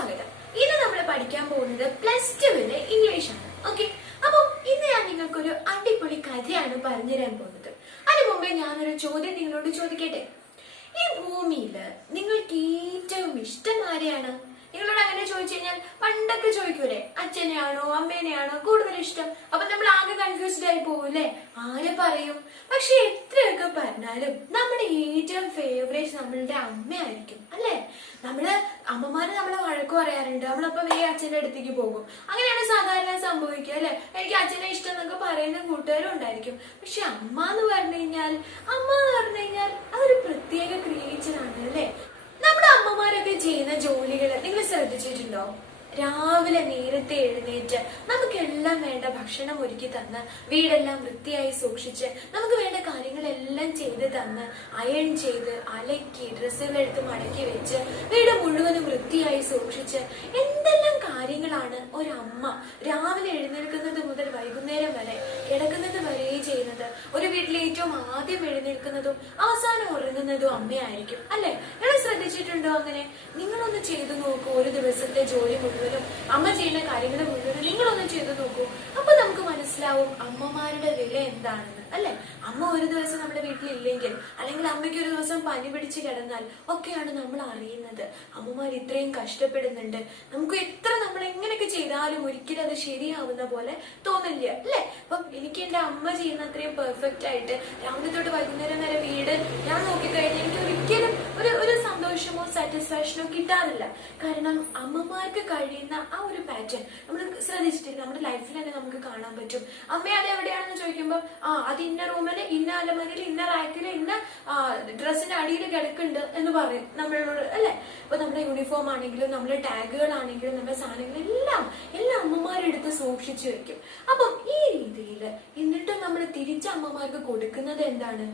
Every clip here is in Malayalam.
സ്വാഗതം. ഇന്ന് നമ്മൾ പഠിക്കാൻ പോകുന്നത് +2 ഇംഗ്ലീഷ് ആണ്. ഓക്കെ, അപ്പം ഇന്ന് ഞാൻ നിങ്ങൾക്കൊരു അടിപൊളി കഥയാണ് പറഞ്ഞു തരാൻ പോകുന്നത്. അതിനു മുമ്പേ ഞാനൊരു ചോദ്യം നിങ്ങളോട് ചോദിക്കട്ടെ. ഈ ഭൂമിയില് നിങ്ങൾക്ക് ഏറ്റവും ഇഷ്ടം ആരെയാണ്? നിങ്ങളോട് അങ്ങനെ ചോദിച്ചു കഴിഞ്ഞാൽ പണ്ടൊക്കെ ചോദിക്കൂലേ, അച്ഛനെയാണോ അമ്മേനെയാണോ കൂടുതൽ ഇഷ്ടം? അപ്പൊ നമ്മൾ ആകെ കൺഫ്യൂസ്ഡ് ആയി പോകൂലേ, ആരെ പറയും? പക്ഷെ എത്രയൊക്കെ പറഞ്ഞാലും നമ്മുടെ ഏറ്റവും ഫേവറേറ്റ് നമ്മളുടെ അമ്മയായിരിക്കും അല്ലെ. അമ്മമാര് നമ്മളെ വഴക്ക് പറയാറുണ്ട്, നമ്മളപ്പോ അച്ഛന്റെ അടുത്തേക്ക് പോകും. അങ്ങനെയാണ് സാധാരണ സംഭവിക്കുക അല്ലെ. എനിക്ക് അച്ഛനെ ഇഷ്ടം എന്നൊക്കെ പറയുന്ന കൂട്ടുകാരും ഉണ്ടായിരിക്കും. പക്ഷെ അമ്മ എന്ന് പറഞ്ഞു കഴിഞ്ഞാൽ അതൊരു പ്രത്യേക ക്രിയേച്ചർ ആണ് അല്ലെ. നമ്മുടെ അമ്മമാരൊക്കെ ചെയ്യുന്ന ജോലികൾ നിങ്ങൾ ശ്രദ്ധിച്ചിട്ടുണ്ടോ? രാവിലെ നേരത്തെ എഴുന്നേറ്റ് നമുക്കെല്ലാം വേണ്ട ഭക്ഷണം ഒരുക്കി തന്ന്, വീടെല്ലാം വൃത്തിയായി സൂക്ഷിച്ച്, നമുക്ക് വേണ്ട കാര്യങ്ങളെല്ലാം ചെയ്ത് തന്ന്, അയൺ ചെയ്ത് അലക്കി ഡ്രസ്സുകളെടുത്ത് മടക്കി വെച്ച്, വീട് മുഴുവനും വൃത്തിയായി സൂക്ഷിച്ച്, എന്തെല്ലാം കാര്യങ്ങളാണ് ഒരമ്മ രാവിലെ എഴുന്നേൽക്കുന്നത് മുതൽ വൈകുന്നേരം വരെ കിടക്കുന്നത് വരെ ചെയ്യുന്നത്. ഒരു വീട്ടിൽ ഏറ്റവും ആദ്യം എഴുന്നേൽക്കുന്നതും അവസാനം ഉറങ്ങുന്നതും അമ്മയായിരിക്കും അല്ലെ. നിങ്ങൾ ശ്രദ്ധിച്ചിട്ടുണ്ടോ? അങ്ങനെ നിങ്ങളൊന്ന് ചെയ്തു നോക്കൂ. ഒരു ദിവസത്തെ ജോലി മുഴുവനും അമ്മ ചെയ്യുന്ന കാര്യങ്ങൾ മുഴുവനും നിങ്ങളൊന്ന് ചെയ്തു നോക്കൂ. അപ്പൊ നമുക്ക് മനസ്സിലാവും അമ്മമാരുടെ വില എന്താണെന്ന് അല്ലെ. അമ്മ ഒരു ദിവസം നമ്മുടെ വീട്ടിലില്ലെങ്കിൽ, അല്ലെങ്കിൽ അമ്മയ്ക്ക് ഒരു ദിവസം പനി പിടിച്ച് കിടന്നാൽ ഒക്കെയാണ് നമ്മൾ അറിയുന്നത് അമ്മമാർ ഇത്രയും കഷ്ടപ്പെടുന്നുണ്ട്. നമുക്ക് എത്ര നമ്മൾ എങ്ങനെയൊക്കെ ചെയ്താലും ഒരിക്കലും അത് ശരിയാവുന്ന പോലെ തോന്നില്ല അല്ലെ. അപ്പം എനിക്ക് എന്റെ അമ്മ ചെയ്യുന്ന അത്രയും പെർഫെക്റ്റ് ആയിട്ട് രാവിലെ തൊട്ട് വൈകുന്നേരം വരെ വീട് ഞാൻ നോക്കിക്കഴിഞ്ഞാൽ എനിക്ക് ഒരിക്കലും ഒരു സന്തോഷമോ സാറ്റിസ്ഫാക്ഷനോ കിട്ടാറില്ല. കാരണം അമ്മമാർക്ക് കഴിയുന്ന ആ ഒരു പാറ്റേൺ നമ്മൾ ശ്രദ്ധിച്ചിട്ടില്ല. നമ്മുടെ ലൈഫിൽ തന്നെ നമുക്ക് കാണാൻ പറ്റും. അമ്മ അത് എവിടെയാണെന്ന് ചോദിക്കുമ്പോൾ അത് ഇന്ന റൂമില്, ഇന്ന അലമാരയിൽ, ഇന്ന റാക്കില്, ഇന്ന ഡ്രസ്സിന്റെ അടിയിൽ കിടക്കുന്നുണ്ട് എന്ന് പറയും നമ്മളോട് അല്ലെ. ഇപ്പൊ നമ്മുടെ യൂണിഫോം ആണെങ്കിലും നമ്മുടെ ടാഗുകളാണെങ്കിലും നമ്മുടെ സാധനങ്ങളെല്ലാം അമ്മമാരെടുത്ത് സൂക്ഷിച്ചു വെക്കും. അപ്പം ഈ രീതിയിൽ എന്നിട്ട് നമ്മൾ തിരിച്ച് അമ്മമാർക്ക് കൊടുക്കുന്നത് എന്താണ്?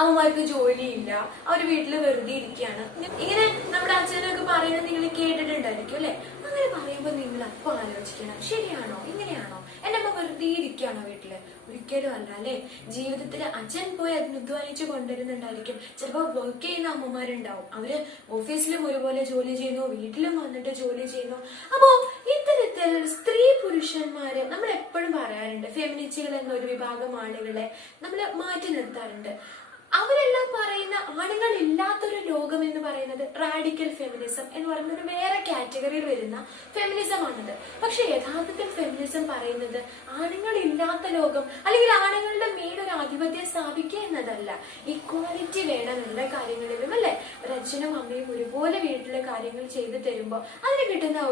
അമ്മമാർക്ക് ജോലിയില്ല, അവര് വീട്ടില് വെറുതെ ഇരിക്കുകയാണ്. ഇങ്ങനെ നമ്മുടെ അച്ഛനൊക്കെ പറയുന്നത് നിങ്ങൾ കേട്ടിട്ടുണ്ടായിരിക്കും അല്ലെ. അങ്ങനെ പറയുമ്പോ നിങ്ങൾ അപ്പൊ ആലോചിക്കണം, ശരിയാണോ? ഇങ്ങനെയാണോ? എന്റെ അമ്മ വെറുതെ ഇരിക്കുകയാണോ വീട്ടില്? ഒരിക്കലും അല്ല അല്ലെ. ജീവിതത്തിൽ അച്ഛൻ പോയി അതിനുദ്ധ്വാനിച്ച് കൊണ്ടുവരുന്നുണ്ടായിരിക്കും. ചിലപ്പോ വർക്ക് ചെയ്യുന്ന അമ്മമാരുണ്ടാവും, അവര് ഓഫീസിലും ഒരുപോലെ ജോലി ചെയ്യുന്നു, വീട്ടിലും വന്നിട്ട് ജോലി ചെയ്യുന്നു. അപ്പോ ഇത്തരത്തിൽ സ്ത്രീ പുരുഷന്മാര് നമ്മൾ എപ്പോഴും പറയാറുണ്ട്, ഫെമിനിസ്റ്റുകൾ എന്നൊരു വിഭാഗം ആളുകളെ നമ്മൾ മാറ്റി നിർത്താറുണ്ട്. അവരെല്ലാം പറയുന്ന ആണുങ്ങൾ ഇല്ലാത്തൊരു ലോകം എന്ന് പറയുന്നത് റാഡിക്കൽ ഫെമിനിസം എന്ന് പറയുന്ന ഒരു വേറെ കാറ്റഗറിയിൽ വരുന്ന ഫെമിനിസം ആണത്. പക്ഷെ യഥാർത്ഥത്തിൽ ഫെമിനിസം പറയുന്നത് ആണുങ്ങൾ ഇല്ലാത്ത ലോകം, അല്ലെങ്കിൽ ആണുങ്ങളുടെ മേലൊരു ആധിപത്യം സ്ഥാപിക്കുക എന്നതല്ല. ഇക്വാലിറ്റി വേണം എല്ലാ കാര്യങ്ങളിലും അല്ലെ. ഒരു അച്ഛനും അമ്മയും ഒരുപോലെ വീട്ടിലെ കാര്യങ്ങൾ ചെയ്തു തരുമ്പോൾ അതിന് കിട്ടുന്ന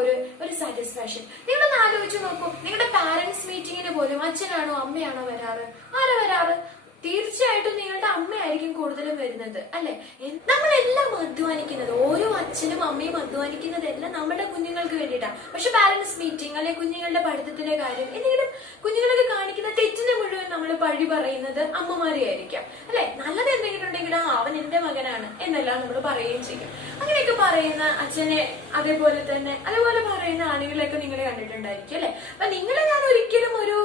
ഒരു സാറ്റിസ്ഫാക്ഷൻ. നിങ്ങളൊന്ന് ആലോചിച്ച് നോക്കൂ. നിങ്ങളുടെ പാരന്റ്സ് മീറ്റിങ്ങിന് പോലും അച്ഛനാണോ അമ്മയാണോ വരാറ്? ആരാ വരാറ്? തീർച്ചയായിട്ടും നിങ്ങളുടെ അമ്മയായിരിക്കും കൂടുതലും വരുന്നത് അല്ലെ. നമ്മളെല്ലാം അധ്വാനിക്കുന്നത്, ഓരോ അച്ഛനും അമ്മയും അധ്വാനിക്കുന്നതെല്ലാം നമ്മുടെ കുഞ്ഞുങ്ങൾക്ക് വേണ്ടിയിട്ടാണ്. പക്ഷെ പാരന്റ്സ് മീറ്റിംഗ് അല്ലെ, കുഞ്ഞുങ്ങളുടെ പഠിത്തത്തിലെ കാര്യം, എന്തെങ്കിലും കുഞ്ഞുങ്ങളൊക്കെ കാണിക്കുന്ന തെറ്റിന് മുഴുവൻ നമ്മൾ പഴി പറയുന്നത് അമ്മമാരെ ആയിരിക്കാം അല്ലെ. നല്ലത് എന്തെങ്കിലും ഉണ്ടെങ്കിൽ അവൻ എന്റെ മകനാണ് എന്നെല്ലാം നമ്മൾ പറയുകയും ചെയ്യും. അങ്ങനെയൊക്കെ പറയുന്ന അച്ഛനെ അതേപോലെ പറയുന്ന ആളുകളെയൊക്കെ നിങ്ങൾ കണ്ടിട്ടുണ്ടായിരിക്കും അല്ലെ. അപ്പൊ നിങ്ങളെ ഞാൻ ഒരിക്കലും ഒരു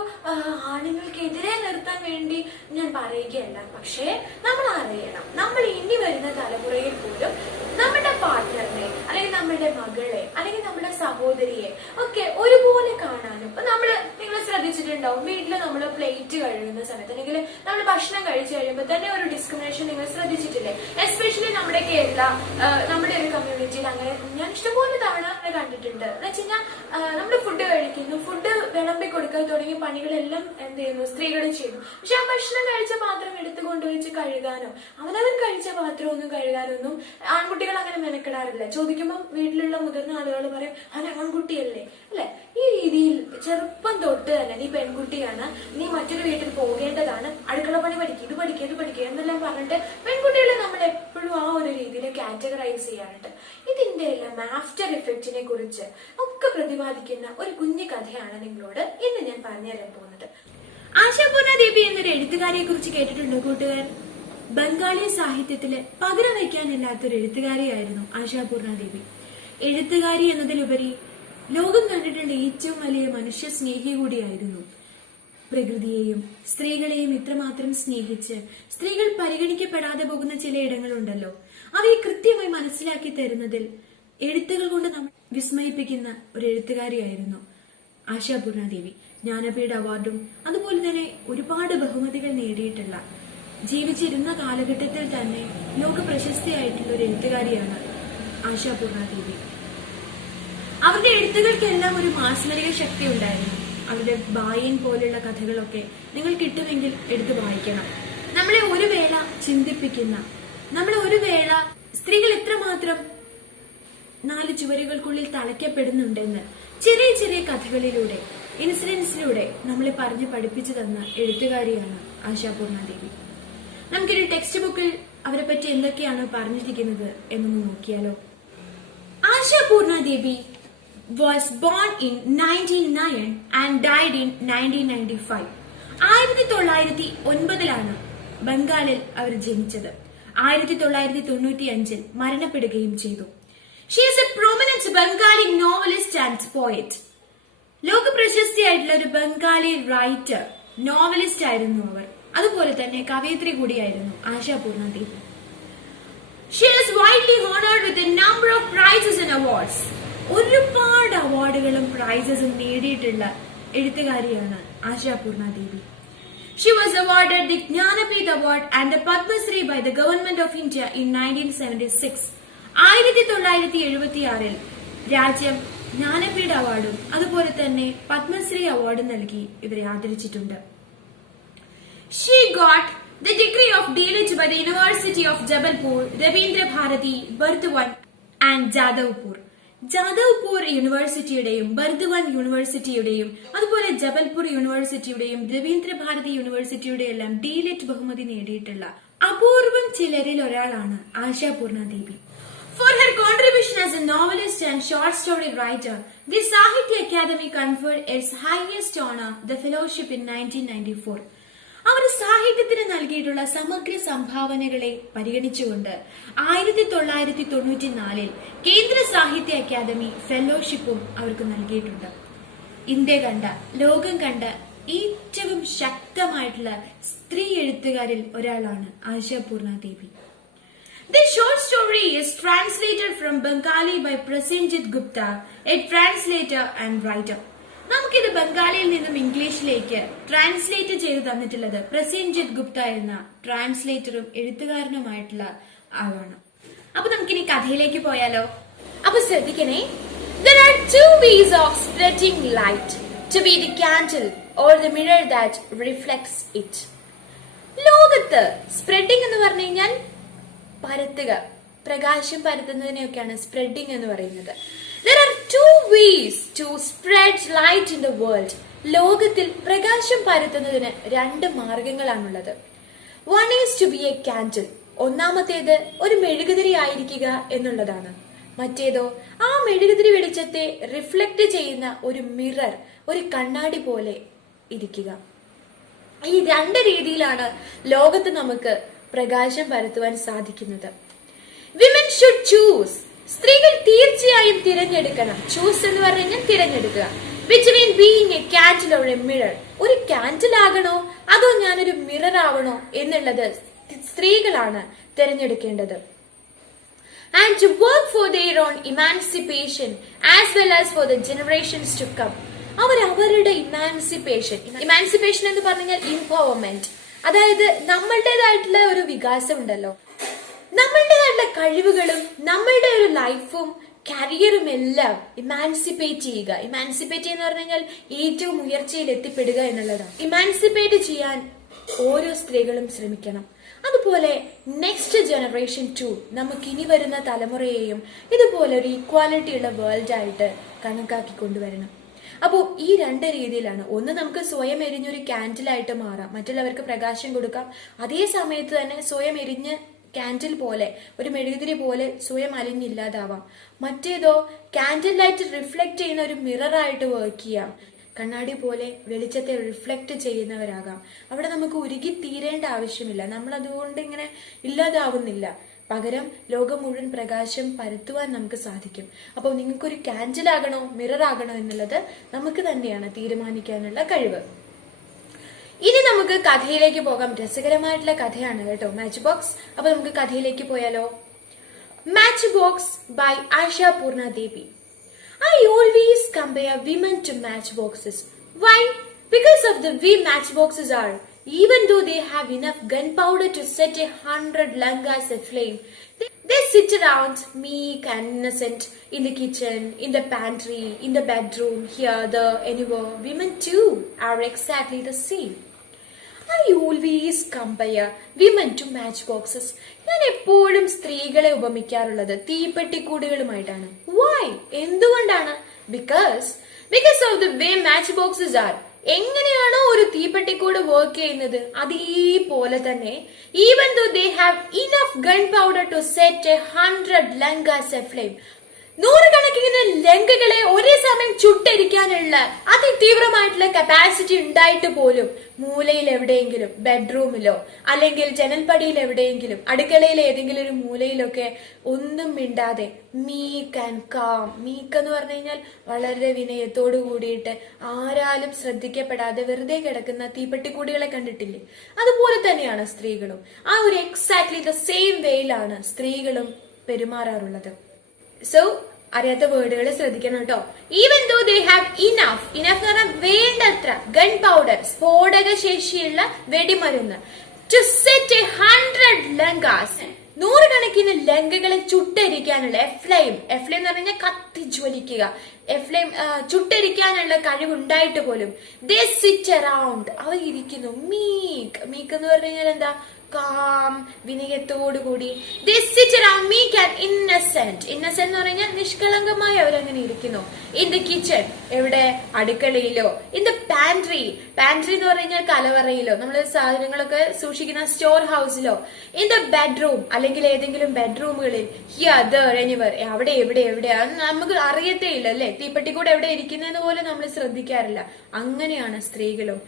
ആണുങ്ങൾക്കെതിരെ നിർത്താൻ വേണ്ടി ഞാൻ പറയുകയല്ല. പക്ഷേ നമ്മൾ അറിയണം, നമ്മൾ ഇനി വരുന്ന തലമുറയിൽ പോലും നമ്മുടെ പാർട്ട്ണറിനെ, അല്ലെങ്കിൽ നമ്മുടെ മകളെ, അല്ലെങ്കിൽ നമ്മുടെ സഹോദരിയെ ഒക്കെ ഒരുപോലെ കാണാനും. ഇപ്പൊ നിങ്ങൾ ശ്രദ്ധിച്ചിട്ടുണ്ടാവും, വീട്ടില് നമ്മൾ പ്ലേറ്റ് കഴുകുന്ന സമയത്ത്, അല്ലെങ്കിൽ നമ്മൾ ഭക്ഷണം കഴിച്ചു കഴിയുമ്പോൾ തന്നെ ഒരു ഡിസ്ക്രിമിനേഷൻ നിങ്ങൾ ശ്രദ്ധിച്ചിട്ടില്ലേ? എസ്പെഷ്യലി നമ്മുടെ കേരള, നമ്മുടെ ഒരു കമ്മ്യൂണിറ്റിയിൽ അങ്ങനെ ഞാൻ ഇഷ്ടംപോലെ തവണ കണ്ടിട്ടുണ്ട്. എന്ന് വെച്ച് കഴിഞ്ഞാൽ നമ്മൾ ഫുഡ് കഴിക്കുന്നു, ഫുഡ് വിളമ്പി കൊടുക്കാൻ തുടങ്ങിയ പണികളെല്ലാം എന്ത് ചെയ്യുന്നു? സ്ത്രീകൾ ചെയ്യുന്നു. പക്ഷെ ആ ഭക്ഷണം കഴിച്ച പാത്രം എടുത്തു കൊണ്ടുവച്ച് കഴുകാനോ അവനവൻ കഴിച്ച പാത്രം ഒന്നും കഴുകാനൊന്നും ആൺകുട്ടികൾ അങ്ങനെ മെനക്കെടാറില്ല. ചോദിക്കുമ്പോൾ വീട്ടിലുള്ള മുതിർന്ന ആളുകൾ പറയും, അവൻ ആൺകുട്ടിയല്ലേ അല്ലെ. ഈ രീതിയിൽ ചെറുപ്പം തൊട്ട് തന്നെ നീ പെൺകുട്ടിയാണ്, നീ മറ്റൊരു വീട്ടിൽ പോകേണ്ടതാണ്, അടുക്കള പണി പഠിക്കുക, ഇത് പഠിക്കുക എന്നെല്ലാം പറഞ്ഞിട്ട് പെൺകുട്ടികളെ നമ്മൾ എപ്പോഴും ആ ഒരു രീതിയിൽ കാറ്റഗറൈസ് ചെയ്യാറുണ്ട്. ഇതിന്റെ എല്ലാം ആഫ്റ്റർ ഇഫക്റ്റിനെ കുറിച്ച് ഒക്കെ പ്രതിപാദിക്കുന്ന ഒരു കുഞ്ഞു കഥയാണ് നിങ്ങളോട് ഇന്ന് ഞാൻ പറഞ്ഞു തരാൻ പോകുന്നത്. ആശാപൂർണ ദേവി എന്നൊരു എഴുത്തുകാരിയെ കുറിച്ച് കേട്ടിട്ടുണ്ടോ കൂട്ടുകാർ? ബംഗാളി സാഹിത്യത്തില് പകരം വയ്ക്കാനില്ലാത്തൊരു എഴുത്തുകാരിയായിരുന്നു ആശാപൂർണ ദേവി. എഴുത്തുകാരി എന്നതിലുപരി ലോകം കണ്ടിട്ടുള്ള ഏറ്റവും വലിയ മനുഷ്യ സ്നേഹി കൂടിയായിരുന്നു. പ്രകൃതിയെയും സ്ത്രീകളെയും ഇത്രമാത്രം സ്നേഹിച്ച് സ്ത്രീകൾ പരിഗണിക്കപ്പെടാതെ പോകുന്ന ചില ഇടങ്ങളുണ്ടല്ലോ, അവയെ കൃത്യമായി മനസ്സിലാക്കി തരുന്നതിൽ എഴുത്തുകൾ കൊണ്ട് നമ്മൾ വിസ്മയിപ്പിക്കുന്ന ഒരു എഴുത്തുകാരിയായിരുന്നു ആശാപൂർണ ദേവി. ജ്ഞാനപീഠ അവാർഡും അതുപോലെ തന്നെ ഒരുപാട് ബഹുമതികൾ നേടിയിട്ടുള്ള, ജീവിച്ചിരുന്ന കാലഘട്ടത്തിൽ തന്നെ ലോക പ്രശസ്തിയായിട്ടുള്ള ഒരു എഴുത്തുകാരിയാണ് ആശാപൂർണ ദേവി. അവരുടെ എഴുത്തുകൾക്കെല്ലാം ഒരു മാസ്മരിക ശക്തി ഉണ്ടായിരുന്നു. അവരുടെ ബായൻ പോലുള്ള കഥകളൊക്കെ നിങ്ങൾ കിട്ടുമെങ്കിൽ എടുത്തു വായിക്കണം. നമ്മളെ ഒരു വേള ചിന്തിപ്പിക്കുന്ന, നമ്മളെ ഒരു വേള സ്ത്രീകൾ എത്രമാത്രം 4 ചുവരുകൾക്കുള്ളിൽ തളയ്ക്കപ്പെടുന്നുണ്ടെന്ന് ചെറിയ ചെറിയ കഥകളിലൂടെ, ഇൻസിഡൻസിലൂടെ നമ്മളെ പറഞ്ഞു പഠിപ്പിച്ചു തന്ന എഴുത്തുകാരിയാണ് ആശാപൂർണ ദേവി. നമുക്കൊരു ടെക്സ്റ്റ് ബുക്കിൽ അവരെ പറ്റി എന്തൊക്കെയാണ് പറഞ്ഞിരിക്കുന്നത് എന്നൊന്ന് നോക്കിയാലോ. ആശാപൂർണ ദേവി was born in 1909 and died in 1995. 1909 ബംഗാളിൽ അവർ ജനിച്ചത്. 1995 മരണപ്പെടുകയും ചെയ്തു. She is a prominent Bengali novelist and poet. ലോക പ്രശസ്തിയായിട്ടുള്ള ഒരു ബംഗാളി റൈറ്റർ, നോവലിസ്റ്റ് ആയിരുന്നു അവർ. അതുപോലെ തന്നെ കവയിത്രി കൂടിയായിരുന്നു ആശാപൂർണ ദേവി. She is widely honored with a number of prizes and awards. ഒരുപാട് അവാർഡുകളും പ്രൈസസും നേടിയിട്ടുള്ള എഴുത്തുകാരിയാണ് ആശാപൂർണ ദേവി. She was awarded the Jnanapith Award and the Padma Shri by the Government of India in 1976. 1976 രാജ്യം ജ്ഞാനപീഠ അവാർഡും അതുപോലെ തന്നെ പത്മശ്രീ അവാർഡും നൽകി ഇവരെ ആദരിച്ചിട്ടുണ്ട്. She got the degree of D.Litt by the University of Jabalpur, Rabindra Bharati, Burdwan and Jadavpur. Jadavpur യൂണിവേഴ്സിറ്റിയുടെയും Burdwan യൂണിവേഴ്സിറ്റിയുടെയും അതുപോലെ ജബൽപൂർ യൂണിവേഴ്സിറ്റിയുടെയും രവീന്ദ്ര ഭാരതി യൂണിവേഴ്സിറ്റിയുടെ എല്ലാം D.Litt ബഹുമതി നേടിയിട്ടുള്ള അപൂർവം ചിലരിൽ ഒരാളാണ് ആശാപൂർണ ദേവി. For her contribution as a novelist and short story writer, the Sahitya Academy conferred its highest honor, the fellowship, in 1994. അവർ സാഹിത്യത്തിന് നൽകിയിട്ടുള്ള സമഗ്ര സംഭാവനകളെ പരിഗണിച്ചുകൊണ്ട് 1994 കേന്ദ്ര സാഹിത്യ അക്കാദമി ഫെലോഷിപ്പും അവർക്ക് നൽകിയിട്ടുണ്ട്. ഇന്ത്യ കണ്ട, ലോകം കണ്ട ഏറ്റവും ശക്തമായിട്ടുള്ള സ്ത്രീ എഴുത്തുകാരിൽ ഒരാളാണ് ആശാപൂർണ ദേവി. This short story is translated from Bengali by Prasenjit Gupta, a translator and writer. നമുക്കിത് ബംഗാളിയിൽ നിന്നും ഇംഗ്ലീഷിലേക്ക് ട്രാൻസ്ലേറ്റ് ചെയ്ത് തന്നിട്ടുള്ളത് പ്രസേൻജിത് ഗുപ്ത എന്ന ട്രാൻസ്ലേറ്ററും എഴുത്തുകാരനുമായിട്ടുള്ള ആളാണ്. അപ്പൊ നമുക്കിനി കഥയിലേക്ക് പോയാലോ. അപ്പൊ ശ്രദ്ധിക്കണേ. There are 2 ways of spreading light: to be the candle or the mirror that reflects it. ലോകത്ത് സ്പ്രെഡിംഗ് എന്ന് പറഞ്ഞു കഴിഞ്ഞാൽ പരത്തുക, പ്രകാശം പരത്തുന്നതിനെയൊക്കെയാണ് സ്പ്രെഡിംഗ് എന്ന് പറയുന്നത്. There are 2 ways to spread light in the world. ലോകത്തിൽ പ്രകാശം പരത്തുന്നതിന് 2 മാർഗങ്ങളാണുള്ളത്. One is to be a candle. ഒന്നാമത്തേത് ഒരു മെഴുകുതിരി ആയിരിക്കുക എന്നുള്ളതാണ്. മറ്റേതോ ആ മെഴുകുതിരി വെളിച്ചത്തെ റിഫ്ലക്ട് ചെയ്യുന്ന ഒരു മിറർ, ഒരു കണ്ണാടി പോലെ ഇരിക്കുക. ഈ 2 രീതിയിലാണ് ലോകത്ത് നമുക്ക് പ്രകാശം പരത്തുവാൻ സാധിക്കുന്നത്. Women should choose. സ്ത്രീകൾ തീർച്ചയായും തിരഞ്ഞെടുക്കണം. ചൂസ് എന്ന് പറഞ്ഞു കഴിഞ്ഞാൽ തിരഞ്ഞെടുക്കുക. Between being a candle or a mirror. ഒരു കാൻഡിൽ ആകണോ അതോ ഞാനൊരു മിറർ ആവണോ എന്നുള്ളത് സ്ത്രീകളാണ് തിരഞ്ഞെടുക്കേണ്ടത്. And to work for their own emancipation as well as for the generations to come. അവരുടെ ഇമാൻസിപ്പേഷൻ എന്ന് പറഞ്ഞാൽ ഇംപവർമെന്റ്, അതായത് നമ്മളുടേതായിട്ടുള്ള ഒരു വികാസം ഉണ്ടല്ലോ, നമ്മളുടേതായിട്ടുള്ള കഴിവുകളും നമ്മളുടെ ഒരു ലൈഫും കരിയറും എല്ലാം ഇമാൻസിപ്പേറ്റ് ചെയ്യുക. ഇമാൻസിപ്പേറ്റ് എന്ന് പറഞ്ഞു കഴിഞ്ഞാൽ ഏറ്റവും ഉയർച്ചയിൽ എത്തിപ്പെടുക എന്നുള്ളതാണ്. ഇമാൻസിപ്പേറ്റ് ചെയ്യാൻ ഓരോ സ്ത്രീകളും ശ്രമിക്കണം. അതുപോലെ നെക്സ്റ്റ് ജനറേഷൻ 2 നമുക്ക് ഇനി വരുന്ന തലമുറയെയും ഇതുപോലെ ഒരു ഈക്വാലിറ്റി ഉള്ള വേൾഡ് ആയിട്ട് കണക്കാക്കി കൊണ്ടുവരണം. അപ്പോൾ ഈ 2 രീതിയിലാണ്. ഒന്ന്, നമുക്ക് സ്വയം എരിഞ്ഞൊരു കാൻഡിലായിട്ട് മാറാം, മറ്റുള്ളവർക്ക് പ്രകാശം കൊടുക്കാം. അതേ സമയത്ത് തന്നെ സ്വയം എരിഞ്ഞ് കാൻഡിൽ പോലെ, ഒരു മെഴുകുതിരി പോലെ സ്വയം അലിഞ്ഞില്ലാതാവാം. മറ്റേതോ കാൻഡിൽ ലൈറ്റ് റിഫ്ലക്ട് ചെയ്യുന്ന ഒരു മിററായിട്ട് വർക്ക് ചെയ്യാം. കണ്ണാടി പോലെ വെളിച്ചത്തെ റിഫ്ലക്ട് ചെയ്യുന്നവരാകാം. അവിടെ നമുക്ക് ഉരുകി തീരേണ്ട ആവശ്യമില്ല, നമ്മൾ അതുകൊണ്ട് ഇങ്ങനെ ഇല്ലാതാവുന്നില്ല. പകരം ലോകം മുഴുവൻ പ്രകാശം പരത്തുവാൻ നമുക്ക് സാധിക്കും. അപ്പോൾ നിങ്ങൾക്കൊരു കാൻഡിൽ ആകണോ മിറർ ആകണോ എന്നുള്ളത് നമുക്ക് തന്നെയാണ് തീരുമാനിക്കാനുള്ള കഴിവ്. ഇനി നമുക്ക് കഥയിലേക്ക് പോകാം. രസകരമായിട്ടുള്ള കഥയാണ് കേട്ടോ മാച്ച് ബോക്സ്. അപ്പൊ നമുക്ക് കഥയിലേക്ക് പോയാലോ. Matchbox by Aisha Purna Devi. I always compare women to matchboxes. Why? Because of the way matchboxes are. Even though they have enough gunpowder to set 100 langas aflame, they sit around meek and innocent in the kitchen, in the pantry, in the bedroom, here, there, anywhere. Women too are exactly the same. I always compare women to matchboxes. ഞാൻ എപ്പോഴും സ്ത്രീകളെ ഉപമിക്കാറുള്ളത് തീപ്പെട്ടിക്കൂടുകളുമായിട്ടാണ്. Why? എന്തുകൊണ്ടാണ്? Because of the way matchboxes are. എങ്ങനെയാണോ ഒരു തീപ്പെട്ടിക്കൂട് വർക്ക് ചെയ്യുന്നത് അതേപോലെ തന്നെ even though they have enough gunpowder to set 100 langas aflame, നൂറുകണക്കിന് ലങ്കകളെ ഒരേ സമയം ചുട്ടരിക്കാനുള്ള അതിതീവ്രമായിട്ടുള്ള കപ്പാസിറ്റി ഉണ്ടായിട്ട് പോലും മൂലയിൽ എവിടെയെങ്കിലും, ബെഡ്റൂമിലോ അല്ലെങ്കിൽ ജനൽപ്പടിയിൽ എവിടെയെങ്കിലും, അടുക്കളയിൽ ഏതെങ്കിലും ഒരു മൂലയിലൊക്കെ ഒന്നും മിണ്ടാതെ മീക്ക് ആൻഡ് കാം, മീക്ക് എന്ന് പറഞ്ഞു കഴിഞ്ഞാൽ വളരെ വിനയത്തോടു കൂടിയിട്ട് ആരാലും ശ്രദ്ധിക്കപ്പെടാതെ വെറുതെ കിടക്കുന്ന തീപ്പെട്ടിക്കൂടികളെ കണ്ടിട്ടില്ലേ? അതുപോലെ തന്നെയാണ് സ്ത്രീകളും. ആ ഒരു എക്സാക്ട്ലി ദ സെയിം വേയിലാണ് സ്ത്രീകളും പെരുമാറാറുള്ളത്. സോ അറിയാത്ത വേർഡുകൾ ശ്രദ്ധിക്കണം കേട്ടോ. Even though they have enough എന്ന് പറഞ്ഞാൽ വേണ്ടത്ര ഗൺ പൗഡർ, സ്ഫോടക ശേഷിയുള്ള വെടിമരുന്ന്, ടു സെറ്റ് 100 ലങ്കാസ്, നൂറുകണക്കിന് ലങ്കകളെ ചുട്ടരിക്കാനുള്ള എഫ്ലെയിം എന്ന് പറഞ്ഞാൽ കത്തിജ്വലിക്കുക, എഫ്ലെയിം ചുട്ടരിക്കാനുള്ള കഴിവുണ്ടായിട്ട് പോലും ദേ സിറ്റ് അറൌണ്ട്, അവർ ഇരിക്കുന്നു. മീക്ക് എന്ന് പറഞ്ഞു കഴിഞ്ഞാൽ എന്താ? Calm, വിനയത്തോടുകൂടി. They sit around meek and innocent എന്ന് പറഞ്ഞാൽ നിഷ്കളങ്കമായി അവരങ്ങനെ ഇരിക്കുന്നു. In the kitchen, എവിടെ? അടുക്കളയിലോ. In the pantry എന്ന് പറഞ്ഞാൽ കലവറയിലോ, നമ്മൾ സാധനങ്ങളൊക്കെ സൂക്ഷിക്കുന്ന സ്റ്റോർ ഹൗസിലോ. In the bedroom അല്ലെങ്കിൽ ഏതെങ്കിലും ബെഡ്റൂമുകളിൽ, here, there, anywhere, അവിടെ എവിടെയാ നമുക്ക് അറിയത്തേ ഇല്ല അല്ലെ? തീപ്പെട്ടിക്കൂടെ എവിടെ ഇരിക്കുന്നതെന്ന് പോലും നമ്മൾ ശ്രദ്ധിക്കാറില്ല. അങ്ങനെയാണ് സ്ത്രീകളും.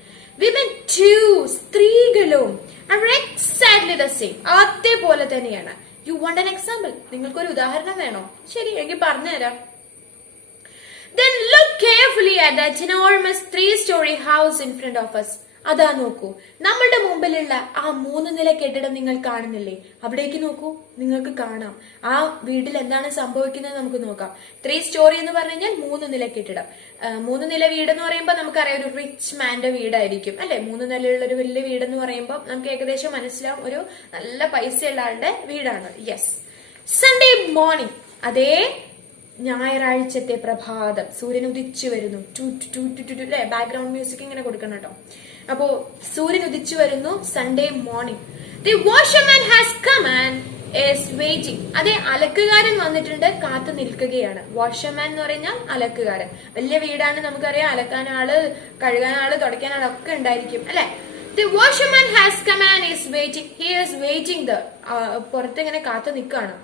Women too, സ്ത്രീകളും are exactly the same, അതേപോലെ തന്നെയാണ്. You want an example? നിങ്ങൾക്കൊരു ഉദാഹരണം വേണോ? ശരി, എനിക്ക് പറഞ്ഞുതരാം. Then look carefully at that enormous 3-story house in front of us. അതാ നോക്കൂ, നമ്മളുടെ മുമ്പിലുള്ള ആ 3 നില കെട്ടിടം നിങ്ങൾ കാണുന്നില്ലേ? അവിടേക്ക് നോക്കൂ, നിങ്ങൾക്ക് കാണാം ആ വീട്ടിൽ എന്താണ് സംഭവിക്കുന്നത്. നമുക്ക് നോക്കാം. 3 സ്റ്റോറി എന്ന് പറഞ്ഞു കഴിഞ്ഞാൽ 3 നില കെട്ടിടം. 3 നില വീട് എന്ന് പറയുമ്പോൾ നമുക്കറിയാം ഒരു റിച്ച് മാന്റെ വീടായിരിക്കും അല്ലെ? 3 നിലയുള്ള ഒരു വലിയ വീടെന്ന് പറയുമ്പോൾ നമുക്ക് ഏകദേശം മനസ്സിലാവും ഒരു നല്ല പൈസയുള്ള ആളുടെ വീടാണ്. യെസ്. സൺഡേ മോർണിംഗ്, അതേ ഞായറാഴ്ചത്തെ പ്രഭാതം, സൂര്യൻ ഉദിച്ചു വരുന്നു. അല്ലെ? ബാക്ക്ഗ്രൗണ്ട് മ്യൂസിക് ഇങ്ങനെ കൊടുക്കണം കേട്ടോ. അപ്പോ സൂര്യൻ ഉദിച്ചു വരുന്നു. Sunday morning. The washerman has come and is waiting. അതെ, അലക്കുകാരൻ വന്നിട്ടുണ്ട്, കാത്തു നിൽക്കുകയാണ്. വാഷർമാൻ എന്ന് പറഞ്ഞാൽ അലക്കുകാരൻ. വലിയ വീടാണ്, നമുക്കറിയാം. അലക്കാൻ ആള്, കഴുകാൻ ആള്, തുടയ്ക്കാൻ ആളൊക്കെ ഉണ്ടായിരിക്കും അല്ലെ? The washerman has come and is waiting. He is waiting. പുറത്ത് ഇങ്ങനെ കാത്തു നിൽക്കുകയാണ്.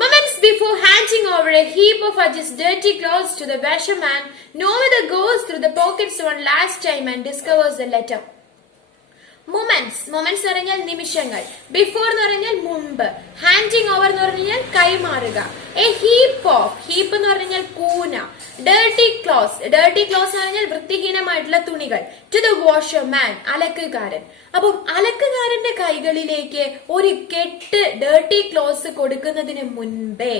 Moments before handing over a heap of his dirty clothes to the washerman, Nomida goes through the pockets one last time and discovers the letter. Moments എന്ന് പറഞ്ഞാൽ നിമിഷങ്ങൾ. ബിഫോർ എന്ന് പറഞ്ഞാൽ മുമ്പ്. ഹാൻഡിങ് ഓവർ എന്ന് പറഞ്ഞാൽ കൈമാറുക. എ ഹീപ്പ് എന്ന് പറഞ്ഞാൽ കൂന. ഡേർട്ടി ക്ലോസ് എന്ന് പറഞ്ഞാൽ വൃത്തിഹീനമായിട്ടുള്ള തുണികൾ. ടു ദ വാഷർമാൻ, അലക്കുകാരൻ. അപ്പം അലക്കുകാരന്റെ കൈകളിലേക്ക് ഒരു കെട്ട് ഡേർട്ടി ക്ലോസ് കൊടുക്കുന്നതിന് മുൻപേ,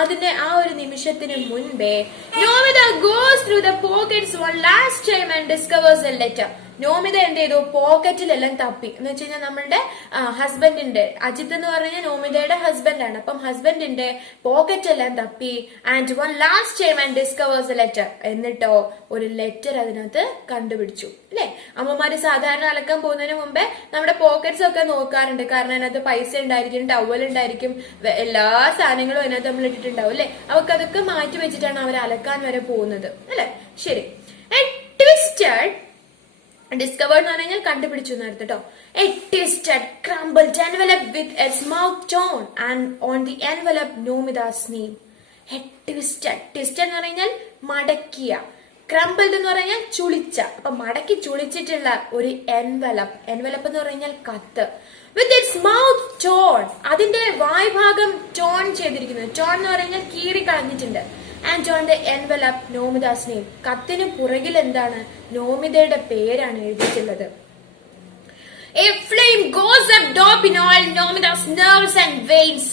അതിന്റെ ആ ഒരു നിമിഷത്തിന് മുൻപേ, Nomita goes through the pockets one last time and discovers A letter. Nomita എന്ത് ചെയ്തു? പോക്കറ്റിലെല്ലാം തപ്പി. എന്ന് വെച്ച് കഴിഞ്ഞാൽ നമ്മളുടെ ഹസ്ബൻഡിന്റെ, അജിത്ത് എന്ന് പറഞ്ഞാൽ നോമിതയുടെ ഹസ്ബൻഡാണ്. അപ്പം ഹസ്ബൻഡിന്റെ പോക്കറ്റ് എല്ലാം തപ്പി. And one last time and discovers A letter. എന്നിട്ടോ ഒരു ലെറ്റർ അതിനകത്ത് കണ്ടുപിടിച്ചു അല്ലെ? അമ്മമാര് സാധാരണ അലക്കാൻ പോകുന്നതിന് മുമ്പേ നമ്മുടെ പോക്കറ്റ്സ് ഒക്കെ നോക്കാറുണ്ട്. കാരണം അതിനകത്ത് പൈസ ഉണ്ടായിരിക്കും, ടവൽ ഉണ്ടായിരിക്കും, എല്ലാ സാധനങ്ങളും അതിനകത്ത് നമ്മൾ ഇട്ടിട്ടുണ്ടാവും അല്ലെ? അവർക്ക് അതൊക്കെ മാറ്റി വെച്ചിട്ടാണ് അവർ അലക്കാൻ വരെ പോകുന്നത് അല്ലെ? ശരി. ഡിസ്കവേർഡ് എന്ന് പറഞ്ഞാൽ കണ്ടുപിടിച്ചു നേരത്തെ കേട്ടോ. A twisted crumbled envelope with its mouth torn and on the envelope Nomida's name. A twisted എന്ന് പറഞ്ഞാൽ മടക്കിയ, ക്രംബിൾഡ് എന്ന് പറഞ്ഞാൽ ചുളിച്ച. അപ്പൊ മടക്കി ചുളിച്ചിട്ടുള്ള ഒരു envelope എന്ന് പറഞ്ഞാൽ കത്ത്. വിത്ത് ഇറ്റ്സ് മൗത്ത് ടോൺ, അതിന്റെ വായ്ഭാഗം ടോൺ ചെയ്തിരിക്കുന്നു. ടോൺ എന്ന് പറഞ്ഞാൽ കീറി കളഞ്ഞിട്ടുണ്ട്. And on the envelope Nomita's name, കത്തിന് പുറകിൽ എന്താണ്? നോമിതയുടെ പേരാണ് എഴുതിയിട്ടുള്ളത്. A flame goes up deep in all Nomida's nerves and veins.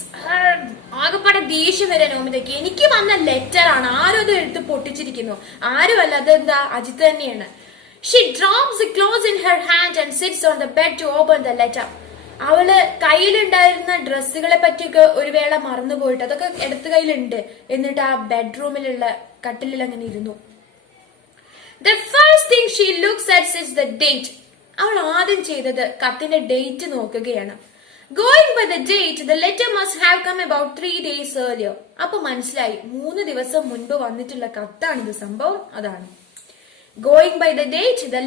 ആകെപ്പാടെ ദേഷ്യം വരെ നോമിതയ്ക്ക്. എനിക്ക് വന്ന ലെറ്റർ ആണ്, ആരും അത് എടുത്ത് പൊട്ടിച്ചിരിക്കുന്നു. ആരുമല്ല, അതെന്താ അജിത്ത് തന്നെയാണ്. She drops the clothes in her hand and sits on the bed to open the letter. അവള് കയ്യിലുണ്ടായിരുന്ന ഡ്രസ്സുകളെ പറ്റിയൊക്കെ ഒരു വേള മറന്നുപോയിട്ട് അതൊക്കെ എടുത്ത കയ്യിലുണ്ട്. എന്നിട്ട് ആ ബെഡ്റൂമിലുള്ള കട്ടിലിൽ അങ്ങനെ ഇരുന്നു. The first thing she looks at is the date. അവൾ ആദ്യം ചെയ്തത് കത്തിന്റെ ഡേറ്റ് നോക്കുകയാണ്. Going by the date, the letter must have come about 3 days earlier. അപ്പൊ മനസ്സിലായി, 3 ദിവസം മുൻപ് വന്നിട്ടുള്ള കത്താണിത്. സംഭവം അതാണ്. Going by the date, the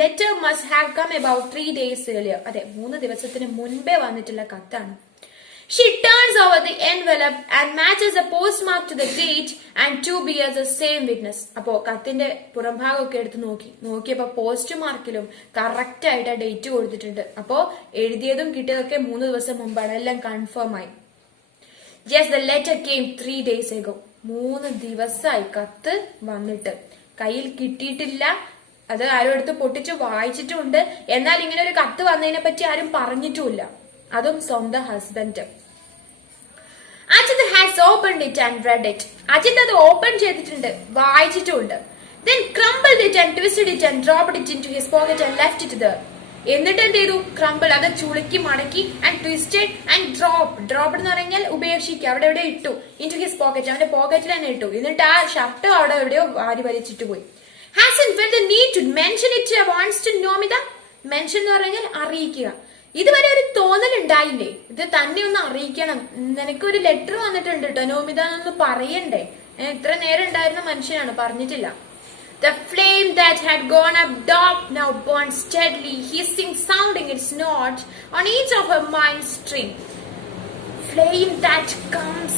letter must have come about 3 days earlier. അതെ, 3 ദിവസത്തിന് മുൻപേ വന്നിട്ടുള്ള കത്താണ്. She turns over the envelope and matches the postmark to the date and 2 bears the same witness. അപ്പോ കത്തിന്റെ പുറംഭാഗമൊക്കെ എടുത്ത് നോക്കിയപ്പോ പോസ്റ്റ് മാർക്കിലും കറക്റ്റ് ആയിട്ട് ആ ഡേറ്റ് കൊടുത്തിട്ടുണ്ട്. അപ്പോ എഴുതിയതും കിട്ടിയതൊക്കെ 3 ദിവസം മുമ്പാണ്. എല്ലാം കൺഫേം ആയി. Yes, the letter came 3 days ago. 3 ദിവസമായി കത്ത് വന്നിട്ട്. കയ്യിൽ കിട്ടിയിട്ടില്ല, അത് ആരും എടുത്ത് പൊട്ടിച്ച് വായിച്ചിട്ടുമുണ്ട്. എന്നാൽ ഇങ്ങനെ ഒരു കത്ത് വന്നതിനെ പറ്റി ആരും പറഞ്ഞിട്ടുമില്ല, അതും സ്വന്തം husband. Ajit has opened it and read it. Ajit അത് ഓപ്പൺ ചെയ്തിട്ടുണ്ട്, വായിച്ചിട്ടുമുണ്ട്. Then crumbled it and twisted it and dropped it into his pocket and left it there. എന്നിട്ട് എന്ത് ചെയ്തു? ക്രംബിൾ, അത് ചുളുക്കി മടക്കി, ആൻഡ് ട്വിസ്റ്റഡ് ആൻഡ് ഡ്രോപ്പ് എന്ന് പറഞ്ഞാൽ ഉപേക്ഷിക്കുക, അവിടെ എവിടെ ഇട്ടു. ഇൻടു ഹിസ് പോക്കറ്റ്, അവന്റെ പോക്കറ്റിൽ തന്നെ ഇട്ടു. എന്നിട്ട് ആ ഷർട്ട് അവിടെ എവിടെയോ വാരി വലിച്ചിട്ട് പോയി. Hasn't felt the need to mention it once to Nomita. Mention എന്ന് പറഞ്ഞാൽ അറിയിക്കുക. ഇതുവരെ ഒരു തോന്നൽ ഉണ്ടായില്ലേ, ഇത് തന്നെ ഒന്ന് അറിയിക്കണം, നിനക്കൊരു ലെറ്റർ വന്നിട്ടുണ്ട് കേട്ടോ നോമിത എന്നൊന്ന് പറയണ്ടേ? ഇത്ര നേരം ഉണ്ടായിരുന്ന മനുഷ്യനാണ്, പറഞ്ഞിട്ടില്ല. The flame that had gone up dark now burned steadily, hissing, sounding its note on each of her mind string. Flame that comes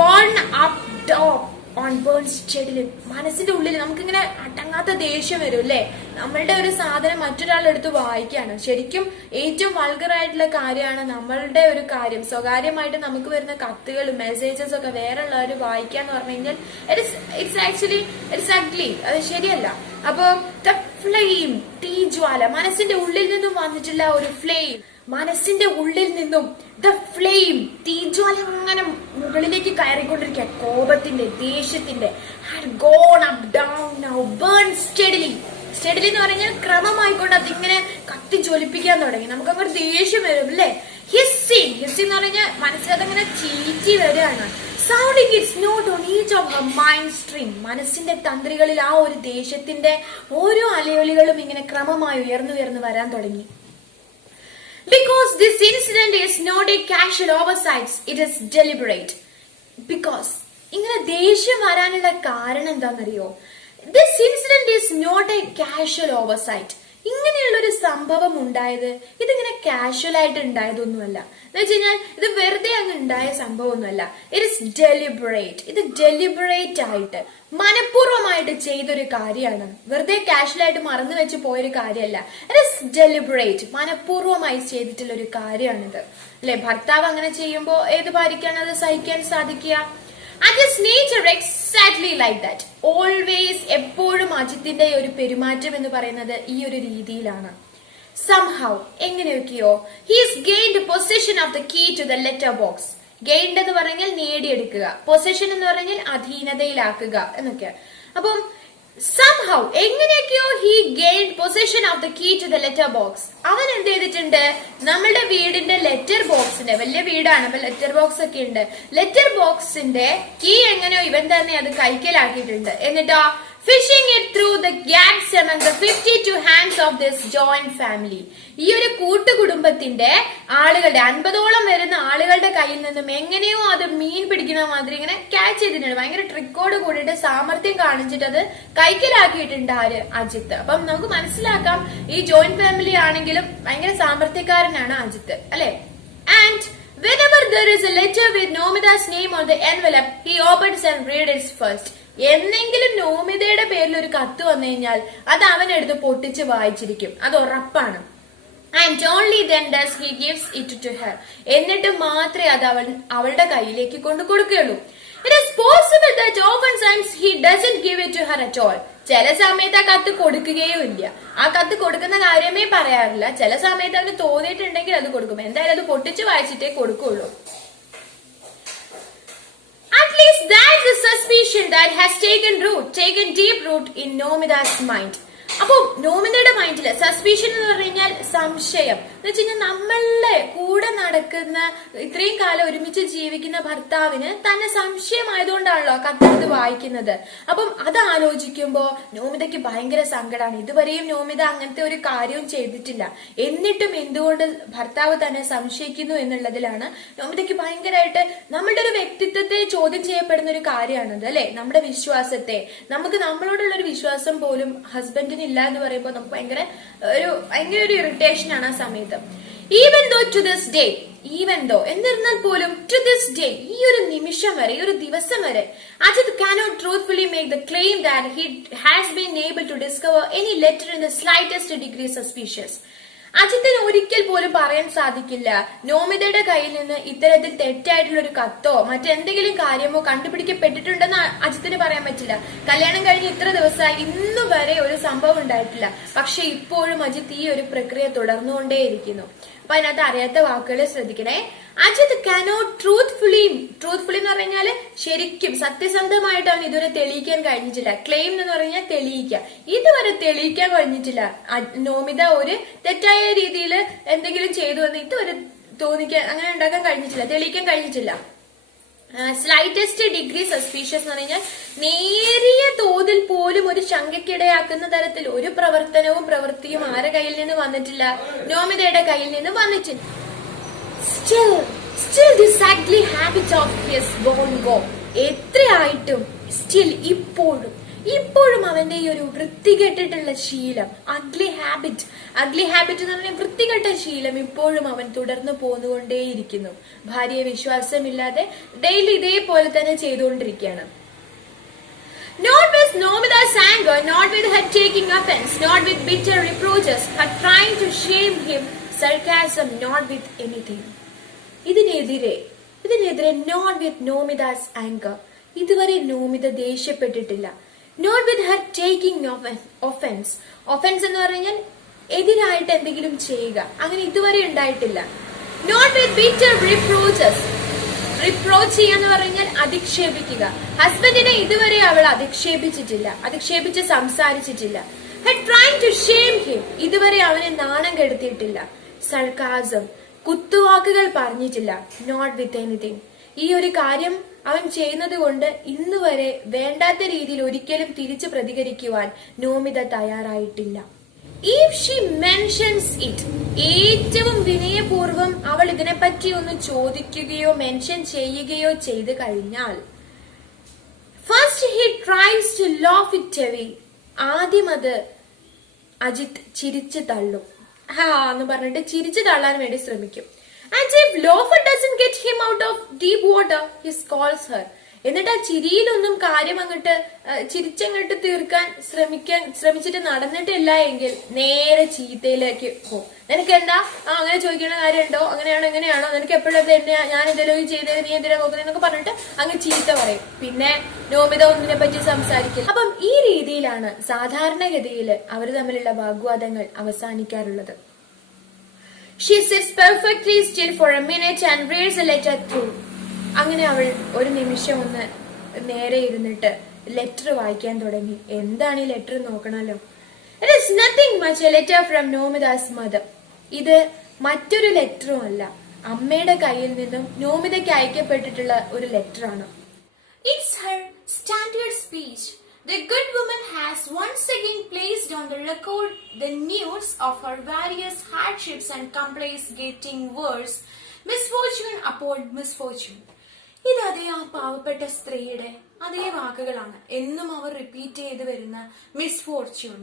gone up dark on burn steadily. മനസ്സിന്റെ ഉള്ളിൽ നമുക്കിങ്ങനെ അടങ്ങാത്ത ദേഷ്യം വരും അല്ലേ? നമ്മളുടെ ഒരു സാധനം മറ്റൊരാളെടുത്ത് വായിക്കാണ്. ശരിക്കും ഏറ്റവും വൾഗറായിട്ടുള്ള കാര്യമാണ് നമ്മളുടെ ഒരു കാര്യം സ്വകാര്യമായിട്ട് നമുക്ക് വരുന്ന കത്തുകൾ മെസ്സേജസ് ഒക്കെ വേറെ ഉള്ളവർ വായിക്കാന്ന് പറഞ്ഞു കഴിഞ്ഞാൽ ഇറ്റ്സ് അഗ്ലി, അത് ശരിയല്ല. അപ്പൊ ദ ഫ്ലെയിം, തീജ്വാല, മനസ്സിന്റെ ഉള്ളിൽ നിന്നും വന്നിട്ടുള്ള ഒരു ഫ്ലെയിം, മനസ്സിന്റെ ഉള്ളിൽ നിന്നും ദ ഫ്ലെയിം, തീജ്വാല അങ്ങനെ മുകളിലേക്ക് കയറിക്കൊണ്ടിരിക്കുക, കോപത്തിന്റെ, ദേഷ്യത്തിന്റെ. had gone up down now burned steadily. സ്റ്റെഡിലി എന്ന് പറഞ്ഞാൽ ക്രമമായിക്കൊണ്ട് അതിങ്ങനെ കത്തി ജ്വലിപ്പിക്കാൻ തുടങ്ങി. നമുക്കങ്ങോട്ട് ദേഷ്യം വരും അല്ലേ? ഹിസ്സിങ് എന്ന് പറഞ്ഞാൽ മനസ്സിലതങ്ങനെ ചീറ്റി വരികയാണ്. Sounding it's not on each of her mind string. മനസ്സിന്റെ തന്ത്രികളിൽ ആ ഒരു ദേഷ്യത്തിന്റെ ഓരോ അലയൊലികളും ഇങ്ങനെ ക്രമമായി ഉയർന്നു വരാൻ തുടങ്ങി. Because this incident is not a casual oversight, it is deliberate. Because ഇങ്ങനെ ദേഷ്യം വരാനുള്ള കാരണം എന്താണെന്നറിയോ? This incident is not a casual oversight. ഇങ്ങനെയുള്ളൊരു സംഭവം ഉണ്ടായത് ഇതിങ്ങനെ കാഷ്വൽ ആയിട്ട് ഉണ്ടായതൊന്നുമല്ല. എന്ന് വെച്ച് കഴിഞ്ഞാൽ ഇത് വെറുതെ അങ്ങ് ഉണ്ടായ സംഭവമൊന്നുമല്ല. It is deliberate. ഇത് ഡെലിബറേറ്റ് ആയിട്ട് മനഃപൂർവ്വമായിട്ട് ചെയ്തൊരു കാര്യമാണ്. വെറുതെ കാഷ്വൽ ആയിട്ട് മറന്നു വെച്ച് പോയൊരു കാര്യമല്ല. ഇറ്റ് ഇസ് ഡെലിബറേറ്റ്, മനഃപൂർവ്വമായി ചെയ്തിട്ടുള്ള ഒരു കാര്യമാണിത് അല്ലെ? ഭർത്താവ് അങ്ങനെ ചെയ്യുമ്പോ ഏത് ഭാര്യയ്ക്കാണ് അത് സഹിക്കാൻ സാധിക്കുക? And his nature exactly like that. Always, എപ്പോഴും അജിത്തിന്റെ ഒരു പെരുമാറ്റം എന്ന് പറയുന്നത് ഈ ഒരു രീതിയിലാണ്. Somehow, എങ്ങനെയൊക്കെയോ he has gained possession of the key to the letter box. Gained എന്ന് പറഞ്ഞാൽ നേടിയെടുക്കുക, possession എന്ന് പറഞ്ഞാൽ അധീനതയിലാക്കുക എന്നൊക്കെ. അപ്പം somehow എങ്ങനെയൊക്കെയോ he gained possession of the key to the letter box. അവൻ എന്ത് ചെയ്തിട്ടുണ്ട്? നമ്മളുടെ വീടിന്റെ ലെറ്റർ ബോക്സിന്റെ, വലിയ വീടാണ് അപ്പൊ ലെറ്റർ ബോക്സ് ഒക്കെ ഉണ്ട്, ലെറ്റർ ബോക്സിന്റെ കീ എങ്ങനെയോ ഇവൻ തന്നെ അത് കൈക്കലാക്കിയിട്ടുണ്ട്. എന്നിട്ടോ fishing it through the gaps among the 52 hands of this joint family. ഈ ഒരു കൂട്ടുകുടുംബത്തിന്റെ ആളുകളുടെ 50ഓളം വരുന്ന ആളുകളുടെ കയ്യിൽ നിന്നും എങ്ങനെയോ അത് മീൻ പിടിക്കുന്ന മാതിരി ഇങ്ങനെ ക്യാച്ച് ചെയ്തിട്ടുണ്ട്. ഭയങ്കര ട്രിക്കോട് കൂടിയിട്ട് സാമർത്ഥ്യം കാണിച്ചിട്ട് അത് കൈക്കലാക്കിയിട്ടുണ്ട് ആര്? അജിത്ത്. അപ്പം നമുക്ക് മനസ്സിലാക്കാം ഈ ജോയിന്റ് ഫാമിലി ആണെങ്കിലും ഭയങ്കര സാമർത്ഥ്യക്കാരനാണ് അജിത്ത് അല്ലെ? And whenever there is a letter with Nomita's name on the envelope, he opens and reads it first. എന്നെങ്കിലും നോമിതയുടെ പേരിൽ ഒരു കത്ത് വന്നു കഴിഞ്ഞാൽ അത് അവനെടുത്ത് പൊട്ടിച്ച് വായിച്ചിരിക്കും, അത് ഉറപ്പാണ്. And only then does he gives it to her. എന്നിട്ട് മാത്രമേ അത് അവളുടെ കയ്യിലേക്ക് കൊണ്ട് കൊടുക്കുകയുള്ളൂ. It is possible that often times he doesn't give it to her at all. ചില സമയത്ത് ആ കത്ത് കൊടുക്കുകയോ ഇല്ല, ആ കത്ത് കൊടുക്കുന്ന കാര്യമേ പറയാറില്ല. ചില സമയത്ത് അവന് തോന്നിയിട്ടുണ്ടെങ്കിൽ അത് കൊടുക്കും, എന്തായാലും അത് പൊട്ടിച്ച് വായിച്ചിട്ടേ കൊടുക്കുള്ളൂ. At least that's the suspicion that has taken deep root in Nomida's mind. അപ്പൊ നോമിതയുടെ മൈൻഡില് സസ്പീഷൻ എന്ന് പറഞ്ഞു കഴിഞ്ഞാൽ സംശയം എന്ന് വെച്ച് കഴിഞ്ഞാൽ നമ്മളുടെ കൂടെ നടക്കുന്ന ഇത്രയും കാലം ഒരുമിച്ച് ജീവിക്കുന്ന ഭർത്താവിന് തന്നെ സംശയമായതുകൊണ്ടാണല്ലോ കത്തെടുത്ത് വായിക്കുന്നത്. അപ്പം അത് ആലോചിക്കുമ്പോ നോമിതയ്ക്ക് ഭയങ്കര സങ്കടമാണ്. ഇതുവരെയും നോമിത അങ്ങനത്തെ ഒരു കാര്യവും ചെയ്തിട്ടില്ല, എന്നിട്ടും എന്തുകൊണ്ട് ഭർത്താവ് തന്നെ സംശയിക്കുന്നു എന്നുള്ളതിലാണ് നോമിതയ്ക്ക് ഭയങ്കരമായിട്ട് നമ്മളുടെ ഒരു വ്യക്തിത്വത്തെ ചോദ്യം ചെയ്യപ്പെടുന്ന ഒരു കാര്യമാണത് അല്ലെ. നമ്മുടെ വിശ്വാസത്തെ, നമുക്ക് നമ്മളോടുള്ള ഒരു വിശ്വാസം പോലും ഹസ്ബൻഡിന് ഇല്ല എന്ന് പറയുമ്പോൾ നമുക്ക് ഭയങ്കര ഒരു ഇറിറ്റേഷൻ ആണ് ആ സമയത്ത്. ഈവൻ ദോ എന്നിരുന്നാൽ പോലും ടു ദിസ് ഡേ, ഈ ഒരു നിമിഷം വരെ, ഈ ഒരു ദിവസം വരെ Ajith cannot truthfully make the claim that he has been able to discover any letter in the slightest degree suspicious. അജിത്തിന് ഒരിക്കൽ പോലും പറയാൻ സാധിക്കില്ല നോമിതയുടെ കയ്യിൽ നിന്ന് ഇത്തരത്തിൽ തെറ്റായിട്ടുള്ള ഒരു കത്തോ മറ്റെന്തെങ്കിലും കാര്യമോ കണ്ടുപിടിക്കപ്പെട്ടിട്ടുണ്ടെന്ന് അജിത്തിന് പറയാൻ പറ്റില്ല. കല്യാണം കഴിഞ്ഞ് ഇത്ര ദിവസമായി ഇന്നു വരെ ഒരു സംഭവം ഉണ്ടായിട്ടില്ല. പക്ഷെ ഇപ്പോഴും അജിത്ത് ഈ ഒരു പ്രക്രിയ തുടർന്നുകൊണ്ടേയിരിക്കുന്നു. അപ്പൊ അതിനകത്ത് അറിയാത്ത വാക്കുകൾ ശ്രദ്ധിക്കണേ. അജിത് cannot truthfully എന്ന് പറഞ്ഞാല് ശരിക്കും സത്യസന്ധമായിട്ട് അവൻ ഇതുവരെ തെളിയിക്കാൻ കഴിഞ്ഞിട്ടില്ല. ക്ലെയിം എന്ന് പറഞ്ഞാൽ തെളിയിക്കുക, ഇതുവരെ തെളിയിക്കാൻ കഴിഞ്ഞിട്ടില്ല. നോമിത ഒരു തെറ്റായ രീതിയിൽ എന്തെങ്കിലും ചെയ്തു എന്ന് ഇതുവരെ തോന്നിക്കാൻ, അങ്ങനെ ഉണ്ടാക്കാൻ കഴിഞ്ഞിട്ടില്ല, തെളിയിക്കാൻ കഴിഞ്ഞിട്ടില്ല. സ്ലൈറ്റസ്റ്റ് ഡിഗ്രി സസ്പീഷ്യസ് എന്ന് പറഞ്ഞാൽ നേരിയ തോതിൽ പോലും ഒരു ശങ്കയ്ക്കിടയാക്കുന്ന തരത്തിൽ ഒരു പ്രവൃത്തിയും ആരുടെ കയ്യിൽ നിന്ന് വന്നിട്ടില്ല, നോമിതയുടെ കയ്യിൽ നിന്ന് വന്നിട്ടില്ല. Still this ugly habit of his won't go. എത്രയായിട്ടും സ്റ്റിൽ ഇപ്പോഴും അവന്റെ ഈ ഒരു വൃത്തികെട്ടിട്ടുള്ള ശീലം, അഗ്ലി ഹാബിറ്റ് എന്ന് പറഞ്ഞാൽ വൃത്തികെട്ട ശീലം ഇപ്പോഴും അവൻ തുടർന്നു പോന്നുകൊണ്ടേയിരിക്കുന്നു. ഭാര്യയെ വിശ്വാസമില്ലാതെ ഡെയിലി ഇതേപോലെ തന്നെ ചെയ്തുകൊണ്ടിരിക്കുകയാണ്. Not with Nomida's anger, not with her taking offense, not with bitter reproaches, her trying to shame him, sarcasm, not with anything. ഇതിനെതിരെ നോട്ട് വിത്ത് നോമിതാസ് ആങ്കർ, ഇതുവരെ നോമിത ദേഷ്യപ്പെട്ടിട്ടില്ല. Not with her taking offence എന്ന് പറഞ്ഞാൽ എതിരായിട്ട് എന്തെങ്കിലും ചെയ്യുക, അങ്ങനെ ഇതുവരെ ഉണ്ടായിട്ടില്ല. Not with bitter reproaches, reproach ചെയ്യാന്ന് പറഞ്ഞാൽ അധിക്ഷേപിക്കുക. ഹസ്ബൻഡിനെ ഇതുവരെ അവൾ അധിക്ഷേപിച്ച് സംസാരിച്ചിട്ടില്ല. Her trying to shame him, ഇതുവരെ അവനെ നാണം കെടുത്തിയിട്ടില്ല. സർക്കാസം, കുത്തുവാക്കുകൾ പറഞ്ഞിട്ടില്ല. നോട്ട് വിത്ത് എനിത്തിങ്, ഈ ഒരു കാര്യം അവൻ ചെയ്യുന്നത് കൊണ്ട് ഇന്ന് വരെ വേണ്ടാത്ത രീതിയിൽ ഒരിക്കലും തിരിച്ചു പ്രതികരിക്കുവാൻ നോമിത തയ്യാറായിട്ടില്ല. ഇഫ് ഷി മെൻഷൻസ് ഇറ്റ്, ഏറ്റവും വിനയപൂർവ്വം അവൾ ഇതിനെപ്പറ്റി ഒന്ന് ചോദിക്കുകയോ മെൻഷൻ ചെയ്യുകയോ ചെയ്തു കഴിഞ്ഞാൽ, first he tries to laugh it away, ആദ്യം അത് അജിത് ചിരിച്ചു തള്ളും, എന്ന് പറഞ്ഞിട്ട് ചിരിച്ചു തള്ളാൻ വേണ്ടി ശ്രമിക്കും. And if Lofer doesn't get him out of deep water, he scolds her. എന്നിട്ട് ആ ചിരിയിലൊന്നും കാര്യം ചിരിച്ചങ്ങോട്ട് തീർക്കാൻ ശ്രമിച്ചിട്ട് നടന്നിട്ടില്ല എങ്കിൽ നേരെ ചീത്തയിലേക്ക് പോകും. നിനക്ക് എന്താ അങ്ങനെ ചോദിക്കേണ്ട കാര്യമുണ്ടോ, അങ്ങനെയാണോ, നിനക്ക് എപ്പോഴും തന്നെയാ, ഞാൻ എന്തെങ്കിലും ചെയ്തത്, നീ എന്തിനാ നോക്കുന്നതെന്നൊക്കെ പറഞ്ഞിട്ട് അങ്ങ് ചീത്ത പറയും. പിന്നെ നോമിത ഒന്നിനെ പറ്റി സംസാരിക്കും. അപ്പം ഈ രീതിയിലാണ് സാധാരണഗതിയിൽ അവർ തമ്മിലുള്ള വാഗ്വാദങ്ങൾ അവസാനിക്കാറുള്ളത്. She sits perfectly still for a minute and reads the letter through. അങ്ങനെ അവൾ ഒരു നിമിഷം ഒന്ന് നേരെ ഇരുന്നിട്ട് ലെറ്റർ വായിക്കാൻ തുടങ്ങി. എന്താണ് ഈ letter നോക്കണല്ലോ. It is nothing much, a letter from Nomida's mother. ഇത് മറ്റൊരു ലെറ്ററും അല്ല, അമ്മയുടെ കയ്യിൽ നിന്നും നോമിതയ്ക്ക് അയക്കപ്പെട്ടിട്ടുള്ള ഒരു ലെറ്ററാണ്. It's her standard speech. The good woman has once again placed on the record the news of her various hardships and complaints getting worse, misfortune upon misfortune. ഇത് അതേ ആ പാവപ്പെട്ട സ്ത്രീയുടെ അതേ വാക്കുകളാണ്. എന്നും അവർ റിപ്പീറ്റ് ചെയ്ത് വരുന്ന മിസ്ഫോർച്യൂൺ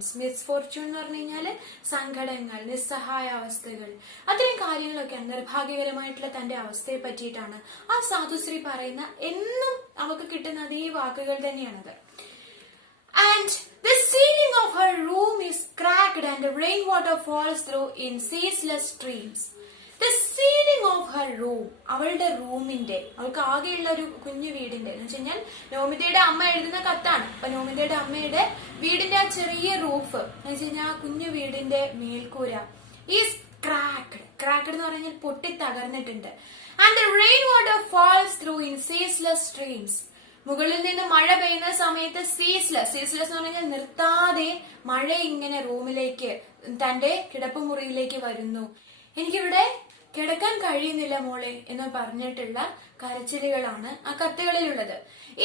എന്ന് പറഞ്ഞു കഴിഞ്ഞാല് സങ്കടങ്ങൾ, നിസ്സഹായാവസ്ഥകൾ, അത്തരം കാര്യങ്ങളൊക്കെ നിർഭാഗ്യകരമായിട്ടുള്ള തന്റെ അവസ്ഥയെ പറ്റിയിട്ടാണ് ആ സാധുശ്രീ പറയുന്ന. എന്നും അവർക്ക് കിട്ടുന്ന അതേ വാക്കുകൾ തന്നെയാണത്. And the ceiling of her room is cracked and the rainwater falls through in ceaseless streams. The ceiling of her room, അവളുടെ റൂമിന്റെ, അവൾക്ക് ആകെയുള്ള ഒരു കുഞ്ഞു വീടിന്റെ എന്ന് വെച്ച് കഴിഞ്ഞാൽ നോമിതയുടെ അമ്മ എഴുതുന്ന കത്താണ്. അപ്പൊ നോമിതയുടെ അമ്മയുടെ വീടിന്റെ ആ ചെറിയ റൂഫ് എന്ന് വെച്ച് കഴിഞ്ഞാൽ ആ കുഞ്ഞു വീടിന്റെ മേൽക്കൂര ഈസ് ക്രാക്ഡ് എന്ന് പറഞ്ഞാൽ പൊട്ടി തകർന്നിട്ടുണ്ട്. And the rainwater falls through in ceaseless streams. മുകളിൽ നിന്ന് മഴ പെയ്യുന്ന സമയത്ത് സീസ്ലെസ് എന്ന് പറഞ്ഞാൽ നിർത്താതെ മഴ ഇങ്ങനെ റൂമിലേക്ക് തന്റെ കിടപ്പുമുറിയിലേക്ക് വരുന്നു. എനിക്കിവിടെ കിടക്കാൻ കഴിയുന്നില്ല മോളെ എന്ന് പറഞ്ഞിട്ടുള്ള കരച്ചിലുകളാണ് ആ കത്തുകളിലുള്ളത്.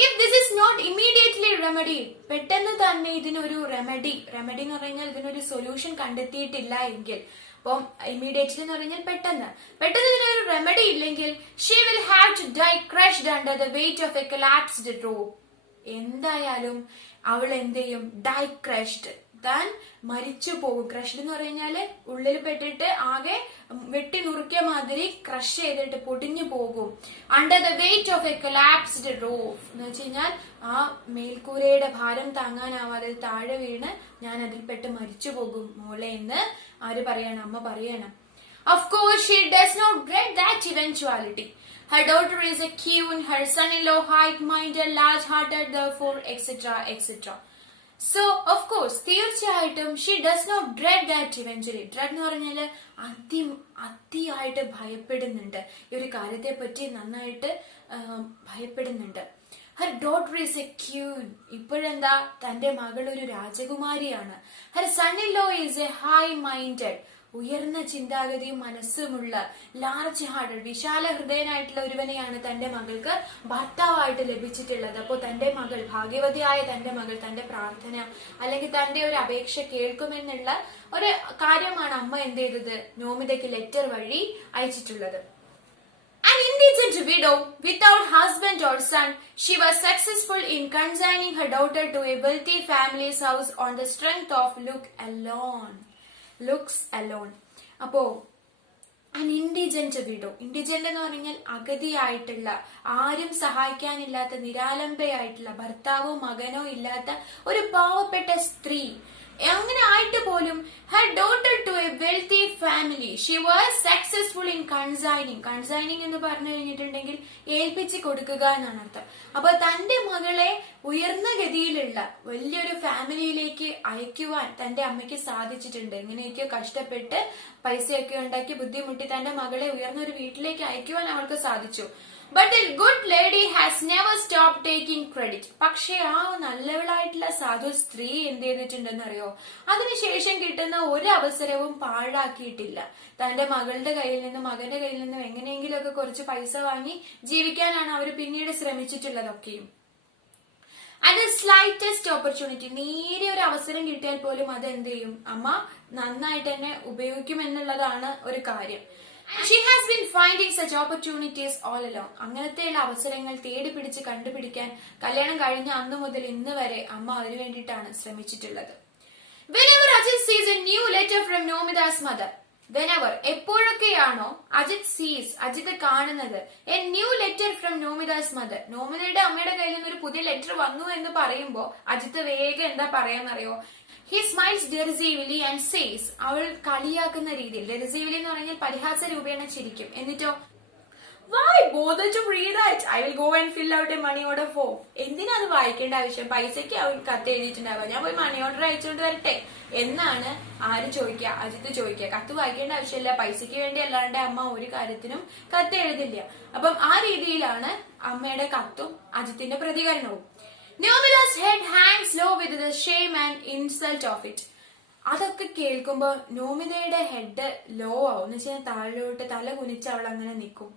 If this is not immediately remedy, പെട്ടെന്ന് തന്നെ ഇതിനൊരു റെമഡി എന്ന് പറഞ്ഞാൽ ഇതിനൊരു സൊല്യൂഷൻ കണ്ടെത്തിയിട്ടില്ല എങ്കിൽ, അപ്പം ഇമ്മീഡിയറ്റ്ലി എന്ന് പറഞ്ഞാൽ പെട്ടെന്ന് ഇതിനൊരു റെമഡി ഇല്ലെങ്കിൽ she will have to die crushed under the weight of a collapsed roof. എന്തായാലും അവൾ എന്ത് ചെയ്യും? ഡൈ ക്രഷ്ഡ്, താൻ മരിച്ചു പോകും. ക്രഷ്ഡ് എന്ന് പറഞ്ഞാല് ഉള്ളിൽ പെട്ടിട്ട് ആകെ വെട്ടി നുറുക്കിയ മാതിരി ക്രഷ് ചെയ്തിട്ട് പൊടിഞ്ഞു പോകും. Under the weight of a collapsed roof എന്ന് വെച്ച് കഴിഞ്ഞാൽ ആ മേൽക്കൂരയുടെ ഭാരം താങ്ങാനാവാതെ താഴെ വീണ് ഞാൻ അതിൽപ്പെട്ട് മരിച്ചു പോകും മോളെ എന്ന് ആര് പറയണം? അമ്മ പറയണം. Of course, she does not dread that eventuality. Her daughter is a queen, her son-in-law high-minded, large-hearted, therefore, etc., etc. So, of course, തീർച്ചയായിട്ടും she does not dread that eventually. Dread എന്ന് പറഞ്ഞാല് അതിയായിട്ട് ഭയപ്പെടുന്നുണ്ട്, ഈ ഒരു കാര്യത്തെ പറ്റി നന്നായിട്ട് ഭയപ്പെടുന്നുണ്ട്. Her daughter is a queen. ഇപ്പോഴെന്താ? തന്റെ മകൾ ഒരു രാജകുമാരിയാണ്. Her son-in-law is a high-minded, ഉയർന്ന ചിന്താഗതിയും മനസ്സുമുള്ള, ലാർജ് ഹാർട്ടഡ്, വിശാല ഹൃദയനായിട്ടുള്ള ഒരുവനെയാണ് തന്റെ മകൾക്ക് ഭർത്താവായിട്ട് ലഭിച്ചിട്ടുള്ളത്. അപ്പോൾ തന്റെ മകൾ, ഭാഗ്യവതിയായ തന്റെ മകൾ, തന്റെ പ്രാർത്ഥന അല്ലെങ്കിൽ തന്റെ ഒരു അപേക്ഷ കേൾക്കുമെന്നുള്ള ഒരു കാര്യമാണ് അമ്മ എന്ത് ചെയ്തത്? നോമിതയ്ക്ക് ലെറ്റർ വഴി അയച്ചിട്ടുള്ളത്. An indigent widow without husband or son, she was successful in consigning her daughter to a wealthy family's house on the strength of looks alone. അപ്പോ an indigent widow, indigent എന്ന് പറഞ്ഞാൽ അഗതിയായിട്ടുള്ള, ആരും സഹായിക്കാനില്ലാത്ത, നിരാലംബയായിട്ടുള്ള, ഭർത്താവോ മകനോ ഇല്ലാത്ത ഒരു പാവപ്പെട്ട സ്ത്രീ, അങ്ങനെ ആയിട്ട് പോലും her daughter to a wealthy family, she was successful in consigning എന്ന് പറഞ്ഞു കഴിഞ്ഞിട്ടുണ്ടെങ്കിൽ ഏൽപ്പിച്ച് കൊടുക്കുക എന്നാണ് അർത്ഥം. അപ്പൊ തന്റെ മകളെ ഉയർന്ന ഗതിയിലുള്ള വലിയൊരു ഫാമിലിയിലേക്ക് അയക്കുവാൻ തന്റെ അമ്മയ്ക്ക് സാധിച്ചിട്ടുണ്ട്. എങ്ങനെയൊക്കെയോ കഷ്ടപ്പെട്ട് പൈസയൊക്കെ ഉണ്ടാക്കി ബുദ്ധിമുട്ടി തന്റെ മകളെ ഉയർന്ന ഒരു വീട്ടിലേക്ക് അയക്കുവാൻ അവൾക്ക് സാധിച്ചു. But the good lady has never stopped taking credit. പക്ഷെ ആ നല്ലവളായിട്ടുള്ള സാധു സ്ത്രീ എന്ത് ചെയ്തിട്ടുണ്ടെന്നറിയോ? അതിനുശേഷം കിട്ടുന്ന ഒരു അവസരവും പാഴാക്കിയിട്ടില്ല. തന്റെ മകളുടെ കയ്യിൽ നിന്നും മകന്റെ കയ്യിൽ നിന്നും എങ്ങനെയെങ്കിലും ഒക്കെ കുറച്ച് പൈസ വാങ്ങി ജീവിക്കാനാണ് അവർ പിന്നീട് ശ്രമിച്ചിട്ടുള്ളതൊക്കെയും. At the slightest opportunity, നേരിയ ഒരു അവസരം കിട്ടിയാൽ പോലും അത് എന്ത് ചെയ്യും? അമ്മ നന്നായിട്ട് തന്നെ ഉപയോഗിക്കുമെന്നുള്ളതാണ് ഒരു കാര്യം. She has been finding such opportunities all along. അങ്ങനത്തെയുള്ള അവസരങ്ങൾ തേടി പിടിച്ച് കണ്ടുപിടിക്കാൻ കല്യാണം കഴിഞ്ഞ അന്നു മുതൽ ഇന്ന് വരെ അമ്മ അതിനു വേണ്ടിയിട്ടാണ് ശ്രമിച്ചിട്ടുള്ളത്. Whenever Ajit sees a new letter from Nomida's mother, എപ്പോഴൊക്കെയാണോ Ajith കാണുന്നത് a new letter from Nomida's mother, നോമിതയുടെ അമ്മയുടെ കയ്യിൽ നിന്ന് ഒരു പുതിയ ലെറ്റർ വന്നു എന്ന് പറയുമ്പോ അജിത്ത് വേഗം എന്താ പറയാന്നറിയോ? He smiles derisively and says, അവൾ കളിയാക്കുന്ന രീതിയിൽ, derisively എന്ന് പറഞ്ഞാൽ പരിഹാസ രൂപേണ ചിരിക്കും. എന്നിട്ടോ why bother to read that? I will go and fill out a money order form. എന്തിനാ അത് വായിക്കേണ്ട ആവശ്യം? പൈസക്ക് അവൾ കത്ത് എഴുതിയിട്ടുണ്ടാവുക, ഞാൻ പോയി മണി ഓർഡർ അയച്ചുകൊണ്ട് വരട്ടെ എന്നാണ് ആര് ചോദിക്കുക? അജിത്ത് ചോദിക്കുക. കത്ത് വായിക്കേണ്ട ആവശ്യമില്ല, പൈസക്ക് വേണ്ടി അല്ലാണ്ട് അമ്മ ഒരു കാര്യത്തിനും കത്ത് എഴുതില്ല. അപ്പം ആ രീതിയിലാണ് അമ്മയുടെ കത്തും അജിത്തിന്റെ പ്രതികരണവും. Nomida's head hangs low with the shame and insult of it. അതൊക്കെ കേൾക്കുമ്പോ നോമിതയുടെ ഹെഡ് ലോ ആവും, എന്ന് വെച്ചാൽ താഴോട്ട് തല കുനിച്ച് അവൾ അങ്ങനെ നിൽക്കും.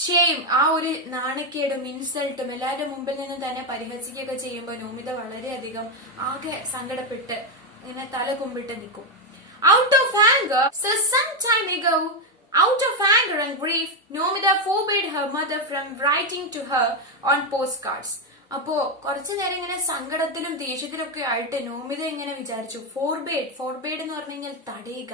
ഷെയിം, ആ ഒരു നാണക്കേടും ഇൻസൾട്ടും എല്ലാവരുടെ മുമ്പിൽ നിന്നും തന്നെ പരിഹസിക്കുകയൊക്കെ ചെയ്യുമ്പോൾ നോമിത വളരെയധികം ആകെ സങ്കടപ്പെട്ട് ഇങ്ങനെ തല കുമ്പിട്ട് നിൽക്കും. Out of anger, so some time ago, out of anger and grief, Nomida forbade her mother from writing to her on postcards. അപ്പോ കുറച്ചു നേരം ഇങ്ങനെ സങ്കടത്തിലും ദേഷ്യത്തിലും ഒക്കെ ആയിട്ട് നോമിത ഇങ്ങനെ വിചാരിച്ചു. ഫോർബേഡ് എന്ന് പറഞ്ഞു കഴിഞ്ഞാൽ തടയുക.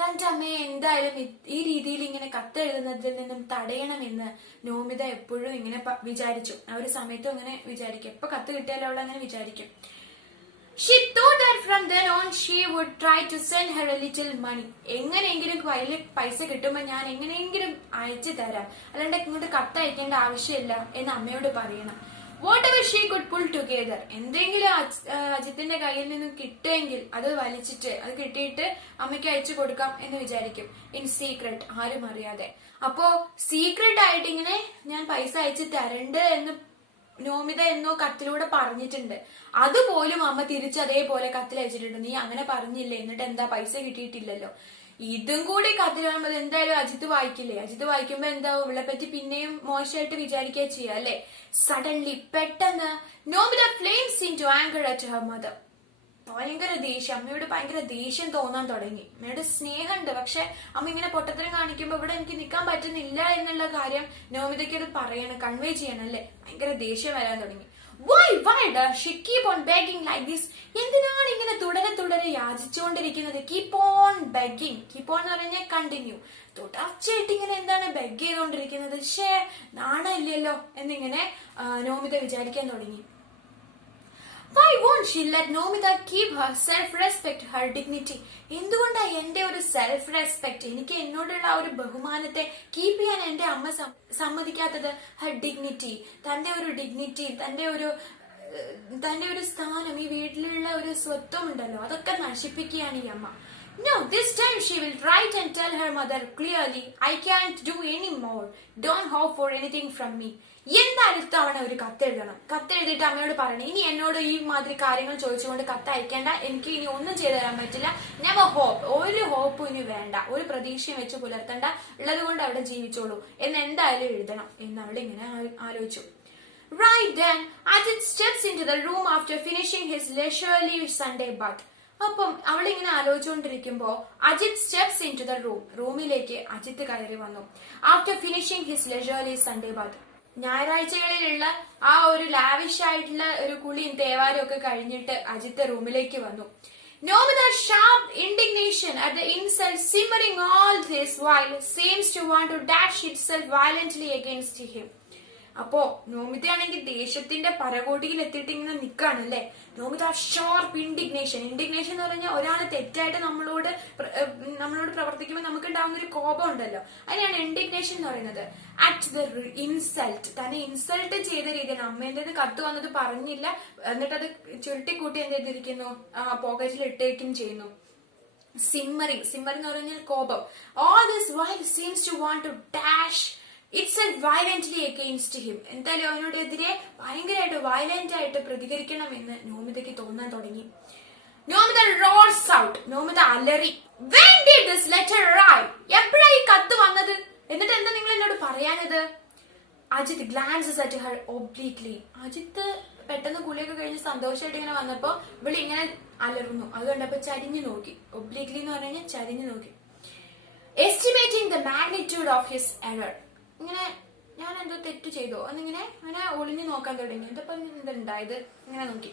തന്റെ അമ്മയെ എന്തായാലും ഈ രീതിയിൽ ഇങ്ങനെ കത്തെഴുതുന്നതിൽ നിന്നും തടയണമെന്ന് നോമിത എപ്പോഴും ഇങ്ങനെ വിചാരിച്ചു. ആ ഒരു സമയത്തും അങ്ങനെ വിചാരിക്കും, എപ്പൊ കത്ത് കിട്ടിയാലും അവൾ അങ്ങനെ വിചാരിക്കും. She thought that from then on she would try to send her a little money. എങ്ങനെയെങ്കിലും കയ്യിൽ പൈസ കിട്ടുമ്പോ ഞാൻ എങ്ങനെയെങ്കിലും അയച്ചു തരാം, അല്ലാണ്ട് ഇങ്ങോട്ട് കത്ത് അയക്കേണ്ട ആവശ്യമില്ല എന്ന് അമ്മയോട് പറയണം. Whatever she could pull together, എന്തെങ്കിലും അജിത്തിന്റെ കയ്യിൽ നിന്നും കിട്ടുമെങ്കിൽ അത് വലിച്ചിട്ട് അത് കിട്ടിയിട്ട് അമ്മയ്ക്ക് അയച്ചു കൊടുക്കാം എന്ന് വിചാരിക്കും. ഇൻ സീക്രട്ട്, ആരും അറിയാതെ. അപ്പോ സീക്രട്ട് ആയിട്ട് ഇങ്ങനെ ഞാൻ പൈസ അയച്ചു തരണ്ട് എന്ന് നോമിത എന്നോ കത്തിലൂടെ പറഞ്ഞിട്ടുണ്ട്. അതുപോലും അമ്മ തിരിച്ച് അതേപോലെ കത്തിൽ അയച്ചിട്ടുണ്ട്. നീ അങ്ങനെ പറഞ്ഞില്ലേ, എന്നിട്ട് എന്താ പൈസ കിട്ടിയിട്ടില്ലല്ലോ. ഇതും കൂടി കത്തിൽ കാണുമ്പോൾ എന്തായാലും അജിത്ത് വായിക്കില്ലേ. അജിത്ത് വായിക്കുമ്പോ എന്താ ഇവളെ പറ്റി പിന്നെയും മോശമായിട്ട് വിചാരിക്കുക ചെയ്യാ അല്ലെ. സഡൻലി പെട്ടെന്ന് Nomita flames into anger at her mother. ഭയങ്കര ദേഷ്യം, അമ്മയോട് ഭയങ്കര ദേഷ്യം തോന്നാൻ തുടങ്ങി. അമ്മയുടെ സ്നേഹമുണ്ട്, പക്ഷെ അമ്മ ഇങ്ങനെ പൊട്ടത്തരം കാണിക്കുമ്പോ ഇവിടെ എനിക്ക് നിൽക്കാൻ പറ്റുന്നില്ല എന്നുള്ള കാര്യം നോമിതയ്ക്ക് അത് പറയണം, കൺവേ ചെയ്യണം അല്ലെ. ഭയങ്കര ദേഷ്യം വരാൻ തുടങ്ങി. Why does she keep on begging like this? എന്തിനാണ് ഇങ്ങനെ തുടരെ യാചിച്ചുകൊണ്ടിരിക്കുന്നത്? Keep on begging. Keep on എന്ന് പറഞ്ഞാൽ കണ്ടിന്യൂ. തുടർച്ചയായിട്ട് ഇങ്ങനെ എന്താണ് ബെഗ് ചെയ്തുകൊണ്ടിരിക്കുന്നത്? ഷേ നാണമില്ലല്ലോ എന്നിങ്ങനെ നോമിത വിചാരിക്കാൻ തുടങ്ങി. Why won't she let Nomita keep her self-respect, her dignity? എന്തുകൊണ്ടാ എന്റെ ഒരു സെൽഫ് റെസ്പെക്ട്, എനിക്ക് എന്നോടുള്ള ആ ഒരു ബഹുമാനത്തെ കീപ്പ് ചെയ്യാൻ എന്റെ അമ്മ സമ്മതിക്കാത്തത്? ഹർ ഡിഗ്നിറ്റി, തന്റെ ഒരു ഡിഗ്നിറ്റി, തന്റെ ഒരു സ്ഥാനം, ഈ വീട്ടിലുള്ള ഒരു സ്വത്വം ഉണ്ടല്ലോ, അതൊക്കെ നശിപ്പിക്കുകയാണ് ഈ അമ്മ. No, this time she will write and tell her mother clearly, I can't do any more. Don't hope for anything from me. എന്തായാലും ഇത്തവണ ഒരു കത്തെഴുതണം. കത്തെഴുതിയിട്ട് അമ്മയോട് പറയണം, ഇനി എന്നോട് ഈ മാതിരി കാര്യങ്ങൾ ചോദിച്ചുകൊണ്ട് കത്ത് അയക്കേണ്ട, എനിക്ക് ഇനി ഒന്നും ചെയ്തു തരാൻ പറ്റില്ല. നെവർ ഹോപ്പ്, ഒരു ഹോപ്പും ഇനി വേണ്ട, ഒരു പ്രതീക്ഷയും വെച്ച് പുലർത്തണ്ട, ഉള്ളത് കൊണ്ട് അവിടെ ജീവിച്ചോളൂ എന്ന് എന്തായാലും എഴുതണം എന്ന് അവൾ ഇങ്ങനെ ആലോചിച്ചു. Right then, Ajit steps into the room after finishing his leisurely Sunday bath. അപ്പം അവളിങ്ങനെ ആലോചിച്ചുകൊണ്ടിരിക്കുമ്പോ Ajit steps in to the റൂമിലേക്ക് അജിത്ത് കയറി വന്നു. After finishing his leisurely Sunday bath. ഞായറാഴ്ചകളിലുള്ള ആ ഒരു ലാവിഷ് ആയിട്ടുള്ള ഒരു കുളിയും തേവാരും ഒക്കെ കഴിഞ്ഞിട്ട് അജിത്ത് റൂമിലേക്ക് വന്നു. Nomita's sharp indignation at the insult simmering all this while seems to want to dash itself violently against him. അപ്പോ നോമിതയാണെങ്കിൽ ദേഷ്യത്തിന്റെ പരകോടിയിൽ എത്തിയിട്ട് ഇങ്ങനെ നിൽക്കാണ് അല്ലെ. നോമിത ഷാർപ്പ് ഇൻഡിഗ്നേഷൻ എന്ന് പറഞ്ഞാൽ ഒരാള് തെറ്റായിട്ട് നമ്മളോട് പ്രവർത്തിക്കുമ്പോൾ നമുക്ക് ഉണ്ടാവുന്ന ഒരു കോപം ഉണ്ടല്ലോ, അതിനാണ് ഇൻഡിഗ്നേഷൻ എന്ന് പറയുന്നത്. അറ്റ് ദ ഇൻസൾട്ട്, തന്നെ ഇൻസൾട്ട് ചെയ്ത രീതിയാണ്. അമ്മേന്റെ കത്ത് വന്നത് പറഞ്ഞില്ല, എന്നിട്ട് അത് ചുരുട്ടിക്കൂട്ടി എന്ത് ചെയ്തിരിക്കുന്നു, പോക്കറ്റിൽ ഇട്ടേക്കും ചെയ്യുന്നു. സിമ്മറിങ് എന്ന് പറഞ്ഞാൽ കോപം. All this while seems to want to dash itself violently against him. എന്തായാലും അവനോടെതിരെ ഭയങ്കരമായിട്ട് വയലന്റ് ആയിട്ട് പ്രതികരിക്കണം എന്ന് നോമിതയ്ക്ക് തോന്നാൻ തുടങ്ങി. Nomita roars out. നോമിത അലറി. When did this letter arrive? എപ്പോഴാ ഈ കത്ത് വന്നത്? എന്നിട്ട് എന്താ നിങ്ങൾ എന്നോട് പറയാനത്? Ajith glances at her obliquely. Ajith പെട്ടെന്ന് കുളിയൊക്കെ കഴിഞ്ഞ് സന്തോഷമായിട്ട് ഇങ്ങനെ വന്നപ്പോ ഇവിടെ ഇങ്ങനെ അലറുന്നു. അത് കണ്ടപ്പോ ചരിഞ്ഞു നോക്കി. ഒബ്ലീക്ലി എന്ന് പറഞ്ഞാൽ ചരിഞ്ഞു നോക്കി. Estimating the magnitude of his error. ഇങ്ങനെ ഞാൻ എന്തോ തെറ്റ് ചെയ്തോ എന്നിങ്ങനെ അങ്ങനെ ഒളിഞ്ഞു നോക്കാൻ തുടങ്ങി. എന്തപ്പം എന്തുണ്ടായത് ഇങ്ങനെ നോക്കി.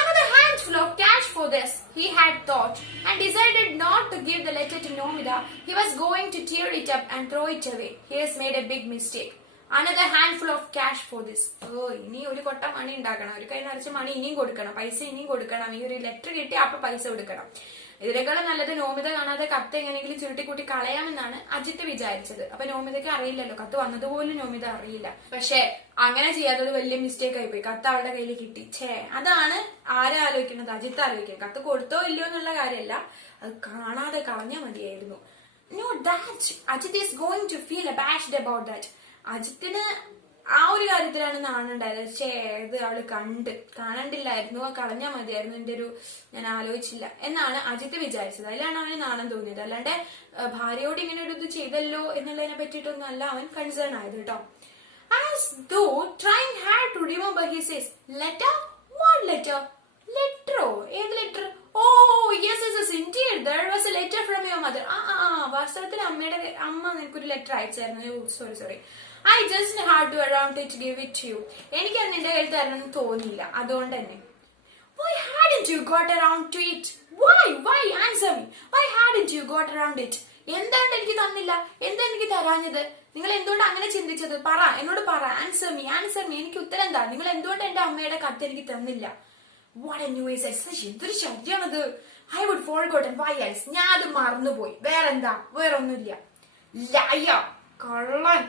Another handful of cash for this, he had thought, and decided not to give the letter to Nomita. He was going to tear it up and throw it away. He has made a big mistake. Another handful of cash for this. ഇനി ഒരു കൊട്ട മണി ഉണ്ടാക്കണം, ഒരു കൈ നിറച്ച് മണി ഇനിയും കൊടുക്കണം, പൈസ ഇനിയും കൊടുക്കണം. ഈ ഒരു ലെറ്റർ കിട്ടി അപ്പൊ പൈസ കൊടുക്കണം. ഇതിനേക്കാളും നല്ലത് നോമിത കാണാതെ കത്ത് എങ്ങനെയെങ്കിലും ചുരുട്ടിക്കൂട്ടി കളയാമെന്നാണ് അജിത്ത് വിചാരിച്ചത്. അപ്പൊ നോമിതയ്ക്ക് അറിയില്ലല്ലോ, കത്ത് വന്നതുപോലും നോമിത അറിയില്ല. പക്ഷെ അങ്ങനെ ചെയ്യാത്തത് വലിയ മിസ്റ്റേക്ക് ആയിപ്പോയി. കത്ത് അവളുടെ കയ്യിൽ കിട്ടി. അതാണ് ആരെ ആലോചിക്കുന്നത്? അജിത്ത് ആലോചിക്കുക. കത്ത് കൊടുത്തോ ഇല്ലയോ എന്നുള്ള കാര്യമല്ല, അത് കാണാതെ കളഞ്ഞാൽ മതിയായിരുന്നു. No, that Ajit is going to feel abashed about that. അജിത്തിന് ആ ഒരു കാര്യത്തിലാണ് നാണുണ്ടായത്. ഇത് അവള് കാണണ്ടില്ലായിരുന്നു, കളഞ്ഞാൽ മതിയായിരുന്നു, ഞാൻ ആലോചിച്ചില്ല എന്നാണ് അജിത്ത് വിചാരിച്ചത്. അതിലാണ് അവന് നാണം തോന്നിയത്. അല്ലാണ്ട് ഭാര്യയോട് ഇങ്ങനെ ഒരു ഇത് ചെയ്തല്ലോ എന്നുള്ളതിനെ പറ്റിയിട്ടൊന്നും അല്ല അവൻ കൺസേൺ ആയത് കേട്ടോ. As though trying hard to remember, he says, letter? What letter? ലെറ്ററോ? ഏത് letter? Oh, yes, indeed. There was a letter from your mother. വാസ്തവത്തിൽ അമ്മ നിനക്കൊരു ലെറ്റർ അയച്ചായിരുന്നു. Sorry. I just had to around it to give it to you. എനിക്ക് അത് നിന്റെ കയ്യിൽ തരണമെന്ന് തോന്നിയില്ല, അതുകൊണ്ട് തന്നെ. Why hadn't you got around to it? Why? Answer me. Why hadn't you got around it? എന്തുകൊണ്ട് എനിക്ക് തന്നില്ല? എന്താ എനിക്ക് തരാഞ്ഞത്? നിങ്ങൾ എന്തുകൊണ്ട് അങ്ങനെ ചിന്തിച്ചത്? എന്നോട് പറ. Answer me. എനിക്ക് ഉത്തരം എന്താ? നിങ്ങൾ എന്തുകൊണ്ട് എന്റെ അമ്മയുടെ കത്ത് എനിക്ക് തന്നില്ല? What a nuisance. എന്തൊരു ശല്യാണത്. I would forgotten. Why else? ഞാൻ അത് മറന്നുപോയി. വേറൊന്നുമില്ല. Liar. കള്ളൻ.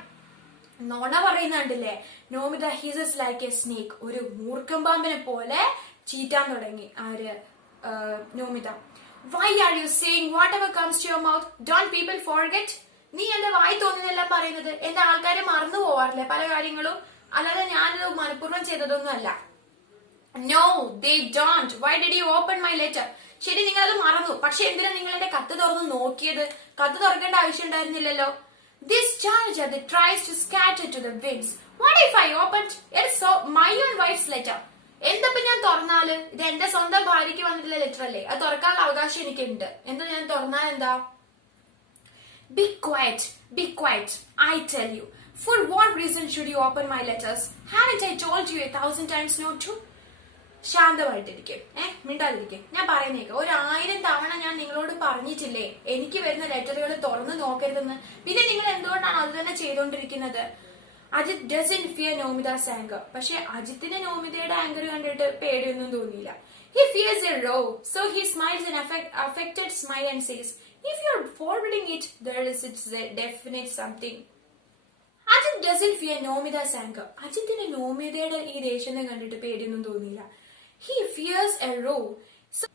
നോണ പറയുന്നുണ്ടല്ലേ. Nomita hisses like a snake. ഒരു മൂർഖൻ പാമ്പിനെ പോലെ ചീറ്റാൻ തുടങ്ങി Nomita. Why are you saying whatever comes to your mouth? Don't people forget? നീ എന്റെ വായി തോന്നുന്നതെല്ലാം പറയുന്നത്. എന്റെ ആൾക്കാരെ മറന്നു പോവാറില്ലേ പല കാര്യങ്ങളും? അല്ലാതെ ഞാനത് മനഃപൂർവ്വം ചെയ്തതൊന്നും അല്ല. No, they don't. Why did you open my letter? ശരി, നിങ്ങൾ അത് മറന്നു, പക്ഷെ എന്തിനാ നിങ്ങൾ എന്റെ കത്ത് തുറന്ന് നോക്കിയത്? കത്ത് തുറക്കേണ്ട ആവശ്യം ഉണ്ടായിരുന്നില്ലല്ലോ. This charger that tries to scatter to the winds. What if I opened it's my own wife's letter? എന്തപ്പോ ഞാൻ തുറന്നാല്? ഇത് എന്റെ സ്വന്തം ഭാര്യയ്ക്ക് വന്നിട്ടുള്ള ലെറ്റർ അല്ലേ? അത് തുറക്കാനുള്ള അവകാശം എനിക്കുണ്ട്. എന്താ ഞാൻ തുറന്നാൽ എന്താ? Be quiet, be quiet. I tell you. For what reason should you open my letters? Haven't I told you 1,000 times not to? ശാന്തമായിട്ടിരിക്കും, മിണ്ടാതിരിക്കും. ഞാൻ പറയുന്നേക്ക് 1000 തവണ ഞാൻ നിങ്ങളോട് പറഞ്ഞിട്ടില്ലേ എനിക്ക് വരുന്ന ലെറ്ററുകൾ തുറന്നു നോക്കരുതെന്ന്? പിന്നെ നിങ്ങൾ എന്തുകൊണ്ടാണ് അത് തന്നെ ചെയ്തുകൊണ്ടിരിക്കുന്നത്? Ajit doesn't fear Nomita's anger. പക്ഷെ അജിത്തിന് നോമിതയുടെ ആങ്കർ കണ്ടിട്ട് പേടിയൊന്നും തോന്നിയില്ല. He fears a row, so he smiles an affected smile and says, if you're forwarding it, there is it's a definite something. Ajit doesn't fear Nomita's anger. അജിത്തിന് നോമിതയുടെ ഈ ദേഷ്യം കണ്ടിട്ട് പേടിയൊന്നും തോന്നിയില്ല. He fears a row, so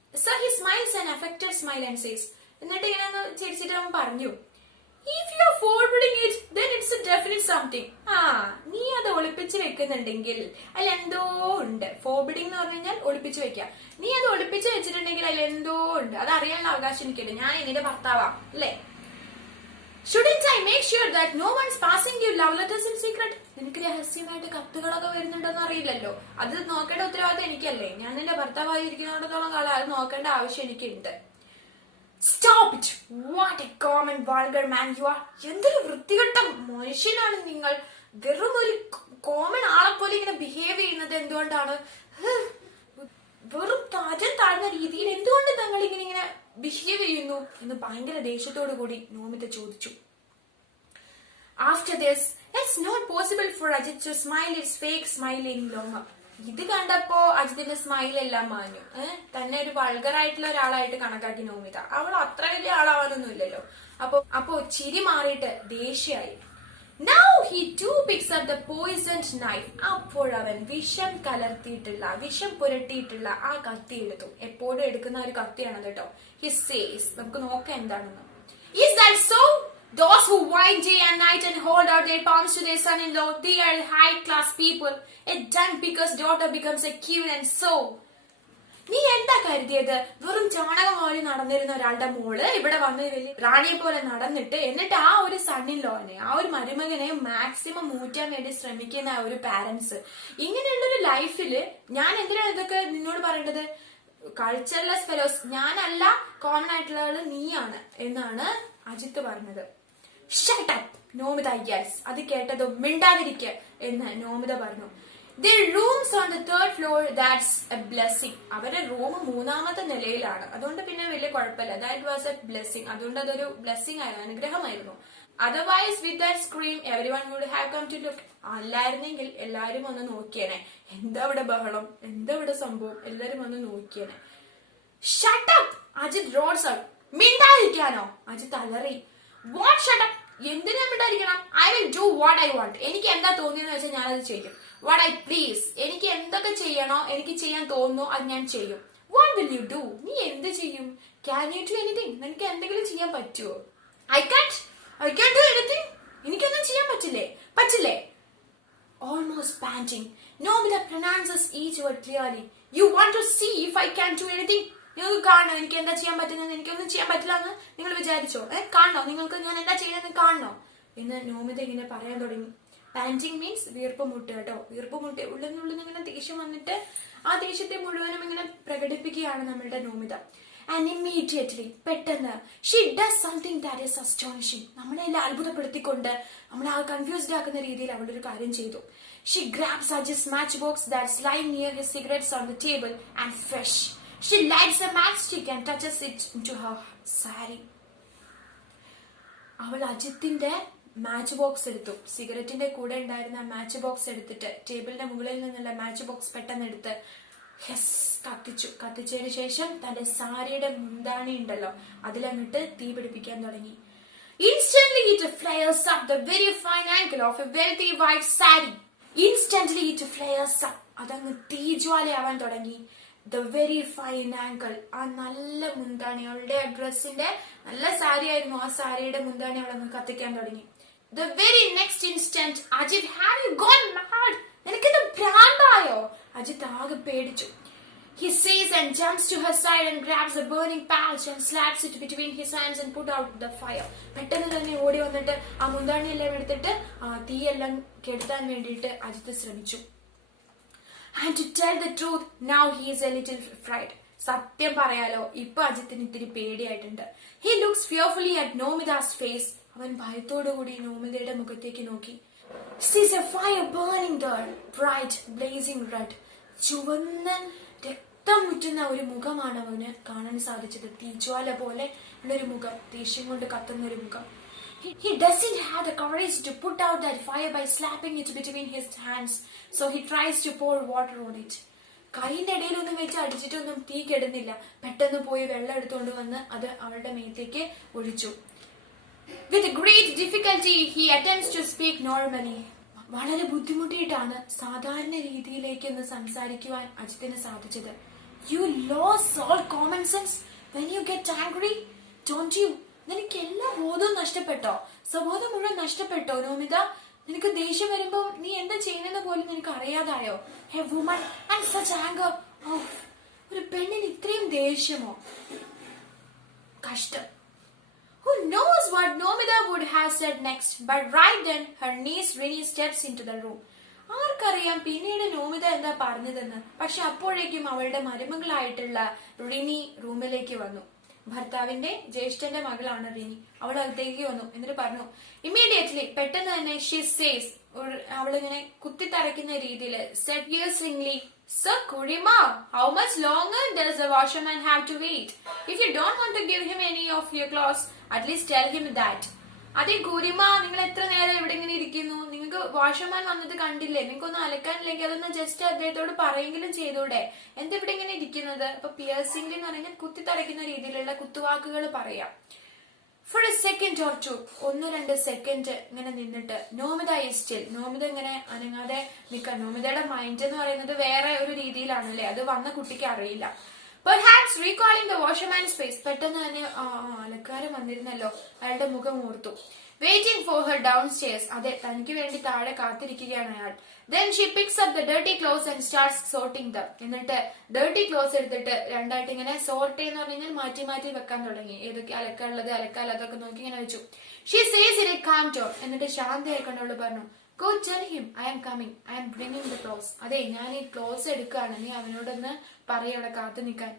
he smiles an affected smile and says, എന്നിട്ട് ഇങ്ങനെ ചിരിച്ചിട്ട് അവൻ പറഞ്ഞു, if you're forwarding it, then it's a definite something. നീ അത് ഒളിപ്പിച്ച് വെക്കുന്നുണ്ടെങ്കിൽ അതിൽ എന്തോ ഉണ്ട്. ഫോർവേഡിംഗ് എന്ന് പറഞ്ഞു കഴിഞ്ഞാൽ ഒളിപ്പിച്ച് വെക്കുക. നീ അത് ഒളിപ്പിച്ച് വെച്ചിട്ടുണ്ടെങ്കിൽ അതിൽ എന്തോ ഉണ്ട്. അത് അറിയാനുള്ള അവകാശം എനിക്കുണ്ട്. ഞാൻ നിന്റെ ഭർത്താവാം അല്ലേ? Shouldn't I make sure that no one's passing you love letters in secret? നിനക്ക് രഹസ്യമായിട്ട് കത്തുകളൊക്കെ വരുന്നുണ്ടെന്ന് അറിയില്ലല്ലോ. അത് നോക്കേണ്ട ഉത്തരവാദിത്തം എനിക്കല്ലേ? ഞാൻ നിന്റെ ഭർത്താവായിരിക്കുന്നിടത്തോളം കാലം അത് നോക്കേണ്ട ആവശ്യം എനിക്കുണ്ട്. Stop it! What a common vulgar man you are. എന്തൊരു വൃത്തികെട്ട മനുഷ്യനാണ് നിങ്ങൾ. വെറും ഒരു കോമൺ ആളെ പോലെ ഇങ്ങനെ ബിഹേവ് ചെയ്യുന്നത് എന്തുകൊണ്ടാണ്? വെറും താഴ്ന്ന രീതിയിൽ എന്തുകൊണ്ട് നിങ്ങൾ ഇങ്ങനെ ബിഹേവ് ചെയ്യുന്നു എന്ന് ഭയങ്കര ദേഷ്യത്തോടു കൂടി നോമിത ചോദിച്ചു. After this, it's not possible for Ajit to smile his fake smile any longer. ഇത് കണ്ടപ്പോ അജിത്തിന്റെ സ്മൈൽ എല്ലാം മാഞ്ഞു. തന്നെ ഒരു വൾഗറായിട്ടുള്ള ഒരാളായിട്ട് കണക്കാക്കി നോമിത. അവൾ അത്ര വലിയ ആളാവാനൊന്നും ഇല്ലല്ലോ. അപ്പോ ചിരി മാറിയിട്ട് ദേഷ്യായി. Now he too picks up the poisoned knife. അപ്പോഴവൻ വിഷം പുരട്ടിയിട്ടുള്ള ആ കത്തി എടുത്തു. എപ്പോഴും എടുക്കുന്ന ഒരു കത്തിയാണ് കേട്ടോ. He says, നമുക്ക് നോക്കാം എന്താണെന്ന്. Is that so? Those who whine day and night and hold out their palms to their son-in-law, they are high-class people. A dung picker's daughter becomes a queen and so. നീ എന്താ കരുതിയത്? വെറും ചാണകം പോലെ നടന്നിരുന്ന ഒരാളുടെ മോള് ഇവിടെ വന്ന് വലിയ റാണിയെ പോലെ നടന്നിട്ട് എന്നിട്ട് ആ ഒരു സണ്ണിൻലോനെ, ആ ഒരു മരുമകനെ മാക്സിമം മൂറ്റാൻ വേണ്ടി ശ്രമിക്കുന്ന ആ ഒരു പാരന്റ്സ്. ഇങ്ങനെയുള്ളൊരു ലൈഫില് ഞാൻ എന്തിനാണ് ഇതൊക്കെ നിന്നോട് പറയേണ്ടത്? കൾച്ചർലെസ് ഫെലോസ്, ഞാനല്ല കോമൺ ആയിട്ടുള്ള ആള് നീയാണ് എന്നാണ് അജിത്ത് പറഞ്ഞത്. Shut up, Nomita yells. അത് കേട്ടതോ മിണ്ടാതിരിക്ക എന്ന് നോമിത പറഞ്ഞു. Their rooms on the 3rd floor, that's a blessing. അവരുടെ റൂം 3ാമത്തെ നിലയിലാണ്. അതുകൊണ്ട് പിന്നെ വലിയ കുഴപ്പമില്ല. That was a blessing. അതുകൊണ്ട് അതൊരു ബ്ലെസ്സിംഗ് ആയിരുന്നു, അനുഗ്രഹമായിരുന്നു. Otherwise, with that scream, everyone would have come to look. അല്ലായിരുന്നെങ്കിൽ എല്ലാരും ഒന്ന് നോക്കിയേനെ. എന്താ ഇവിടെ ബഹളം, എന്താ ഇവിടെ സംഭവം, എല്ലാരും ഒന്ന് നോക്കിയേനെ. Shut up, Ajit roars out. മിണ്ടാതിരിക്കാനോ? Ajith അലറി. What shut up? എന്തിനാ മിണ്ടാതിരിക്കണം? I will do what I want. എനിക്ക് എന്താ തോന്നിയെന്ന് വെച്ചാൽ ഞാനത് ചെയ്യും. What I please. എനിക്ക് എന്തൊക്കെ ചെയ്യണോ, എനിക്ക് ചെയ്യാൻ തോന്നുന്നു അത് ഞാൻ ചെയ്യും. What will you do? നീ എന്ത് ചെയ്യും? Can you do anything? നിനക്ക് എന്തെങ്കിലും ചെയ്യാൻ പറ്റുമോ? I can't do anything. എനിക്കൊന്നും ചെയ്യാൻ പറ്റില്ലേ? Almost panting, Nomita pronounces each word clearly. You want to see if I can do anything? നിങ്ങൾക്ക് കാണണോ എനിക്ക് എന്താ ചെയ്യാൻ പറ്റുന്നത്? എനിക്കൊന്നും ചെയ്യാൻ പറ്റില്ല എന്ന് നിങ്ങൾ വിചാരിച്ചോ? കാണണോ? നിങ്ങൾക്ക് ഞാൻ എന്താ ചെയ്യുന്നത് കാണണോ എന്ന് നോമിത ഇങ്ങനെ പറയാൻ തുടങ്ങി. പാൻറ്റിങ് മീൻസ് വീർപ്പ് മുട്ട് കേട്ടോ. വീർപ്പ് മുട്ട് ഉള്ളിൽ ഇങ്ങനെ ദേഷ്യം വന്നിട്ട് ആ ദേഷ്യത്തെ മുഴുവനും ഇങ്ങനെ പ്രകടിപ്പിക്കുകയാണ് നമ്മളുടെ നോമിത. And immediately, പെട്ടെന്ന് she does something that is astonishing. നമ്മളെ എല്ലാം അത്ഭുതപ്പെടുത്തിക്കൊണ്ട് നമ്മളെ ആ കൺഫ്യൂസ്ഡ് ആക്കുന്ന രീതിയിൽ അവളൊരു കാര്യം ചെയ്തു. She grabs Ajit's matchbox that's lying near his cigarettes on the table and fresh. She lights a matchstick and touches it into her sari. അവൾ അജിത്തിന്റെ മാച്ച് ബോക്സ് എടുത്തു. സിഗരറ്റിന്റെ കൂടെ ഉണ്ടായിരുന്ന മാച്ച് ബോക്സ് എടുത്തിട്ട് ടേബിളിന്റെ മുകളിൽ നിന്നുള്ള മാച്ച് ബോക്സ് പെട്ടെന്ന് എടുത്ത് കത്തിച്ചതിന് ശേഷം തന്റെ സാരിയുടെ മുന്താണി ഉണ്ടല്ലോ അതിലങ്ങിട്ട് തീ പിടിപ്പിക്കാൻ തുടങ്ങി. Instantly it flares up the very fine ankle of a wealthy white sari. Instantly it flares up. അതങ്ങ് തീജ്വാലയാവാൻ തുടങ്ങി. The very fine ankle, ആ നല്ല മുന്താണി, അവളുടെ ഡ്രസ്സിന്റെ നല്ല സാരി ആയിരുന്നു, ആ സാരിയുടെ മുന്താണി അവളങ്ങ് കത്തിക്കാൻ തുടങ്ങി. The very next instant, Ajit, have you gone mad? നിനക്കെന്ത് ഭ്രാന്തായോ? അജിത് ആകെ പേടിച്ചു. He says and jumps to her side and grabs a burning pouch and slaps it between his hands and put out the fire. പെട്ടെന്ന് തന്നെ ഓടി വന്നിട്ട് ആ മുന്താണിയെല്ലാം എടുത്തിട്ട് തീയെല്ലാം കെടുത്താൻ വേണ്ടിയിട്ട് അജിത്ത് ശ്രമിച്ചു. And to tell the truth, now he is a little frightened. സത്യം പറയാലോ, ഇപ്പൊ അജിത്തിന് ഇത്തിരി പേടിയായിട്ടുണ്ട്. He looks fearfully at Nomida's face. അവൻ ഭയത്തോടുകൂടി നോമിതയുടെ മുഖത്തേക്ക് നോക്കി. Sees a fire burning there, bright, blazing red. ചുവന്ന രക്തം മുറ്റുന്ന ഒരു മുഖമാണ് അവന് കാണാൻ സാധിച്ചത്. തീജ്വാല പോലെ ഉള്ളൊരു മുഖം, ദേഷ്യം കൊണ്ട് കത്തുന്ന ഒരു മുഖം. He doesn't have the courage to put out that fire by slapping it between his hands, so he tries to pour water on it. കൈന്റെ ഇടയിലൊന്നും വെച്ച് അടിച്ചിട്ടൊന്നും തീ കെടുന്നില്ല. പെട്ടെന്ന് പോയി വെള്ളം എടുത്തുകൊണ്ട് വന്ന് അത് അവളുടെ മേത്തേക്ക് ഒഴിച്ചു. With great difficulty, he attempts to speak normally. വളരെ ബുദ്ധിമുട്ടിയിട്ടാണ് സാധാരണ രീതിയിലേക്ക് ഒന്ന് സംസാരിക്കുവാൻ അജിത്തിന് സാധിച്ചത്. You lost all common sense when you get angry, don't you? നിനക്ക് എല്ലാ ബോധവും നഷ്ടപ്പെട്ടോ? സ്വബോധം മുഴുവൻ നഷ്ടപ്പെട്ടോ നോമിത? നിനക്ക് ദേഷ്യം വരുമ്പോ നീ എന്താ ചെയ്യുന്നത് പോലും നിനക്ക് അറിയാതായോ? A woman and such anger. ഒരു പെണ്ണിന് ഇത്രയും ദേഷ്യമോ? കഷ്ടം. Who knows what Nomida would have said next, but right then her niece Rini steps into the room. ആർക്കറിയാം പിന്നീട് നോമിത എന്താ പറഞ്ഞതെന്ന്. പക്ഷെ അപ്പോഴേക്കും അവളുടെ മരുമകളായിട്ടുള്ള റിനി റൂമിലേക്ക് വന്നു. ഭർത്താവിന്റെ ജ്യേഷ്ഠന്റെ മകളാണ് റിനി. അവൾ അകത്തേക്ക് വന്നു. എന്നിട്ട് പറഞ്ഞു, ഇമ്മീഡിയറ്റ്ലി പെട്ടെന്ന് തന്നെ ഷീ സേസ്, അവളിങ്ങനെ കുത്തിത്തറയ്ക്കുന്ന രീതിയിൽ said piercingly, Sir Kurima, how much longer does the washerman have to wait? If you don't want to give him any of your clothes, at least tell him that. അതെ കുരിമ, നിങ്ങൾ എത്ര നേരം ഇവിടെ ഇങ്ങനെ ഇരിക്കുന്നു? നിങ്ങൾക്ക് വാഷർമാൻ വന്നത് കണ്ടില്ലേ? നിങ്ങൾക്കൊന്ന് അലക്കാനില്ലെങ്കിൽ അതൊന്ന് ജസ്റ്റ് അദ്ദേഹത്തോട് പറയെങ്കിലും ചെയ്തൂടെ? എന്താ ഇവിടെ ഇങ്ങനെ ഇരിക്കുന്നത്? അപ്പൊ പിയേഴ്സിംഗ് എന്ന് പറഞ്ഞാൽ കുത്തിത്തറയ്ക്കുന്ന രീതിയിലുള്ള കുത്തുവാക്കുകൾ പറയാം. For a second or two, 1-2 second ഇങ്ങനെ നിന്നിട്ട് നോമിത is still. നോമിത ഇങ്ങനെ അനങ്ങാതെ നിൽക്കാൻ. നോമിതയുടെ മൈൻഡ് എന്ന് പറയുന്നത് വേറെ ഒരു രീതിയിലാണല്ലേ, അത് വന്ന കുട്ടിക്ക് അറിയില്ല. Perhaps recalling the washerman's face, പെട്ടെന്ന് തന്നെ അലക്കാരൻ വന്നിരുന്നല്ലോ, അയാളുടെ മുഖം ഓർത്തു. Waiting for her downstairs, അതെ തനിക്ക് വേണ്ടി താഴെ കാത്തിരിക്കുകയാണ് അയാൾ. Then she picks up the dirty clothes and starts sorting them. എന്നിട്ട് dirty clothes എടുത്തിട്ട് രണ്ടായിട്ട് ഇങ്ങനെ sort എന്ന് പറഞ്ഞാൽ മാറ്റി മാറ്റി വെക്കാൻ തുടങ്ങി. ഏതൊക്കെ അലക്കാനുള്ളത് അലക്കാനുള്ളതൊക്കെ നോക്കി ഇങ്ങനെ വെച്ചു. She says in a calm tone, എന്നിട്ട് ശാന്തയായിക്കൊണ്ട് അവള് പറഞ്ഞു, Go tell him I am coming. I am bringing the clothes. അതെ ഞാൻ ഈ ക്ലോത്ത്സ് എടുക്കുകയാണ്, നീ അവനോടൊന്ന് പറയവിടെ കാത്തു നിൽക്കാൻ.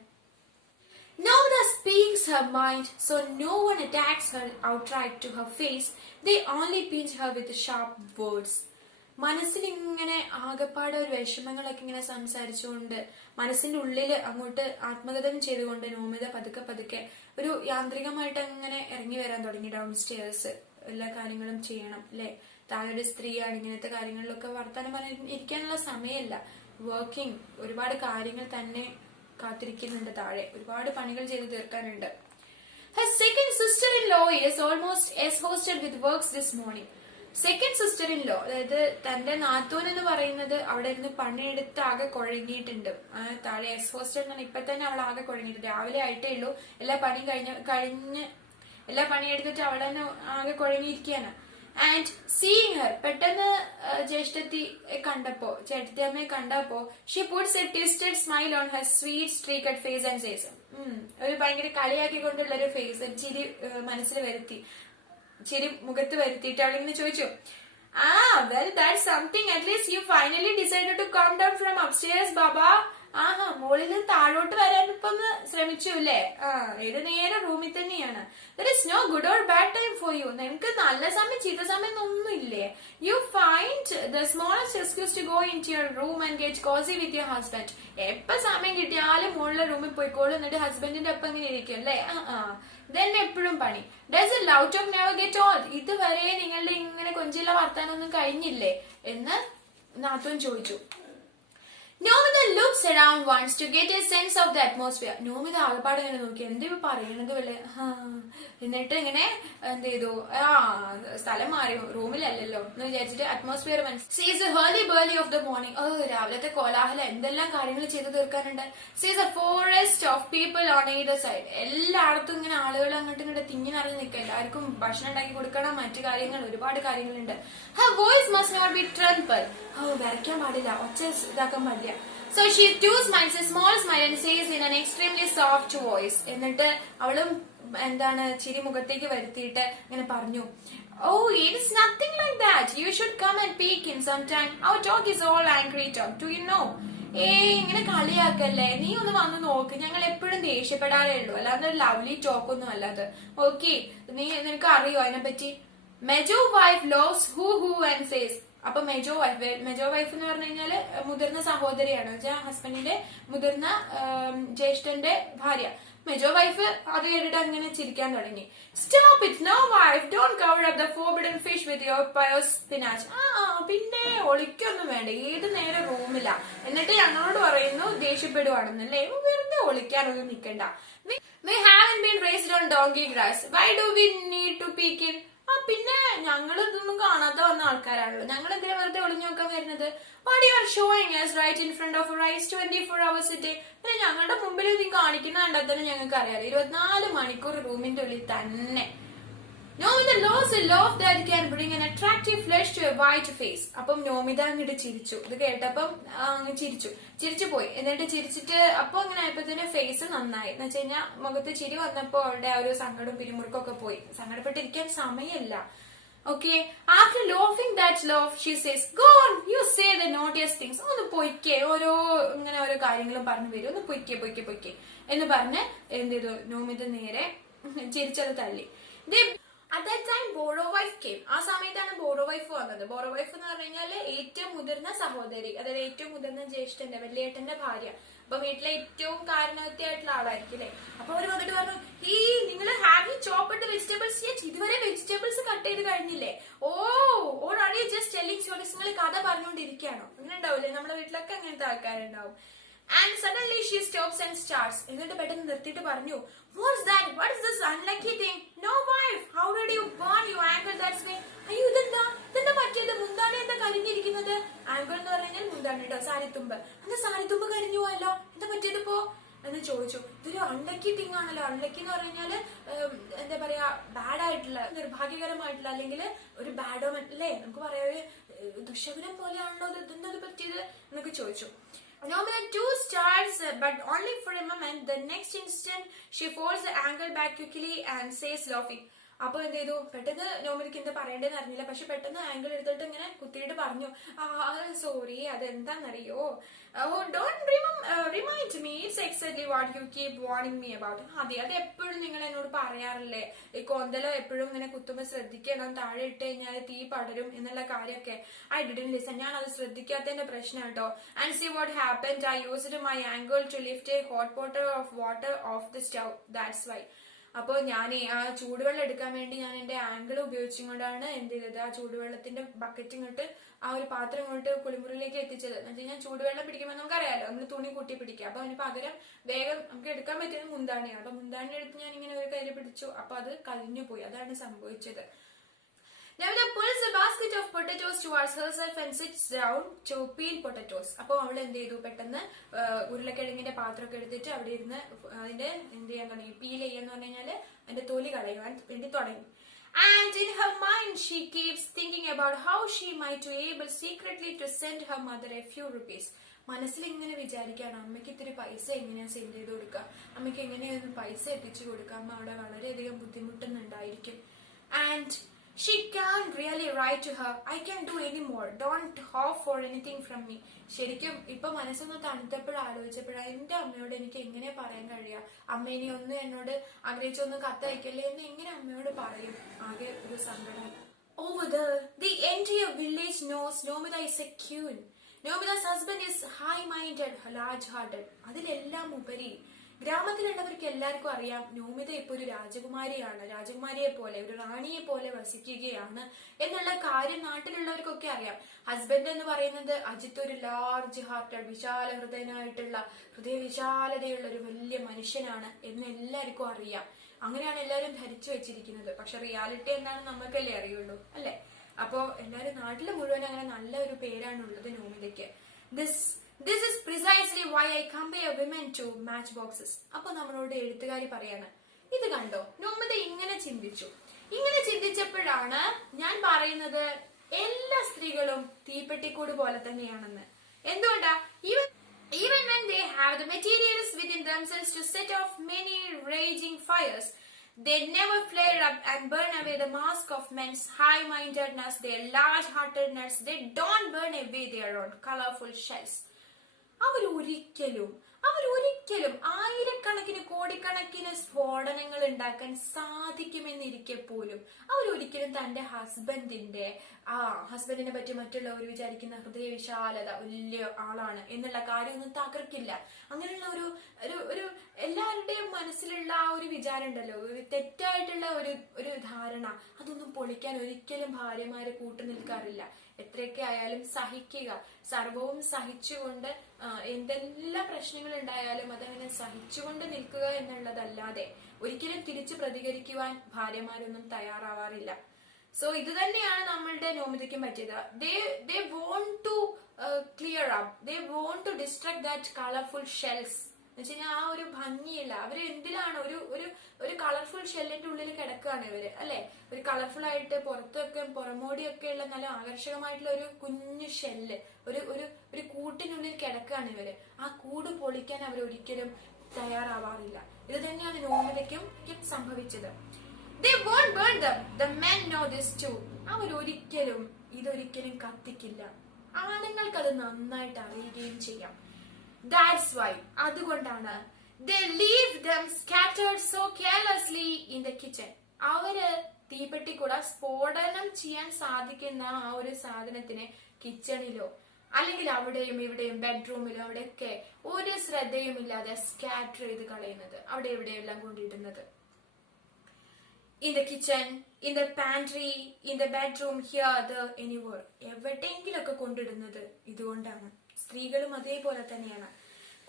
Nomida speaks her mind, so no one attacks her outright to her face. They only pinch her with sharp words. മനസ്സിൽ ഇങ്ങനെ ആകപ്പാടെ ഒരു വിഷമങ്ങളൊക്കെ ഇങ്ങനെ സംസാരിച്ചുകൊണ്ട് മനസ്സിന്റെ ഉള്ളില് അങ്ങോട്ട് ആത്മഗതം ചെയ്തുകൊണ്ട് നോമിത പതുക്കെ പതുക്കെ ഒരു യാന്ത്രികമായിട്ട് അങ്ങനെ ഇറങ്ങി വരാൻ തുടങ്ങി ഡൗൺ സ്റ്റെയർസ്. എല്ലാ കാര്യങ്ങളും ചെയ്യണം അല്ലെ, താഴെ ഒരു സ്ത്രീയാണ്, ഇങ്ങനത്തെ കാര്യങ്ങളിലൊക്കെ വർത്താനം പറഞ്ഞ് ഇരിക്കാനുള്ള സമയമല്ല. വർക്കിംഗ്, ഒരുപാട് കാര്യങ്ങൾ തന്നെ കാത്തിരിക്കുന്നുണ്ട് താഴെ, ഒരുപാട് പണികൾ ചെയ്ത് തീർക്കാനുണ്ട്. Her second sister-in-law is almost exhausted with works this morning. Second sister in law, അതായത് തന്റെ നാത്തൂൻ എന്ന് പറയുന്നത് അവിടെ നിന്ന് പണിയെടുത്ത് ആകെ കുഴങ്ങിയിട്ടുണ്ട്. താഴെ എക്സ്ഹോസ്റ്റഡ് എന്നാണ്. ഇപ്പൊ തന്നെ അവൾ ആകെ കുഴങ്ങിയിട്ടുണ്ട്. രാവിലെ ആയിട്ടേ ഉള്ളൂ, എല്ലാ പണിയും കഴിഞ്ഞ് എല്ലാ പണിയെടുത്തിട്ട് അവൾ തന്നെ ആകെ കുഴങ്ങിയിരിക്കുകയാണ്. ആൻഡ് സീയിങ് ഹർ, പെട്ടെന്ന് ജ്യേഷ്ഠത്തി കണ്ടപ്പോ, ചേട്ടത്തിയമ്മയെ കണ്ടപ്പോ, she puts a twisted smile on her sweet streaked face and says, ഒരു ഭയങ്കര കളിയാക്കിക്കൊണ്ടുള്ള ഒരു ഫേസ്, ഒരു ചിരി മനസ്സിൽ വരുത്തി, ചിരി മുഖത്ത് വരുത്തിയിട്ട് അവളിങ്ങനെ ചോദിച്ചു, well that's something, at least you finally decided to come down from upstairs baba. മോളിൽ താഴോട്ട് വരാൻ ഇപ്പൊ ഒന്ന് ശ്രമിച്ചു അല്ലേ? ഇത് നേരെ റൂമിൽ തന്നെയാണ്. There is no good or bad time for you. നിനക്ക് നല്ല സമയം ചീത്ത സമയം ഒന്നും ഇല്ലേ? You find the smallest excuse to go into your room and get cozy with your husband. എപ്പോ സമയം കിട്ടിയാലും മോളിലെ റൂമിൽ പോയിക്കോളും, എന്നിട്ട് ഹസ്ബൻഡിന്റെ ഒപ്പം ഇങ്ങനെ ഇരിക്കും അല്ലേ? Then എപ്പോഴും പണി. Does a loud talk never get old? ഇതുവരെ നിങ്ങളുടെ ഇങ്ങനെ കൊഞ്ചില്ല വർത്താനൊന്നും കഴിഞ്ഞില്ലേ എന്ന് നാത്തോൻ ചോദിച്ചു. Nomita looks around once to get a sense of the atmosphere. Nomita ആകപ്പാടെ ഇങ്ങനെ നോക്കി എന്തിപ്പോ പറയണത് വല്ലേ. എന്നിട്ട് ഇങ്ങനെ എന്ത് ചെയ്തു, സ്ഥലം മാറി, റൂമിലല്ലല്ലോ എന്ന് വിചാരിച്ചിട്ട് അറ്റ്മോസ്ഫിയർ സീസ് ഹേർലി ബേർലി ഓഫ് ദ മോർണിംഗ്. രാവിലത്തെ കോലാഹലം, എന്തെല്ലാം കാര്യങ്ങൾ ചെയ്തു തീർക്കാനുണ്ട്. സീസ് A forest of people on either side. എല്ലായിടത്തും ഇങ്ങനെ ആളുകൾ അങ്ങോട്ടും ഇങ്ങോട്ട് തിങ്ങി നിറഞ്ഞു നിൽക്കുക. എല്ലാവർക്കും ഭക്ഷണം ഉണ്ടാക്കി കൊടുക്കണം, മറ്റു കാര്യങ്ങൾ, ഒരുപാട് കാര്യങ്ങളുണ്ട്. Her voice must not be trample. വരയ്ക്കാൻ പാടില്ല, ഒച്ച ഇതാക്കാൻ പാടില്ല. So she too smiles a small smile and says in an extremely soft voice. എന്നിട്ട് അവളും എന്താണ് ചിരി മുഖത്തേക്ക് വരുത്തിയിട്ട് ഇങ്ങനെ പറഞ്ഞു, Oh, it is nothing like that. You should come and peek in sometime. Our dog is all angry dog. Do you know? ഇങ്ങനെ കളിയാക്കല്ലേ, നീ ഒന്ന് വന്ന് നോക്ക്. ഞങ്ങൾ എപ്പോഴും ദേഷ്യപ്പെടാറേ ഉള്ളൂ, അല്ലാതെ ലവ്ലി ടോക്ക് ഒന്നും അല്ലാതെ. ഓക്കെ, നിനക്ക് അറിയോ അതിനെപ്പറ്റി? മെജോ wife loves who and says. അപ്പൊ മെജോ വൈഫ് എന്ന് പറഞ്ഞു കഴിഞ്ഞാല് മുതിർന്ന സഹോദരിയാണ്, ഹസ്ബൻഡിന്റെ മുതിർന്ന ജ്യേഷ്ഠന്റെ ഭാര്യ. മെജോ വൈഫ് അത് കേട്ടിട്ട് അങ്ങനെ ചിരിക്കാൻ തുടങ്ങി. Stop it, no wife, don't cover up the forbidden fish with your pious spinach. പിന്നെ ഒളിക്കൊന്നും വേണ്ട, ഏത് നേരം റൂമില്ല. എന്നിട്ട് ഞങ്ങളോട് പറയുന്നു ദേഷ്യപ്പെടുവാണെന്നല്ലേ. വെറുതെ ഒളിക്കാനൊന്നും നിൽക്കണ്ട. We haven't been raised on donkey grass. Why do we need to peek in? പിന്നെ ഞങ്ങൾ ഇതൊന്നും കാണാത്ത വന്ന ആൾക്കാരാണല്ലോ, ഞങ്ങൾ എന്തിനാ വെറുതെ ഒളിഞ്ഞു നോക്കാൻ വരുന്നത്? What you are showing us right in front of our eyes 24 hours a day. പിന്നെ ഞങ്ങളുടെ മുമ്പിൽ നീ കാണിക്കുന്ന കണ്ടാൽ തന്നെ ഞങ്ങൾക്ക് അറിയാലോ, 24 മണിക്കൂർ റൂമിന്റെ ഉള്ളിൽ തന്നെ. Nomita lose a love that can bring an attractive flesh to a white face. അപ്പം നോമിത അങ്ങോട്ട് ചിരിച്ചു. ഇത് കേട്ടപ്പം ചിരിച്ചു പോയി. എന്നിട്ട് ചിരിച്ചിട്ട് അപ്പൊ അങ്ങനെ ആയപ്പോഴത്തേന് ഫേസ് നന്നായി. എന്ന് വെച്ച് കഴിഞ്ഞാൽ മുഖത്ത് ചിരി വന്നപ്പോ അവളുടെ ആ ഒരു സങ്കടം പിരിമുറുക്കൊക്കെ പോയി. സങ്കടപ്പെട്ടിരിക്കാൻ സമയമല്ല. Okay, after laughing that laugh, she says, Go on, you say the naughtiest things. ഒന്ന് പൊയ്ക്കേ, ഓരോ കാര്യങ്ങളും പറഞ്ഞു വരും. ഒന്ന് പൊയ്ക്കേ എന്ന് പറഞ്ഞ് എന്ത് ചെയ്തു, നോമിത നേരെ ചിരിച്ചത് തള്ളി. At that time, borrow wife came. ആ സമയത്താണ് ബോറോ വൈഫ് വന്നത്. ബോറോ വൈഫ് എന്ന് പറഞ്ഞു കഴിഞ്ഞാല് ഏറ്റവും മുതിർന്ന സഹോദരി, അതായത് ഏറ്റവും മുതിർന്ന ജ്യേഷ്ഠന്റെ, വലിയേട്ടന്റെ ഭാര്യ. അപ്പൊ വീട്ടിലെ ഏറ്റവും കാരണവത്തിയായിട്ടുള്ള ആളായിരിക്കും അല്ലെ. അപ്പൊ അവര് വന്നിട്ട് പറഞ്ഞു, നിങ്ങൾ have you chopped vegetables yet? ഇതുവരെ വെജിറ്റബിൾസ് കട്ട് ചെയ്ത് കഴിഞ്ഞില്ലേ? Or are you just telling stories? നിങ്ങൾ കഥ പറഞ്ഞുകൊണ്ടിരിക്കുകയാണോ? അങ്ങനെ ഉണ്ടാവില്ലേ, നമ്മുടെ വീട്ടിലൊക്കെ അങ്ങനത്തെ ആൾക്കാരുണ്ടാവും. And suddenly she stops and starts. എന്നിട്ട് പെട്ടെന്ന് നിർത്തിയിട്ട് പറഞ്ഞു, What's that? What is this unlucky thing? No wife, how did you burn your ankle that way? അയ്യോ, ഇതെന്താ പറ്റിയത്? മുന്താണി എന്താ കരിഞ്ഞിരിക്കുന്നത്? ആങ്കിൾ എന്ന് പറഞ്ഞാൽ മുന്താണി കേട്ടോ, സാരിത്തുമ്പ്. എന്താ സാരിത്തുമ്പ് കരിഞ്ഞു പോയല്ലോ, എന്താ പറ്റിയത് ഇപ്പോ എന്ന് ചോദിച്ചു. ഇതൊരു അൺലക്കി തിങ് ആണല്ലോ. അൺലക്കി എന്ന് പറഞ്ഞാല് എന്താ പറയാ, ബാഡ് ആയിട്ടുള്ള, നിർഭാഗ്യകരമായിട്ടുള്ള, അല്ലെങ്കിൽ ഒരു ബാഡോമൻ അല്ലേ, നമുക്ക് പറയാ ഒരു ദുശകുനം പോലെയാണല്ലോ ഇതെന്താ പറ്റിയത് എന്നൊക്കെ ചോദിച്ചു. Nomina too starts, but only for a moment. The next instant, she folds the ankle back quickly and says laughing. അപ്പൊ എന്ത് ചെയ്തു, പെട്ടെന്ന് നോമിനിക്ക് എന്താ പറയേണ്ടതെന്ന് അറിഞ്ഞില്ല. പക്ഷെ പെട്ടെന്ന് ആംഗിൾ എടുത്തിട്ട് ഇങ്ങനെ കുത്തിയിട്ട് പറഞ്ഞു, സോറി, അതെന്താന്നറിയോ, don't remind me, it's exactly what you keep warning me about. അത് എപ്പോഴും നിങ്ങൾ എന്നോട് പറയാറില്ലേ, ഈ കൊന്തലം എപ്പോഴും ഇങ്ങനെ കുത്തുമ്പോ ശ്രദ്ധിക്കണം, താഴെ ഇട്ട് കഴിഞ്ഞാൽ തീ പടരും എന്നുള്ള കാര്യമൊക്കെ. ഐ ഡിഡന്റ് ലിസൺ, ഞാൻ അത് ശ്രദ്ധിക്കാത്തതിന്റെ പ്രശ്നം കേട്ടോ. And see what happened, I used my ankle to lift a hot pot of water off the stove, that's why. അപ്പൊ ഞാൻ ആ ചൂടുവെള്ളം എടുക്കാൻ വേണ്ടി ഞാൻ എന്റെ ആംഗിൾ ഉപയോഗിച്ചുകൊണ്ടാണ് എന്ത് ചെയ്തത്, ആ ചൂടുവെള്ളത്തിന്റെ ബക്കറ്റ് ഇങ്ങോട്ട്, ആ ഒരു പാത്രം ഇങ്ങോട്ട് കുളിമുറിയിലേക്ക് എത്തിച്ചത്. എന്ന് വെച്ചാൽ ഞാൻ ചൂടുവെള്ളം പിടിക്കുമ്പോൾ നമുക്കറിയാലോ, നമ്മൾ തുണി കൂട്ടി പിടിക്കുക. അപ്പൊ അതിന് പകരം വേഗം നമുക്ക് എടുക്കാൻ പറ്റിയത് മുന്താണിയാണ്. അപ്പൊ മുന്താണി എടുത്ത് ഞാൻ ഇങ്ങനെ ഒരു കയ്യിൽ പിടിച്ചു. അപ്പൊ അത് കരിഞ്ഞു പോയി. അതാണ് സംഭവിച്ചത്. Namita pulls a basket of potatoes towards herself and sits down to peel potatoes. അപ്പൊ അവൾ എന്ത് ചെയ്തു, പെട്ടെന്ന് ഉരുളക്കിഴങ്ങിന്റെ പാത്രമൊക്കെ എടുത്തിട്ട് അവിടെ ഇരുന്ന് അതിന്റെ എന്ത് ചെയ്യാൻ തുടങ്ങി, പീൽ ചെയ്യാന്ന് പറഞ്ഞു കഴിഞ്ഞാല് അതിന്റെ തൊലി കളയുവാൻ വേണ്ടി തുടങ്ങി. And in her mind she keeps thinking about how she might be able secretly to send her mother a few rupees. മനസ്സിൽ ഇങ്ങനെ വിചാരിക്കുകയാണ്, അമ്മയ്ക്ക് ഇത്തിരി പൈസ എങ്ങനെയാ സെൻഡ് ചെയ്ത് കൊടുക്കുക, അമ്മയ്ക്ക് എങ്ങനെയായിരുന്നു പൈസ എത്തിച്ചു കൊടുക്കുക, അമ്മ അവിടെ വളരെയധികം ബുദ്ധിമുട്ടുന്നുണ്ടായിരിക്കും. And she can't really write to her, I can't do any more, don't hope for anything from me. ശരിക്കും ഇപ്പൊ മനസ്സൊന്ന് തണുത്തപ്പോഴാലോചിച്ചപ്പോഴാണ് എന്റെ അമ്മയോട് എനിക്ക് എങ്ങനെ പറയാൻ കഴിയുക, അമ്മ ഇനി ഒന്നും എന്നോട് ആഗ്രഹിച്ചൊന്നും കത്തയക്കല്ലേ എന്ന് എങ്ങനെ അമ്മയോട് പറയും? ആകെ ഒരു സങ്കടം. Over there, the entire village knows Nomita is a queen. Nomita's husband is high-minded, large-hearted. അതിലെല്ലാം ഉപരി ഗ്രാമത്തിലുള്ളവർക്ക് എല്ലാവർക്കും അറിയാം നോമിത ഇപ്പൊ ഒരു രാജകുമാരിയാണ്, രാജകുമാരിയെ പോലെ ഒരു റാണിയെ പോലെ വസിക്കുകയാണ് എന്നുള്ള കാര്യം നാട്ടിലുള്ളവർക്കൊക്കെ അറിയാം. ഹസ്ബൻഡ് എന്ന് പറയുന്നത് അജിത്ത് ഒരു ലാർജ് ഹാർട്ടഡ്, വിശാല ഹൃദയനായിട്ടുള്ള ഹൃദയവിശാലതയുള്ള ഒരു വലിയ മനുഷ്യനാണ് എന്ന് എല്ലാവർക്കും അറിയാം. അങ്ങനെയാണ് എല്ലാവരും ധരിച്ചു വെച്ചിരിക്കുന്നത്. പക്ഷെ റിയാലിറ്റി എന്താണെന്ന് നമുക്കല്ലേ അറിയുള്ളൂ, അല്ലെ? അപ്പോ എല്ലാരും നാട്ടില് മുഴുവൻ അങ്ങനെ നല്ല ഒരു പേരാണ് ഉള്ളത് നോമിതയ്ക്ക്. This is precisely why I compare women to matchboxes. അപ്പൊ നമ്മളോട് എഴുത്തുകാരി പറയാണ്, ഇത് കണ്ടോ, നോമിത ഇങ്ങനെ ചിന്തിച്ചു. ഇങ്ങനെ ചിന്തിച്ചപ്പോഴാണ് ഞാൻ പറയുന്നത് എല്ലാ സ്ത്രീകളും തീപ്പെട്ടിക്കൂട് പോലെ തന്നെയാണെന്ന്. എന്തുകൊണ്ടാ? Even when they have the materials within themselves to set off many raging fires, they never flare up and burn away the mask of men's high-mindedness, their large-heartedness. They don't burn away their own colorful shells. അവരൊരിക്കലും ആയിരക്കണക്കിന് കോടിക്കണക്കിന് സ്ഫോടനങ്ങൾ ഉണ്ടാക്കാൻ സാധിക്കുമെന്നിരിക്കെ പോലും അവരൊരിക്കലും തന്റെ ഹസ്ബൻഡിനെ പറ്റി മറ്റുള്ളവർ വിചാരിക്കുന്ന ഹൃദയവിശാലത, വലിയ ആളാണ് എന്നുള്ള കാര്യമൊന്നും തകർക്കില്ല. അങ്ങനെയുള്ള ഒരു എല്ലാവരുടെയും മനസ്സിലുള്ള ആ ഒരു വിചാരം ഉണ്ടല്ലോ, ഒരു തെറ്റായിട്ടുള്ള ഒരു ധാരണ, അതൊന്നും പൊളിക്കാൻ ഒരിക്കലും ഭാര്യമാരെ കൂട്ടുനിൽക്കാറില്ല. എത്രയൊക്കെ ആയാലും സഹിക്കുക, സർവവും സഹിച്ചുകൊണ്ട് എന്തെല്ലാം പ്രശ്നങ്ങൾ ഉണ്ടായാലും അതങ്ങനെ സഹിച്ചുകൊണ്ട് നിൽക്കുക എന്നുള്ളതല്ലാതെ ഒരിക്കലും തിരിച്ചു പ്രതികരിക്കുവാൻ ഭാര്യമാരൊന്നും തയ്യാറാവാറില്ല. സോ ഇത് തന്നെയാണ് നമ്മളുടെ നോമിതയ്ക്കും പറ്റിയത്. they want to clear up, they want to destruct that colorful shells. എന്നുവെച്ചുകഴിഞ്ഞാൽ ആ ഒരു ഭംഗിയില്ല. അവര് എന്തിനാണ് ഒരു കളർഫുൾ ഷെല്ലിന്റെ ഉള്ളിൽ കിടക്കുകയാണ് ഇവര്, അല്ലെ? ഒരു കളർഫുൾ ആയിട്ട് പുറമോടിയൊക്കെ ഉള്ള നല്ല ആകർഷകമായിട്ടുള്ള ഒരു കുഞ്ഞു ഷെല്ല്, ഒരു കൂട്ടിനുള്ളിൽ കിടക്കുകയാണ് ഇവര്. ആ കൂട് പൊളിക്കാൻ അവർ ഒരിക്കലും തയ്യാറാവാറില്ല. ഇത് തന്നെയാണ് നോമിതയ്ക്കും സംഭവിച്ചത്. They won't burn them. The men know this too. ഇതൊരിക്കലും കത്തിക്കില്ല. ആണുങ്ങൾക്ക് അത് നന്നായിട്ട് അറിയുകയും ചെയ്യാം. That's why, അതുകൊണ്ടാണ് they leave them scattered so carelessly in the kitchen. അവര് തീപ്പെട്ടിക്കൂടെ സ്ഫോടനം ചെയ്യാൻ സാധിക്കുന്ന ആ ഒരു സാധനത്തിനെ കിച്ചണിലോ അല്ലെങ്കിൽ അവിടെയും ഇവിടെയും ബെഡ്റൂമിലോ അവിടെയൊക്കെ ഒരു ശ്രദ്ധയും ഇല്ലാതെ സ്കാറ്റർ ചെയ്ത് കളയുന്നത്, അവിടെ എവിടെയെല്ലാം കൊണ്ടിടുന്നത്. In the kitchen, in the pantry, in the bedroom, here, there, anywhere. എവിടെയെങ്കിലൊക്കെ കൊണ്ടിടുന്നത് ഇതുകൊണ്ടാണ്. സ്ത്രീകളും അതേപോലെ തന്നെയാണ്.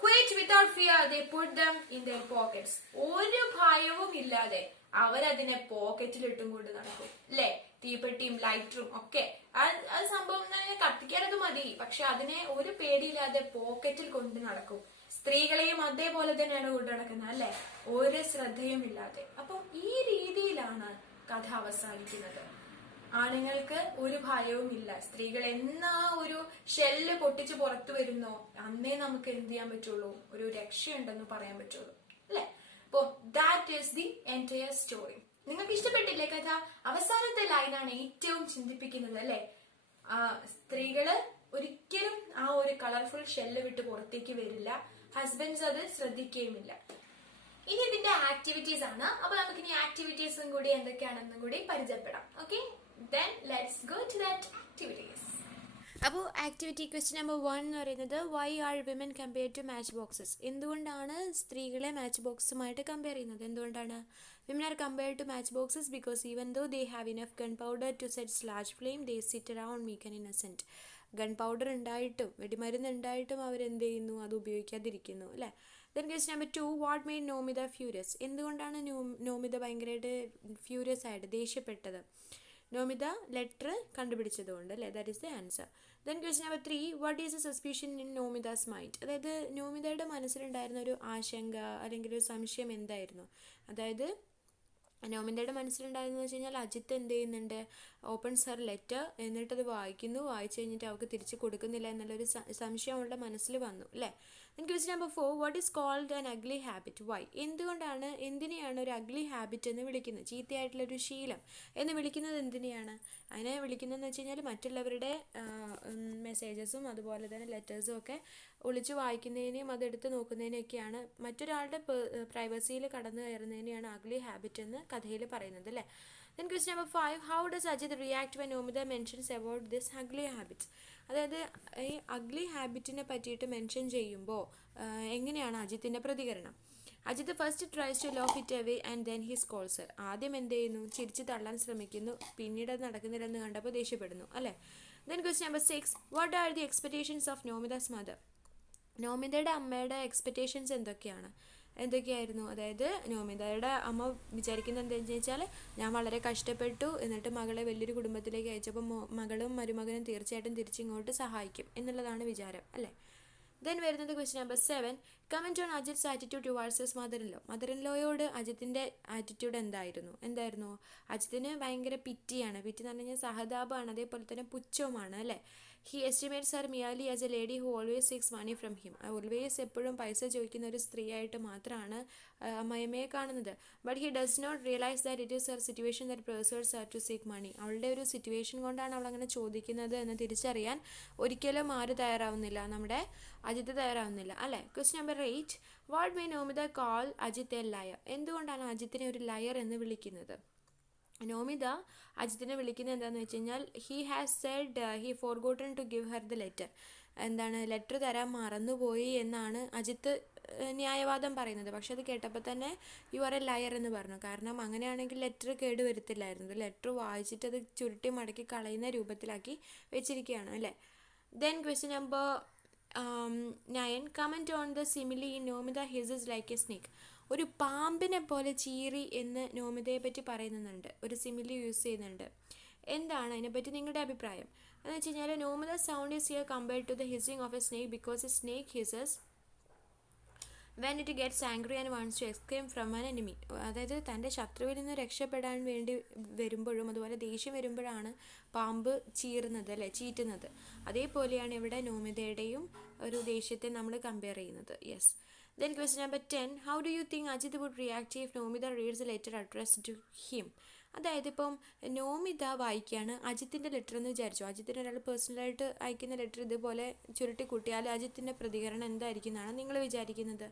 Quite without fear, they put them in their pockets. ഒരു ഭയവും ഇല്ലാതെ അവരതിനെ പോക്കറ്റിലിട്ടും കൊണ്ട് നടക്കും, അല്ലെ? തീപ്പെട്ടിയും ലൈറ്ററും ഒക്കെ അത് സംഭവം കത്തിക്കാനത് മതി, പക്ഷെ അതിനെ ഒരു പേടിയില്ലാതെ പോക്കറ്റിൽ കൊണ്ട് നടക്കും. സ്ത്രീകളെയും അതേപോലെ തന്നെയാണ് കൊണ്ട് നടക്കുന്നത്, അല്ലെ? ഒരു ശ്രദ്ധയും ഇല്ലാതെ. അപ്പം ഈ രീതിയിലാണ് കഥ അവസാനിക്കുന്നത്. ആണുങ്ങൾക്ക് ഒരു ഭയവും ഇല്ല. സ്ത്രീകൾ എന്നാ ഒരു ഷെല്ല് പൊട്ടിച്ച് പുറത്തു വരുന്നോ അന്നേ നമുക്ക് എന്ത് ചെയ്യാൻ പറ്റുള്ളൂ, ഒരു രക്ഷയുണ്ടെന്ന് പറയാൻ പറ്റുള്ളൂ, അല്ലെ? അപ്പോ that is the entire story. നിങ്ങൾക്ക് ഇഷ്ടപ്പെട്ടില്ലേ കഥ? അവസാനത്തെ ലൈനാണ് ഏറ്റവും ചിന്തിപ്പിക്കുന്നത്, അല്ലെ? സ്ത്രീകള് ഒരിക്കലും ആ ഒരു കളർഫുൾ ഷെല്ല് വിട്ട് പുറത്തേക്ക് വരില്ല. ഹസ്ബൻഡ്സ് അത് ശ്രദ്ധിക്കുകയുമില്ല. ഇനി ഇതിന്റെ ആക്ടിവിറ്റീസ് ആണ്. അപ്പൊ നമുക്ക് ഇനി ആക്ടിവിറ്റീസും കൂടി എന്തൊക്കെയാണെന്നും കൂടി പരിചയപ്പെടാം. Okay, then let's go to that activities. അപ്പോൾ ആക്ടിവിറ്റി ക്വസ്റ്റ്യൻ നമ്പർ 1 എന്ന് പറയുന്നത് why are women compare to match boxes. എന്തുകൊണ്ടാണ് സ്ത്രീകളെ മാച്ച് ബോക്സുമായിട്ട് കമ്പയർ ചെയ്യുന്നത്? എന്തുകൊണ്ടാണ് women are compare to match boxes? Because even though they have enough gunpowder to set large flame they sit around meek and innocent. Gunpowder ഉണ്ടായിട്ടും വെടിമരുന്ന് ഉണ്ടായിട്ടും അവരെന്ത് ചെയ്യുന്നു? അത് ഉപയോഗിക്കാതിരിക്കുന്നു, അല്ലേ? Then question number 2 what made Nomita furious. എന്തുകൊണ്ടാണ് നോമിത ഭയങ്കരമായിട്ട് ഫ്യൂരിയസ് ആയിട്ട് ദേഷ്യപ്പെട്ടത്? നോമിത ലെറ്റർ കണ്ടുപിടിച്ചതുകൊണ്ട്, അല്ലേ? That is the answer. Then question number 3 what is a suspicion in Nomita's mind. അതായത് നോമിതയുടെ മനസ്സിലുണ്ടായിരുന്ന ഒരു ആശങ്ക അല്ലെങ്കിൽ ഒരു സംശയം എന്തായിരുന്നു? അതായത് നോമിതയുടെ മനസ്സിലുണ്ടായിരുന്നെന്ന് വെച്ച് കഴിഞ്ഞാൽ അജിത്ത് എന്ത് ചെയ്യുന്നുണ്ട്? ഓപ്പൺസ് ഹർ ലെറ്റർ, എന്നിട്ടത് വായിച്ചു കഴിഞ്ഞിട്ട് അവർക്ക് തിരിച്ച് കൊടുക്കുന്നില്ല എന്നുള്ളൊരു സംശയം അവളുടെ മനസ്സിൽ വന്നു, അല്ലേ? Then question number 4 what is called an ugly habit. Why? എന്തിനെയാണ് ഒരു അഗ്ലി ഹാബിറ്റ് എന്ന് വിളിക്കുന്നത്? ചീത്തയായിട്ടുള്ളൊരു ശീലം എന്ന് വിളിക്കുന്നത് എന്തിനെയാണ്? അതിനെ വിളിക്കുന്നതെന്ന് വെച്ച് കഴിഞ്ഞാൽ മറ്റുള്ളവരുടെ മെസ്സേജസും അതുപോലെ തന്നെ ലെറ്റേഴ്സും ഒക്കെ ഒളിച്ച് വായിക്കുന്നതിനെയും അതെടുത്ത് നോക്കുന്നതിനെയൊക്കെയാണ്, മറ്റൊരാളുടെ പ്രൈവസിയിൽ കടന്നു കയറുന്നതിനെയാണ് അഗ്ലി ഹാബിറ്റ് എന്ന് കഥയിൽ പറയുന്നത്, അല്ലേ? Then question number 5 how does Ajit react when Nomida mentions about this ugly habits. അതായത് ഈ അഗ്ലി ഹാബിറ്റിനെ പറ്റിയിട്ട് മെൻഷൻ ചെയ്യുമ്പോൾ എങ്ങനെയാണ് അജിത്തിൻ്റെ പ്രതികരണം? Ajit first tries to laugh it away and then he scolds her. ആദ്യം എന്ത് ചെയ്യുന്നു, ചിരിച്ച് തള്ളാൻ ശ്രമിക്കുന്നു, പിന്നീട് അത് നടക്കുന്നില്ലെന്ന് കണ്ടപ്പോൾ ദേഷ്യപ്പെടുന്നു അല്ലേ. Then question number 6, what are the expectations of Nomita's mother. നോമിതയുടെ അമ്മയുടെ എക്സ്പെക്റ്റേഷൻസ് എന്തൊക്കെയായിരുന്നു? അതായത് നോമിതയുടെ അമ്മ വിചാരിക്കുന്നത് എന്താണെന്ന് വെച്ചാൽ, ഞാൻ വളരെ കഷ്ടപ്പെട്ടു, എന്നിട്ട് മകളെ വലിയൊരു കുടുംബത്തിലേക്ക് അയച്ചപ്പോൾ മകളും മരുമകനും തീർച്ചയായിട്ടും തിരിച്ചിങ്ങോട്ട് സഹായിക്കും എന്നുള്ളതാണ് വിചാരം അല്ലേ. ദെൻ വരുന്നത് question number 7, comment on Ajit's attitude towards his mother in law. Mother in ലോയോട് അജിത്തിൻ്റെ ആറ്റിറ്റ്യൂഡ് എന്തായിരുന്നു? അജിത്തിന് ഭയങ്കര പിറ്റിയാണ്. പിറ്റി എന്ന് പറഞ്ഞു കഴിഞ്ഞാൽ സഹതാപമാണ്, അതേപോലെ തന്നെ പുച്ഛവുമാണ് അല്ലേ. He estimates her merely as a lady who always seeks money from him. Always എപ്പോഴും പൈസ ചോദിക്കുന്ന ഒരു സ്ത്രീയായിട്ട് മാത്രമാണ് അമ്മയമ്മയെ കാണുന്നത്. But he does not realise that it is her situation that persuades her to seek money. അവളുടെ ഒരു സിറ്റുവേഷൻ കൊണ്ടാണ് അവൾ അങ്ങനെ ചോദിക്കുന്നത് എന്ന് തിരിച്ചറിയാൻ ഒരിക്കലും ആര് തയ്യാറാവുന്നില്ല, നമ്മുടെ അജിത്ത് തയ്യാറാവുന്നില്ല അല്ലേ. Question number 8, what may Nomita call Ajith A layer. എന്തുകൊണ്ടാണ് അജിത്തിനെ ഒരു ലയർ എന്ന് വിളിക്കുന്നത്? നോമിത അജിത്തിനെ വിളിക്കുന്നത് എന്താണെന്ന് വെച്ച് കഴിഞ്ഞാൽ, he has said he forgotten to give her the letter. Letter തരാൻ മറന്നുപോയി എന്നാണ് അജിത്ത് ന്യായവാദം പറയുന്നത്. പക്ഷെ അത് കേട്ടപ്പോൾ തന്നെ യു ആർ എ ലയർ എന്ന് പറഞ്ഞു. കാരണം അങ്ങനെയാണെങ്കിൽ ലെറ്റർ കേടുവരുത്തില്ലായിരുന്നു. ലെറ്റർ വായിച്ചിട്ട് അത് ചുരുട്ടി മടക്കി കളയുന്ന രൂപത്തിലാക്കി വെച്ചിരിക്കുകയാണ് അല്ലേ. Then question number 9, comment on the simile in Nomita hisses like a snake. ഒരു പാമ്പിനെ പോലെ ചീറി എന്ന് നോമിതയെ പറ്റി പറയുന്നുണ്ട്, ഒരു സിമിലി യൂസ് ചെയ്യുന്നുണ്ട്. എന്താണ് അതിനെപ്പറ്റി നിങ്ങളുടെ അഭിപ്രായം എന്ന് വെച്ച് കഴിഞ്ഞാൽ, Nomita sound is here compared to the hissing of a snake because a snake hisses when it gets angry and wants to escape from an enemy. അതായത് തൻ്റെ ശത്രുവിൽ നിന്ന് രക്ഷപ്പെടാൻ വേണ്ടി വരുമ്പോഴും അതുപോലെ ദേഷ്യം വരുമ്പോഴാണ് പാമ്പ് ചീറുന്നത് അല്ലേ, ചീറ്റുന്നത്. അതേപോലെയാണ് ഇവിടെ നോമിതയുടെയും ഒരു ദേഷ്യത്തെ നമ്മൾ കമ്പയർ ചെയ്യുന്നത്. Yes. Then question number 10, how do you think Ajit would react if Nomita reads a letter addressed to him. അതായത് ഇപ്പം നോമിത വായിക്കുകയാണ് അജിത്തിൻ്റെ ലെറ്റർ എന്ന് വിചാരിച്ചു. അജിത്തിന് ഒരാൾ പേഴ്സണലായിട്ട് അയക്കുന്ന ലെറ്റർ ഇതുപോലെ ചുരുട്ടി കൂട്ടിയാൽ അജിത്തിൻ്റെ പ്രതികരണം എന്തായിരിക്കും എന്നാണ് നിങ്ങൾ വിചാരിക്കുന്നത്?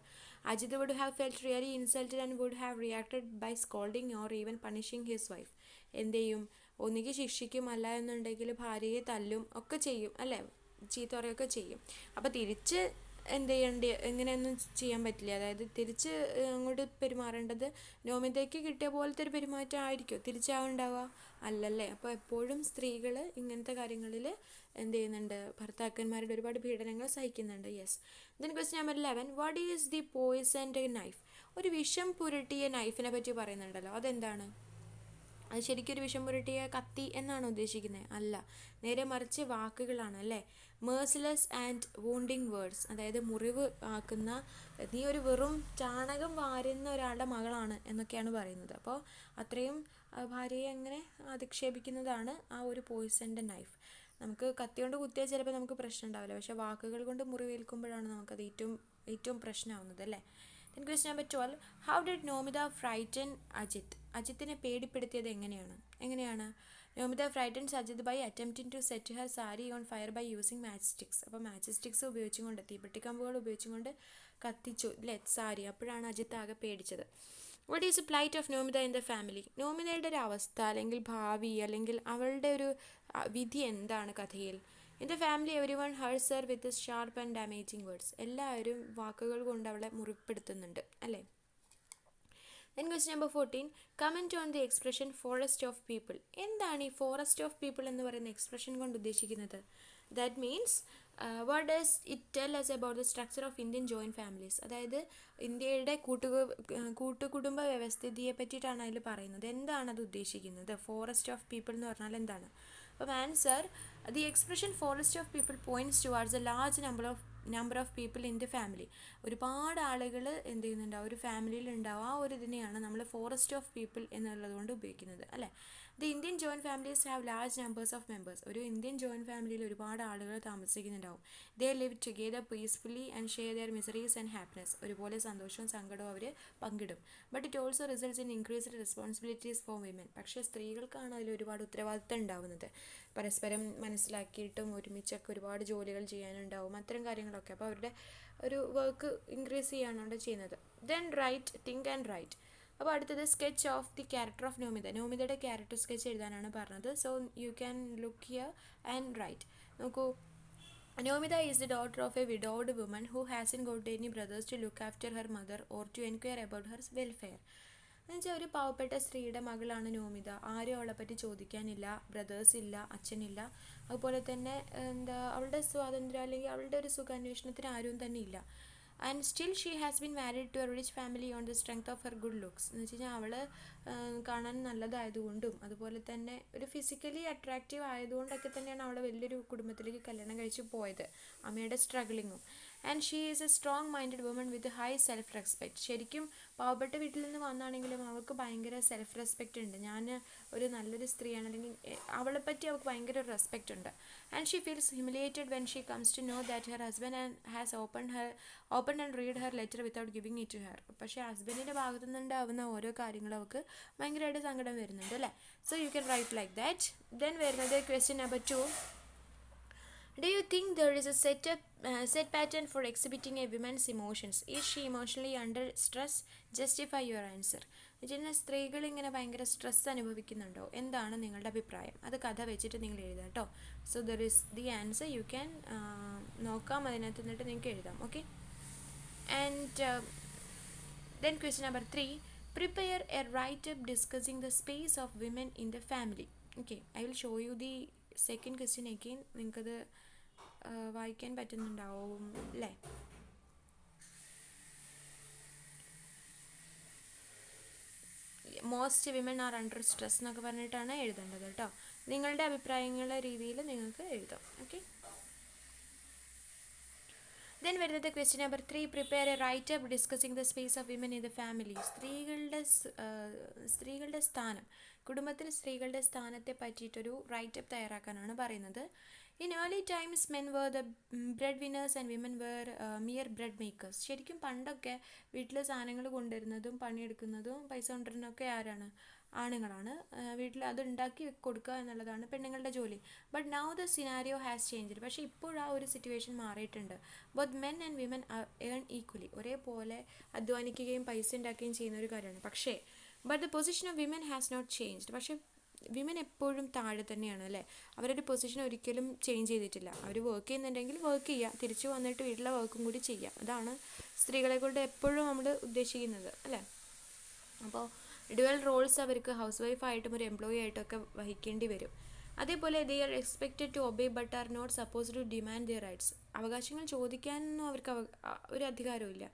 Ajit would have felt really insulted and would have reacted by scolding or even punishing his wife. എന്ത് ചെയ്യും? ഒന്നുകിൽ ശിക്ഷിക്കും, അല്ല എന്നുണ്ടെങ്കിൽ ഭാര്യയെ തല്ലും ഒക്കെ ചെയ്യും അല്ലേ, ചീത്ത പറയുകയൊക്കെ ചെയ്യും. അപ്പോൾ തിരിച്ച് എന്ത് ചെയ്യേണ്ടി, എങ്ങനെയൊന്നും ചെയ്യാൻ പറ്റില്ല. അതായത് തിരിച്ച് അങ്ങോട്ട് പെരുമാറേണ്ടത് നോമിതയ്ക്ക് കിട്ടിയ പോലത്തെ ഒരു പെരുമാറ്റം ആയിരിക്കും തിരിച്ചാവുണ്ടാവുക, അല്ലല്ലേ. അപ്പോൾ എപ്പോഴും സ്ത്രീകൾ ഇങ്ങനത്തെ കാര്യങ്ങളിൽ എന്ത് ചെയ്യുന്നുണ്ട്, ഭർത്താക്കന്മാരുടെ ഒരുപാട് പീഡനങ്ങൾ സഹിക്കുന്നുണ്ട്. Yes. Then question number 11, what is the poisoned knife. ഒരു വിഷം പുരട്ടിയ നൈഫിനെ പറ്റി പറയുന്നുണ്ടല്ലോ, അതെന്താണ്? അത് ശരിക്കും ഒരു വിഷം പുരട്ടിയ കത്തി എന്നാണ് ഉദ്ദേശിക്കുന്നത്? അല്ല, നേരെ മറിച്ച് വാക്കുകളാണ് അല്ലേ. മേഴ്സിലെസ് ആൻഡ് വൂണ്ടിങ് വേർഡ്സ്, അതായത് മുറിവ് ആക്കുന്ന, നീ ഒരു വെറും ചാണകം വാരുന്ന ഒരാളുടെ മകളാണ് എന്നൊക്കെയാണ് പറയുന്നത്. അപ്പോൾ അത്രയും ഭാര്യയെ അങ്ങനെ അധിക്ഷേപിക്കുന്നതാണ് ആ ഒരു പോയിസൺഡ് നൈഫ്. നമുക്ക് കത്തി കൊണ്ട് കുത്തിയാൽ ചിലപ്പോൾ നമുക്ക് പ്രശ്നം ഉണ്ടാവില്ല, പക്ഷേ വാക്കുകൾ കൊണ്ട് മുറിവേൽക്കുമ്പോഴാണ് നമുക്കത് ഏറ്റവും പ്രശ്നമാവുന്നത് അല്ലേ. Then question number 12, how did Nomita frighten Ajit. അജിത്തിനെ പേടിപ്പെടുത്തിയത് എങ്ങനെയാണ്? Nomita frightens Ajit by attempting to set her sari on fire by using match sticks. അപ്പോൾ മാച്ച് സ്റ്റിക്സ് ഉപയോഗിച്ചുകൊണ്ട്, തീപ്പെട്ടിക്കമ്പുകൾ ഉപയോഗിച്ചുകൊണ്ട് കത്തിച്ചു അല്ലേ സാരി. അപ്പോഴാണ് അജിത്ത് ആകെ പേടിച്ചത്. What is a plight of Nomita in the family. നോമിതയുടെ ഒരു അവസ്ഥ അല്ലെങ്കിൽ ഭാവി അല്ലെങ്കിൽ അവളുടെ ഒരു വിധി എന്താണ് കഥയിൽ? In the family every one hertz Har with sharp and damaging words. എല്ലാവരും വാക്കുകൾ കൊണ്ട് അവളെ മുറിപ്പെടുത്തുന്നുണ്ട് അല്ലേ. Then question number 14, comment on the expression forest of people. എന്താണ് ഈ ഫോറസ്റ്റ് ഓഫ് പീപ്പിൾ എന്ന് പറയുന്ന എക്സ്പ്രഷൻ കൊണ്ട് ഉദ്ദേശിക്കുന്നത്? That means what does it tell us about the structure of Indian joint families. അതായത് ഇന്ത്യയുടെ കൂട്ടുകുടുംബ വ്യവസ്ഥിതിയെ പറ്റിയിട്ടാണ് അതിൽ പറയുന്നത്. എന്താണ് അത് ഉദ്ദേശിക്കുന്നത്? ഫോറസ്റ്റ് ഓഫ് പീപ്പിൾ എന്ന് പറഞ്ഞാൽ എന്താണ്? അപ്പം answer, the expression forest of people points towards A large number of people in the family. ഒരുപാട് ആളുകൾ എന്ത് ചെയ്യുന്നുണ്ട്, ആ ഒരു ഫാമിലിയിൽ ഉണ്ടാവും. ആ ഒരു ഇതിനെയാണ് നമ്മൾ ഫോറസ്റ്റ് ഓഫ് പീപ്പിൾ എന്നുള്ളത് കൊണ്ട് ഉപയോഗിക്കുന്നത് അല്ലേ. The Indian joint families have large numbers of members. ഒരു ഇന്ത്യൻ ജോയിൻറ്റ് ഫാമിലിയിൽ ഒരുപാട് ആളുകൾ താമസിക്കുന്നുണ്ടാവും. They live together peacefully and share their miseries and happiness. ഒരുപോലെ സന്തോഷവും സങ്കടവും അവർ പങ്കിടും. But it also results in increased responsibilities for women. പക്ഷേ സ്ത്രീകൾക്കാണ് അതിൽ ഒരുപാട് ഉത്തരവാദിത്തം ഉണ്ടാവുന്നത്. പരസ്പരം മനസ്സിലാക്കിയിട്ടും ഒരുമിച്ചൊക്കെ ഒരുപാട് ജോലികൾ ചെയ്യാനുണ്ടാവും, അത്തരം കാര്യങ്ങളൊക്കെ. അപ്പോൾ അവരുടെ ഒരു വർക്ക് ഇൻക്രീസ് ചെയ്യാനാണ് ചെയ്യുന്നത്. Then write, think and write. അപ്പോൾ അടുത്തത് sketch of the character of Nomita. നോമിതയുടെ ക്യാരക്ടർ സ്കെച്ച് എഴുതാനാണ് പറഞ്ഞത്. So you can look here and write. നോക്കൂ, Nomida is the daughter of a widowed woman who hasn't got any brothers to look after her mother or to inquire about her welfare. എന്നുവെച്ചാൽ ഒരു പാവപ്പെട്ട സ്ത്രീയുടെ മകളാണ് നോമിത. ആരും അവളെ പറ്റി ചോദിക്കാനില്ല, ബ്രദേഴ്സ് ഇല്ല, അച്ഛനില്ല. അതുപോലെ തന്നെ അവളുടെ സ്വാതന്ത്ര്യം അല്ലെങ്കിൽ അവളുടെ ഒരു സുഖാന്വേഷണത്തിന് ആരും തന്നെ ഇല്ല. And still she has been married to a rich family on the strength of her good looks. എന്ന് വെച്ച് കഴിഞ്ഞാൽ അവൾ കാണാൻ നല്ലതായതുകൊണ്ടും അതുപോലെ തന്നെ ഒരു ഫിസിക്കലി അട്രാക്റ്റീവ് ആയതുകൊണ്ടൊക്കെ തന്നെയാണ് അവളെ വലിയൊരു കുടുംബത്തിലേക്ക് കല്യാണം കഴിച്ച് പോയത്, അമ്മയുടെ സ്ട്രഗിളിങ്ങും. And she is a strong minded woman with high self respect. ശരിക്കും പാവപ്പെട്ട വീട്ടിൽ നിന്ന് വന്നാണെങ്കിലും അവൾക്ക് ഭയങ്കര സെൽഫ് റെസ്പെക്റ്റ് ഉണ്ട്. ഞാൻ ഒരു നല്ലൊരു സ്ത്രീയാണ്, അല്ലെങ്കിൽ അവളെപ്പറ്റി അവൾക്ക് ഭയങ്കര റെസ്പെക്റ്റ് ഉണ്ട്. And she feels humiliated when she comes to know that her husband has open and read her letter without giving it to her. പക്ഷേ ഹസ്ബൻഡിൻ്റെ ഭാഗത്തു നിന്നുണ്ടാവുന്ന ഓരോ കാര്യങ്ങളും അവൾക്ക് ഭയങ്കരമായിട്ട് സങ്കടം വരുന്നുണ്ട് അല്ലേ. So you can write like that. Then വരുന്നത് question number 2. Do you think there is a set pattern for exhibiting a woman's emotions? Is she emotionally under stress? Justify your answer. ഇതിന് സ്ത്രീകൾ ഇങ്ങനെ ഭയങ്കര സ്ട്രെസ് അനുഭവിക്കുന്നുണ്ടോ? എന്താണ് നിങ്ങളുടെ അഭിപ്രായം? അത് കഥ വെച്ചിട്ട് നിങ്ങൾ എഴുതാം കേട്ടോ. So there is the answer. You can നോക്കാം, അതിനകത്ത് നിന്നിട്ട് നിങ്ങൾക്ക് എഴുതാം. Okay. And then question number 3. Prepare a write-up discussing the space of women in the family. Okay, I will show you the second question again. നിങ്ങൾക്കത് വായിക്കാൻ പറ്റുന്നുണ്ടാവും അല്ലേ? Most women are under stress എന്നൊക്കെ പറഞ്ഞിട്ടാണ് എഴുതേണ്ടത് കേട്ടോ. നിങ്ങളുടെ അഭിപ്രായങ്ങളുടെ രീതിയിൽ നിങ്ങൾക്ക് എഴുതാം. ഓക്കെ. ദെൻ വരുന്നത് question number 3. Prepare a write up discussing the space of women in the family. സ്ത്രീകളുടെ സ്ഥാനം, കുടുംബത്തിൽ സ്ത്രീകളുടെ സ്ഥാനത്തെ പറ്റിയിട്ടൊരു റൈറ്റ് അപ്പ് തയ്യാറാക്കാനാണ് പറയുന്നത്. In early times men were the bread winners and women were mere bread makers. ശരിക്കും പണ്ടൊക്കെ വീട്ടിൽ സാധനങ്ങൾ കൊണ്ടുവരുന്നതും പണിയെടുക്കുന്നതും പൈസ കൊണ്ടുവരുന്നതൊക്കെ ആരാണ്? ആണുങ്ങളാണ്. വീട്ടിൽ അത് ഉണ്ടാക്കി കൊടുക്കുക എന്നുള്ളതാണ് പെണ്ണുങ്ങളുടെ ജോലി. But now the scenario has changed. പക്ഷേ ഇപ്പോൾ ആ ഒരു സിറ്റുവേഷൻ മാറിയിട്ടുണ്ട്. Both men and women earn equally. ഒരേപോലെ അധ്വാനിക്കുകയും പൈസ ഉണ്ടാക്കുകയും ചെയ്യുന്ന ഒരു കാര്യമാണ്. പക്ഷേ but the position of women has not changed. പക്ഷേ വിമൻ എപ്പോഴും താഴെ തന്നെയാണ് അല്ലേ. അവരുടെ പൊസിഷൻ ഒരിക്കലും ചേഞ്ച് ചെയ്തിട്ടില്ല. അവർ വർക്ക് ചെയ്യുന്നുണ്ടെങ്കിൽ വർക്ക് ചെയ്യുക, തിരിച്ചു വന്നിട്ട് വീട്ടിലെ വർക്കും കൂടി ചെയ്യുക. അതാണ് സ്ത്രീകളെ കൊണ്ട് എപ്പോഴും നമ്മൾ ഉദ്ദേശിക്കുന്നത് അല്ലേ. അപ്പോൾ ഡ്യുവൽ റോൾസ് അവർക്ക് ഹൗസ് വൈഫായിട്ടും ഒരു എംപ്ലോയി ആയിട്ടൊക്കെ വഹിക്കേണ്ടി വരും. അതേപോലെ they are expected to obey but are not suppose to demand their rights. അവകാശങ്ങൾ ചോദിക്കാനൊന്നും അവർക്ക് ഒരു അധികാരമില്ല,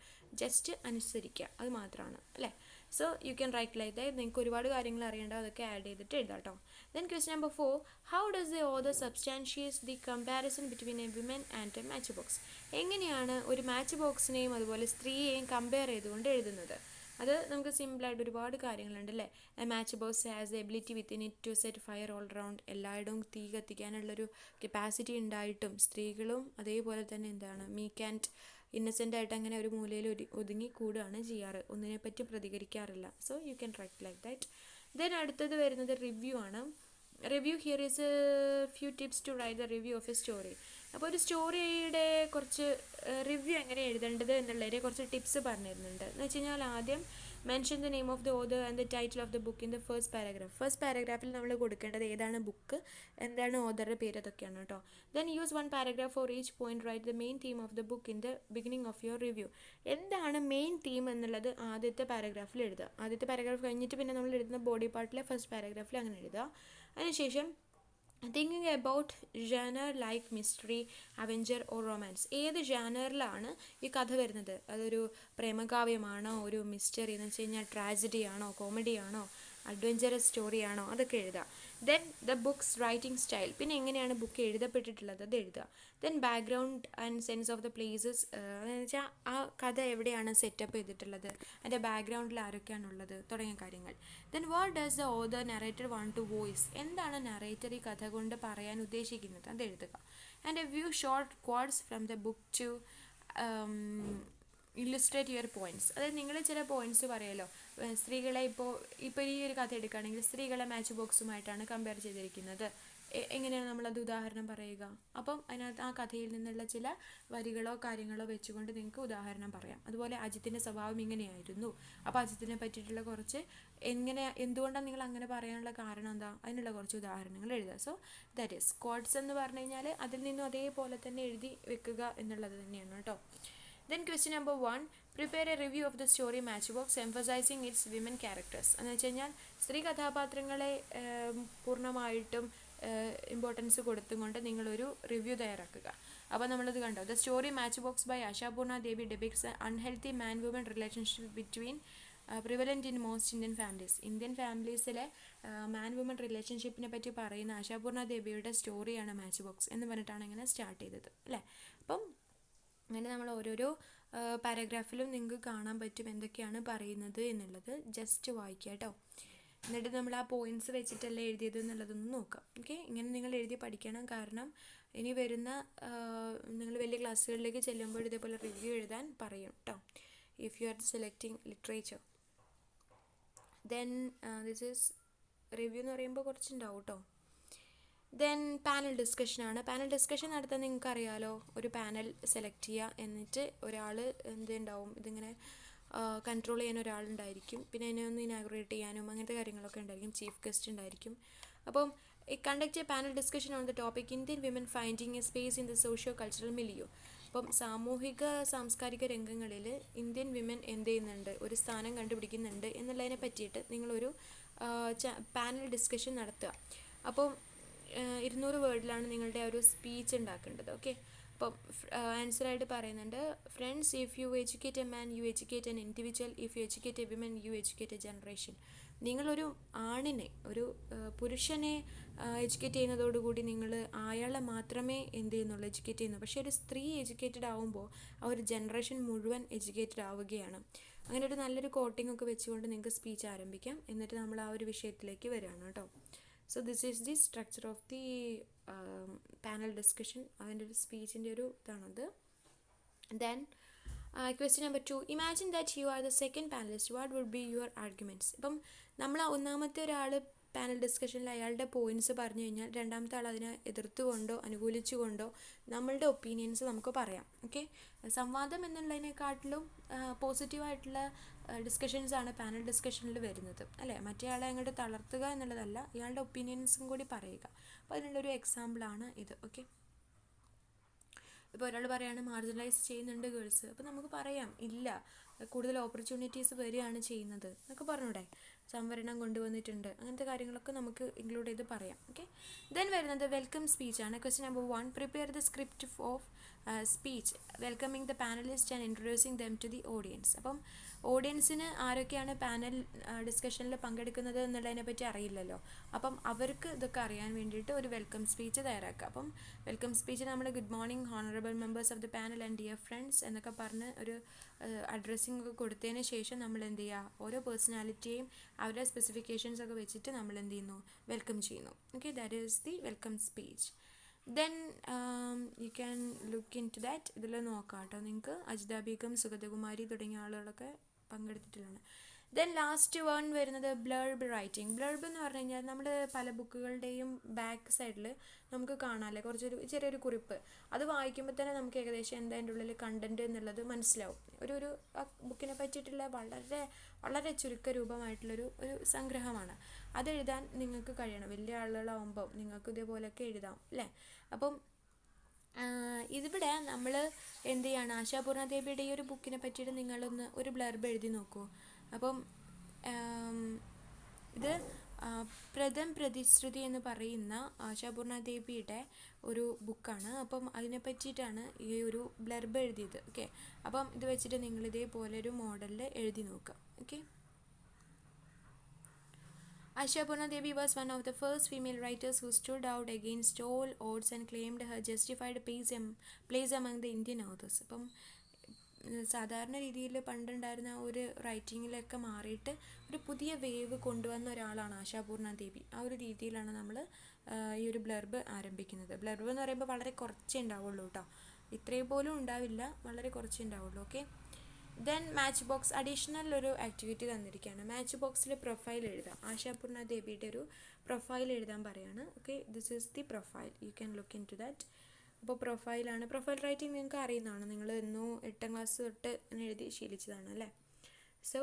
ജസ്റ്റ് അനുസരിക്കുക, അത് മാത്രമാണ് അല്ലേ. So you can write like that. നിങ്ങൾക്ക് ഒരുപാട് കാര്യങ്ങൾ അറിയേണ്ട, അതൊക്കെ ആഡ് ചെയ്തിട്ട് എഴുതാം കേട്ടോ. Then question number 4. How does the author substantiates the comparison between a women and a match box. എങ്ങനെയാണ് ഒരു മാച്ച് ബോക്സിനെയും അതുപോലെ സ്ത്രീയെയും കമ്പയർ ചെയ്തുകൊണ്ട് എഴുതുന്നത്? അത് നമുക്ക് സിമ്പിളായിട്ട് ഒരുപാട് കാര്യങ്ങളുണ്ട് അല്ലേ. A match box has the ability within it to set fire all round. എല്ലായിടവും തീ കത്തിക്കാനുള്ളൊരു കപ്പാസിറ്റി ഉണ്ടായിട്ടും സ്ത്രീകളും അതേപോലെ തന്നെ എന്താണ് മീക്ക് ആൻഡ് ഇന്നസെൻ്റ് ആയിട്ട് അങ്ങനെ ഒരു മൂലയിൽ ഒതുങ്ങി കൂടുകയാണ് ചെയ്യാറ്, ഒന്നിനെപ്പറ്റി പ്രതികരിക്കാറില്ല. So you can write like that. Then അടുത്തത് വരുന്നത് റിവ്യൂ ആണ്. Review here is a few tips to write the review of a story. അപ്പോൾ ഒരു സ്റ്റോറിയുടെ കുറച്ച് റിവ്യൂ എങ്ങനെ എഴുതേണ്ടത് എന്നുള്ളതിനെ കുറച്ച് ടിപ്സ് പറഞ്ഞു തരുന്നുണ്ട്. എന്ന് വെച്ച് കഴിഞ്ഞാൽ ആദ്യം mention the name of the author and the title of the book in the first paragraph. First പാരഗ്രാഫിൽ നമ്മൾ കൊടുക്കേണ്ടത് ഏതാണ് ബുക്ക്, എന്താണ് ഓതറുടെ പേര്, അതൊക്കെയാണ് കേട്ടോ. Then use 1 paragraph for each point. Write the main theme of the book in the beginning of your review. എന്താണ് മെയിൻ തീം എന്നുള്ളത് ആദ്യത്തെ പാരഗ്രാഫിൽ എഴുതുക. ആദ്യത്തെ പാരഗ്രാഫ് കഴിഞ്ഞിട്ട് പിന്നെ നമ്മൾ എഴുതുന്ന ബോഡി പാർട്ടിലെ ഫസ്റ്റ് പാരഗ്രാഫിൽ അങ്ങനെ എഴുതുക. അതിനുശേഷം thinking about genre like mystery, adventure or romance. ഏത് ജാനറിലാണ് ഈ കഥ വരുന്നത്? അതൊരു പ്രേമകാവ്യമാണോ, ഒരു മിസ്റ്ററി എന്ന് വെച്ച് കഴിഞ്ഞാൽ ട്രാജഡി ആണോ, കോമഡി ആണോ, അഡ്വഞ്ചറസ് സ്റ്റോറിയാണോ, അതൊക്കെ എഴുതുക. Then the books writing style, പിന്നെ എങ്ങനെയാണ് ബുക്ക് എഴുതപ്പെട്ടിട്ടുള്ളത് അത് എഴുതുക. Then background and sense of the places, എന്ന് വെച്ചാൽ ആ കഥ എവിടെയാണ് സെറ്റപ്പ് ചെയ്തിട്ടുള്ളത്, അതിൻ്റെ ബാക്ക്ഗ്രൗണ്ടിൽ ആരൊക്കെയാണുള്ളത് തുടങ്ങിയ കാര്യങ്ങൾ. Then what does the author narrator want to voice, എന്താണ് നറേറ്റർ ഈ കഥ കൊണ്ട് പറയാൻ ഉദ്ദേശിക്കുന്നത് അത് എഴുതുക. And a few short quotes from the book to illustrate your points. അതായത് നിങ്ങൾ ചില പോയിൻറ്റ്സ് പറയുമല്ലോ, സ്ത്രീകളെ ഇപ്പോൾ ഈ ഒരു കഥ എടുക്കുകയാണെങ്കിൽ സ്ത്രീകളെ മാച്ച് ബോക്സുമായിട്ടാണ് കമ്പയർ ചെയ്തിരിക്കുന്നത്, എങ്ങനെയാണ് നമ്മളത് ഉദാഹരണം പറയുക? അപ്പം അതിനകത്ത് ആ കഥയിൽ നിന്നുള്ള ചില വരികളോ കാര്യങ്ങളോ വെച്ചുകൊണ്ട് നിങ്ങൾക്ക് ഉദാഹരണം പറയാം. അതുപോലെ അജിത്തിൻ്റെ സ്വഭാവം ഇങ്ങനെയായിരുന്നു, അപ്പോൾ അജിത്തിനെ പറ്റിയിട്ടുള്ള കുറച്ച് എന്തുകൊണ്ടാണ് നിങ്ങൾ അങ്ങനെ പറയാനുള്ള കാരണം എന്താ, അതിനുള്ള കുറച്ച് ഉദാഹരണങ്ങൾ എഴുതുക. സോ ദാറ്റ് ഈസ് കോട്ട്സ് എന്ന് പറഞ്ഞു കഴിഞ്ഞാൽ അതിൽ നിന്നും അതേപോലെ തന്നെ എഴുതി വെക്കുക എന്നുള്ളത് തന്നെയാണ് കേട്ടോ. Then question number 1, prepare a review of the story Matchbox emphasizing its women characters. എന്ന് വെച്ച് കഴിഞ്ഞാൽ സ്ത്രീ കഥാപാത്രങ്ങളെ പൂർണ്ണമായിട്ടും ഇമ്പോർട്ടൻസ് കൊടുത്തുകൊണ്ട് നിങ്ങളൊരു റിവ്യൂ തയ്യാറാക്കുക. അപ്പോൾ നമ്മളത് കണ്ടോ, the story matchbox by Ashapurna Devi depicts unhealthy man woman relationship between prevalent in most Indian families. Indian ഫാമിലീസിലെ മാൻ വുമൻ റിലേഷൻഷിപ്പിനെ പറ്റി പറയുന്ന ആശാപൂർണ ദേവിയുടെ സ്റ്റോറിയാണ് മാച്ച് ബോക്സ് എന്ന് പറഞ്ഞിട്ടാണ് ഇങ്ങനെ സ്റ്റാർട്ട് ചെയ്തത് അല്ലേ. അപ്പം അങ്ങനെ നമ്മൾ ഓരോരോ പാരഗ്രാഫിലും നിങ്ങൾക്ക് കാണാൻ പറ്റും എന്തൊക്കെയാണ് പറയുന്നത് എന്നുള്ളത്. ജസ്റ്റ് വായിക്കുക കേട്ടോ. എന്നിട്ട് നമ്മൾ ആ പോയിൻറ്റ്സ് വെച്ചിട്ടല്ലേ എഴുതിയത് എന്നുള്ളതൊന്ന് നോക്കാം. ഓക്കെ, ഇങ്ങനെ നിങ്ങൾ എഴുതി പഠിക്കണം. കാരണം ഇനി വരുന്ന നിങ്ങൾ വലിയ ക്ലാസ്സുകളിലേക്ക് ചെല്ലുമ്പോൾ ഇതേപോലെ റിവ്യൂ എഴുതാൻ പറയും കേട്ടോ, if you are selecting literature. Then this is review എന്ന് പറയുമ്പോൾ കുറച്ചുണ്ടാവും കേട്ടോ. ദെൻ പാനൽ ഡിസ്കഷനാണ്. പാനൽ ഡിസ്കഷൻ നടത്താൻ നിങ്ങൾക്ക് അറിയാലോ, ഒരു പാനൽ സെലക്ട് ചെയ്യുക, എന്നിട്ട് ഒരാൾ എന്തുണ്ടാവും, ഇതിങ്ങനെ കൺട്രോൾ ചെയ്യാൻ ഒരാളുണ്ടായിരിക്കും, പിന്നെ അതിനെ ഒന്ന് ഇനാഗുറേറ്റ് ചെയ്യാനും അങ്ങനത്തെ കാര്യങ്ങളൊക്കെ ഉണ്ടായിരിക്കും, ചീഫ് ഗസ്റ്റ് ഉണ്ടായിരിക്കും. അപ്പം conduct a panel discussion on the topic Indian women finding a space in the socio cultural milieu. അപ്പം സാമൂഹിക സാംസ്കാരിക രംഗങ്ങളിൽ ഇന്ത്യൻ വിമൻ എന്ത് ചെയ്യുന്നുണ്ട്, ഒരു സ്ഥാനം കണ്ടുപിടിക്കുന്നുണ്ട് എന്നുള്ളതിനെ പറ്റിയിട്ട് നിങ്ങളൊരു പാനൽ ഡിസ്കഷൻ നടത്തുക. അപ്പം 200 വേർഡിലാണ് നിങ്ങളുടെ ഒരു സ്പീച്ച് ഉണ്ടാക്കേണ്ടത്. ഓക്കെ, അപ്പം ആൻസറായിട്ട് പറയുന്നുണ്ട്, friends, if you educate a man you educate an individual, if you educate A women U educate A generation. നിങ്ങളൊരു ആണിനെ, ഒരു പുരുഷനെ എഡ്യൂക്കേറ്റ് ചെയ്യുന്നതോടുകൂടി നിങ്ങൾ അയാളെ മാത്രമേ എന്ത് ചെയ്യുന്നുള്ളൂ, എഡ്യൂക്കേറ്റ് ചെയ്യുന്നു. പക്ഷേ ഒരു സ്ത്രീ എഡ്യൂക്കേറ്റഡ് ആവുമ്പോൾ ആ ഒരു ജനറേഷൻ മുഴുവൻ എഡ്യൂക്കേറ്റഡ് ആവുകയാണ്. അങ്ങനെ ഒരു നല്ലൊരു കോട്ടിംഗ് ഒക്കെ വെച്ചുകൊണ്ട് നിങ്ങൾക്ക് സ്പീച്ച് ആരംഭിക്കാം. എന്നിട്ട് നമ്മൾ ആ ഒരു വിഷയത്തിലേക്ക് വരികയാണ് കേട്ടോ. So this is the structure of the panel discussion. അതിൻ്റെ ഒരു സ്പീച്ചിൻ്റെ ഒരു ഇതാണത്. Then question number 2, imagine that you are the second panelist, what would be your arguments? ഇപ്പം നമ്മൾ ഒന്നാമത്തെ ഒരാൾ പാനൽ ഡിസ്കഷനിൽ അയാളുടെ പോയിൻറ്റ്സ് പറഞ്ഞു കഴിഞ്ഞാൽ രണ്ടാമത്തെ ആൾ അതിനെ എതിർത്തുകൊണ്ടോ അനുകൂലിച്ചുകൊണ്ടോ നമ്മളുടെ ഒപ്പീനിയൻസ് നമുക്ക് പറയാം. ഓക്കെ, സംവാദം എന്നുള്ളതിനെക്കാട്ടിലും പോസിറ്റീവായിട്ടുള്ള ഡിസ്കഷൻസാണ് പാനൽ ഡിസ്കഷനിൽ വരുന്നത് അല്ലേ. മറ്റേ ആളെ അങ്ങോട്ട് തളർത്തുക എന്നുള്ളതല്ല, ഇയാളുടെ ഒപ്പീനിയൻസും കൂടി പറയുക. അപ്പോൾ അതിനുള്ളൊരു എക്സാമ്പിളാണ് ഇത്. ഓക്കെ, ഇപ്പോൾ ഒരാൾ പറയാണ് മാർജിനലൈസ് ചെയ്യുന്നുണ്ട് ഗേൾസ്, അപ്പോൾ നമുക്ക് പറയാം ഇല്ല, കൂടുതൽ ഓപ്പർച്യൂണിറ്റീസ് വരികയാണ് ചെയ്യുന്നത് എന്നൊക്കെ പറഞ്ഞൂടെ, സംവരണം കൊണ്ടുവന്നിട്ടുണ്ട്, അങ്ങനത്തെ കാര്യങ്ങളൊക്കെ നമുക്ക് ഇൻക്ലൂഡ് ചെയ്ത് പറയാം. ഓക്കെ, ദെൻ വരുന്നത് വെൽക്കം സ്പീച്ചാണ്. Question number 1, prepare the script of speech welcoming the panelist and introducing them to the audience. അപ്പം ഓഡിയൻസിന് ആരൊക്കെയാണ് പാനൽ ഡിസ്കഷനിൽ പങ്കെടുക്കുന്നത് എന്നുള്ളതിനെ പറ്റി അറിയില്ലല്ലോ. അപ്പം അവർക്ക് ഇതൊക്കെ അറിയാൻ വേണ്ടിയിട്ട് ഒരു വെൽക്കം സ്പീച്ച് തയ്യാറാക്കുക. അപ്പം വെൽക്കം സ്പീച്ച് നമ്മൾ good morning honourable members of the panel and dear friends എന്നൊക്കെ പറഞ്ഞ് ഒരു അഡ്രസ്സിംഗ് ഒക്കെ കൊടുത്തതിന് ശേഷം നമ്മൾ എന്ത് ചെയ്യുക, ഓരോ പേഴ്സണാലിറ്റിയെയും അവരുടെ സ്പെസിഫിക്കേഷൻസ് ഒക്കെ വെച്ചിട്ട് നമ്മൾ എന്ത് ചെയ്യുന്നു, വെൽക്കം ചെയ്യുന്നു. Okay, that is the welcome speech. Then you can look into that. ഇതിൽ നോക്കാം കേട്ടോ നിങ്ങൾക്ക്, അജിത ബീഗം, സുഗതകുമാരി തുടങ്ങിയ ആളുകളൊക്കെ പങ്കെടുത്തിട്ടുള്ളതാണ്. ദെൻ ലാസ്റ്റ് വൺ വരുന്നത് ബ്ലർബ് റൈറ്റിംഗ്. ബ്ലർബ് എന്ന് പറഞ്ഞു കഴിഞ്ഞാൽ നമ്മൾ പല ബുക്കുകളുടെയും ബാക്ക് സൈഡിൽ നമുക്ക് കാണാമല്ലേ കുറച്ചൊരു ചെറിയൊരു കുറിപ്പ്. അത് വായിക്കുമ്പോൾ തന്നെ നമുക്ക് ഏകദേശം എന്താ അതിൻ്റെ ഉള്ളിൽ കണ്ടൻറ്റ് എന്നുള്ളത് മനസ്സിലാവും. ഒരു ആ ബുക്കിനെ പറ്റിയിട്ടുള്ള വളരെ വളരെ ചുരുക്ക രൂപമായിട്ടുള്ളൊരു സംഗ്രഹമാണ്. അതെഴുതാൻ നിങ്ങൾക്ക് കഴിയണം. വലിയ ആളുകളാവുമ്പോൾ നിങ്ങൾക്ക് ഇതേപോലെയൊക്കെ എഴുതാം അല്ലേ. അപ്പം ഇതിവിടെ നമ്മൾ എന്ത് ചെയ്യാണ്, ആശാപൂർണ ദേവിയുടെ ഈ ഒരു ബുക്കിനെ പറ്റിയിട്ട് നിങ്ങളൊന്ന് ഒരു ബ്ലർബ് എഴുതി നോക്കൂ. അപ്പം ഇത് പ്രഥം പ്രതിശ്രുതി എന്ന് പറയുന്ന ആശാപൂർണ ദേവിയുടെ ഒരു ബുക്കാണ്. അപ്പം അതിനെ പറ്റിയിട്ടാണ് ഈ ഒരു ബ്ലർബ് എഴുതിയത്. ഓക്കെ, അപ്പം ഇത് വെച്ചിട്ട് നിങ്ങൾ ഇതേപോലെ ഒരു മോഡലിൽ എഴുതി നോക്കാം. Okay, Ashapurna Devi was one of the first female writers who stood out against all odds and claimed her justified place among the Indian authors. അപ്പം സാധാരണ രീതിയിൽ പണ്ടുണ്ടായിരുന്ന ഒരു റൈറ്റിങ്ങിലൊക്കെ മാറിയിട്ട് ഒരു പുതിയ വേവ് കൊണ്ടുവന്ന ഒരാളാണ് ആശാപൂർണ ദേവി. ആ ഒരു രീതിയിലാണ് നമ്മൾ ഈ ഒരു ബ്ലർബ് ആരംഭിക്കുന്നത്. ബ്ലർബ് എന്ന് പറയുമ്പോൾ വളരെ കുറച്ചേ ഉണ്ടാവുള്ളൂ കേട്ടോ, ഇത്രയും പോലും ഉണ്ടാവില്ല, വളരെ കുറച്ചേ ഉണ്ടാവുള്ളൂ. Okay, then match box additional ഒരു ആക്ടിവിറ്റി തന്നിരിക്കുകയാണ്. മാച്ച് ബോക്സിൽ പ്രൊഫൈൽ എഴുതാം. ആശാപൂർണ ദേവിയുടെ ഒരു പ്രൊഫൈൽ എഴുതാൻ പറയാണ്. Okay, this is the profile, you can look into that. അപ്പോൾ പ്രൊഫൈലാണ്. പ്രൊഫൈൽ റൈറ്റിംഗ് നിങ്ങൾക്ക് അറിയുന്നതാണ്, നിങ്ങൾ ഇന്നോ 8ാം ക്ലാസ് തൊട്ട് എഴുതി ശീലിച്ചതാണ് അല്ലേ. So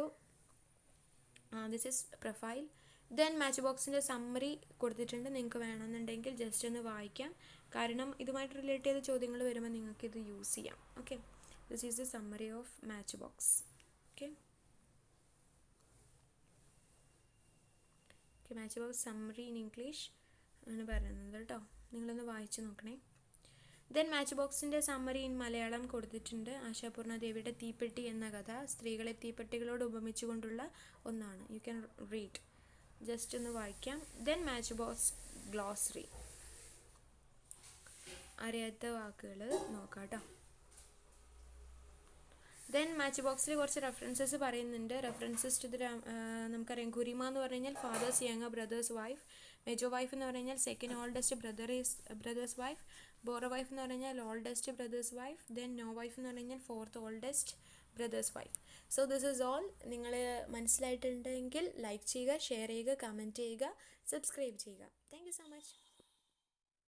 this is profile. Then match ബോക്സിൻ്റെ സമ്മറി കൊടുത്തിട്ടുണ്ട്. നിങ്ങൾക്ക് വേണമെന്നുണ്ടെങ്കിൽ ജസ്റ്റ് ഒന്ന് വായിക്കാം, കാരണം ഇതുമായിട്ട് റിലേറ്റ് ചെയ്ത ചോദ്യങ്ങൾ വരുമ്പോൾ നിങ്ങൾക്ക് ഇത് യൂസ് ചെയ്യാം. Okay, this is the summary of match box. Okay, match box summary in English ആണ് പറയുന്നത് കേട്ടോ, നിങ്ങളൊന്ന് വായിച്ച് നോക്കണേ. ദെൻ മാച്ച് ബോക്സിൻ്റെ സമ്മറി ഇൻ മലയാളം കൊടുത്തിട്ടുണ്ട്. ആശാപൂർണ ദേവിയുടെ തീപ്പെട്ടി എന്ന കഥ സ്ത്രീകളെ തീപ്പെട്ടികളോട് ഉപമിച്ചുകൊണ്ടുള്ള ഒന്നാണ്. യു ക്യാൻ റീഡ്, ജസ്റ്റ് ഒന്ന് വായിക്കാം. ദെൻ മാച്ച് ബോക്സ് ഗ്ലോസറി, അറിയാത്ത വാക്കുകൾ നോക്കാം കേട്ടോ. ദെൻ മാച്ച് ബോക്സിൽ കുറച്ച് റെഫറൻസസ് പറയുന്നുണ്ട്. റെഫറൻസസ് ടു ദി നമുക്കറിയാം, ഗുരിമ എന്ന് പറഞ്ഞു കഴിഞ്ഞാൽ ഫാദേഴ്സ് യങ്ങർ ബ്രദേഴ്സ് വൈഫ്, മെജോ വൈഫ് എന്ന് പറഞ്ഞു കഴിഞ്ഞാൽ സെക്കൻഡ് ഓൾഡസ്റ്റ് ബ്രദേഴ്സ് വൈഫ്, ബോറോ വൈഫ് എന്ന് പറഞ്ഞു കഴിഞ്ഞാൽ ഓൾഡസ്റ്റ് ബ്രദേഴ്സ് വൈഫ്, ദെൻ നോ വൈഫ് എന്ന് പറഞ്ഞു കഴിഞ്ഞാൽ 4th oldest brother's wife. So this is all. നിങ്ങൾ മനസ്സിലായിട്ടുണ്ടെങ്കിൽ ലൈക്ക് ചെയ്യുക, ഷെയർ ചെയ്യുക, കമൻറ്റ് ചെയ്യുക, സബ്സ്ക്രൈബ് ചെയ്യുക. Thank you so much.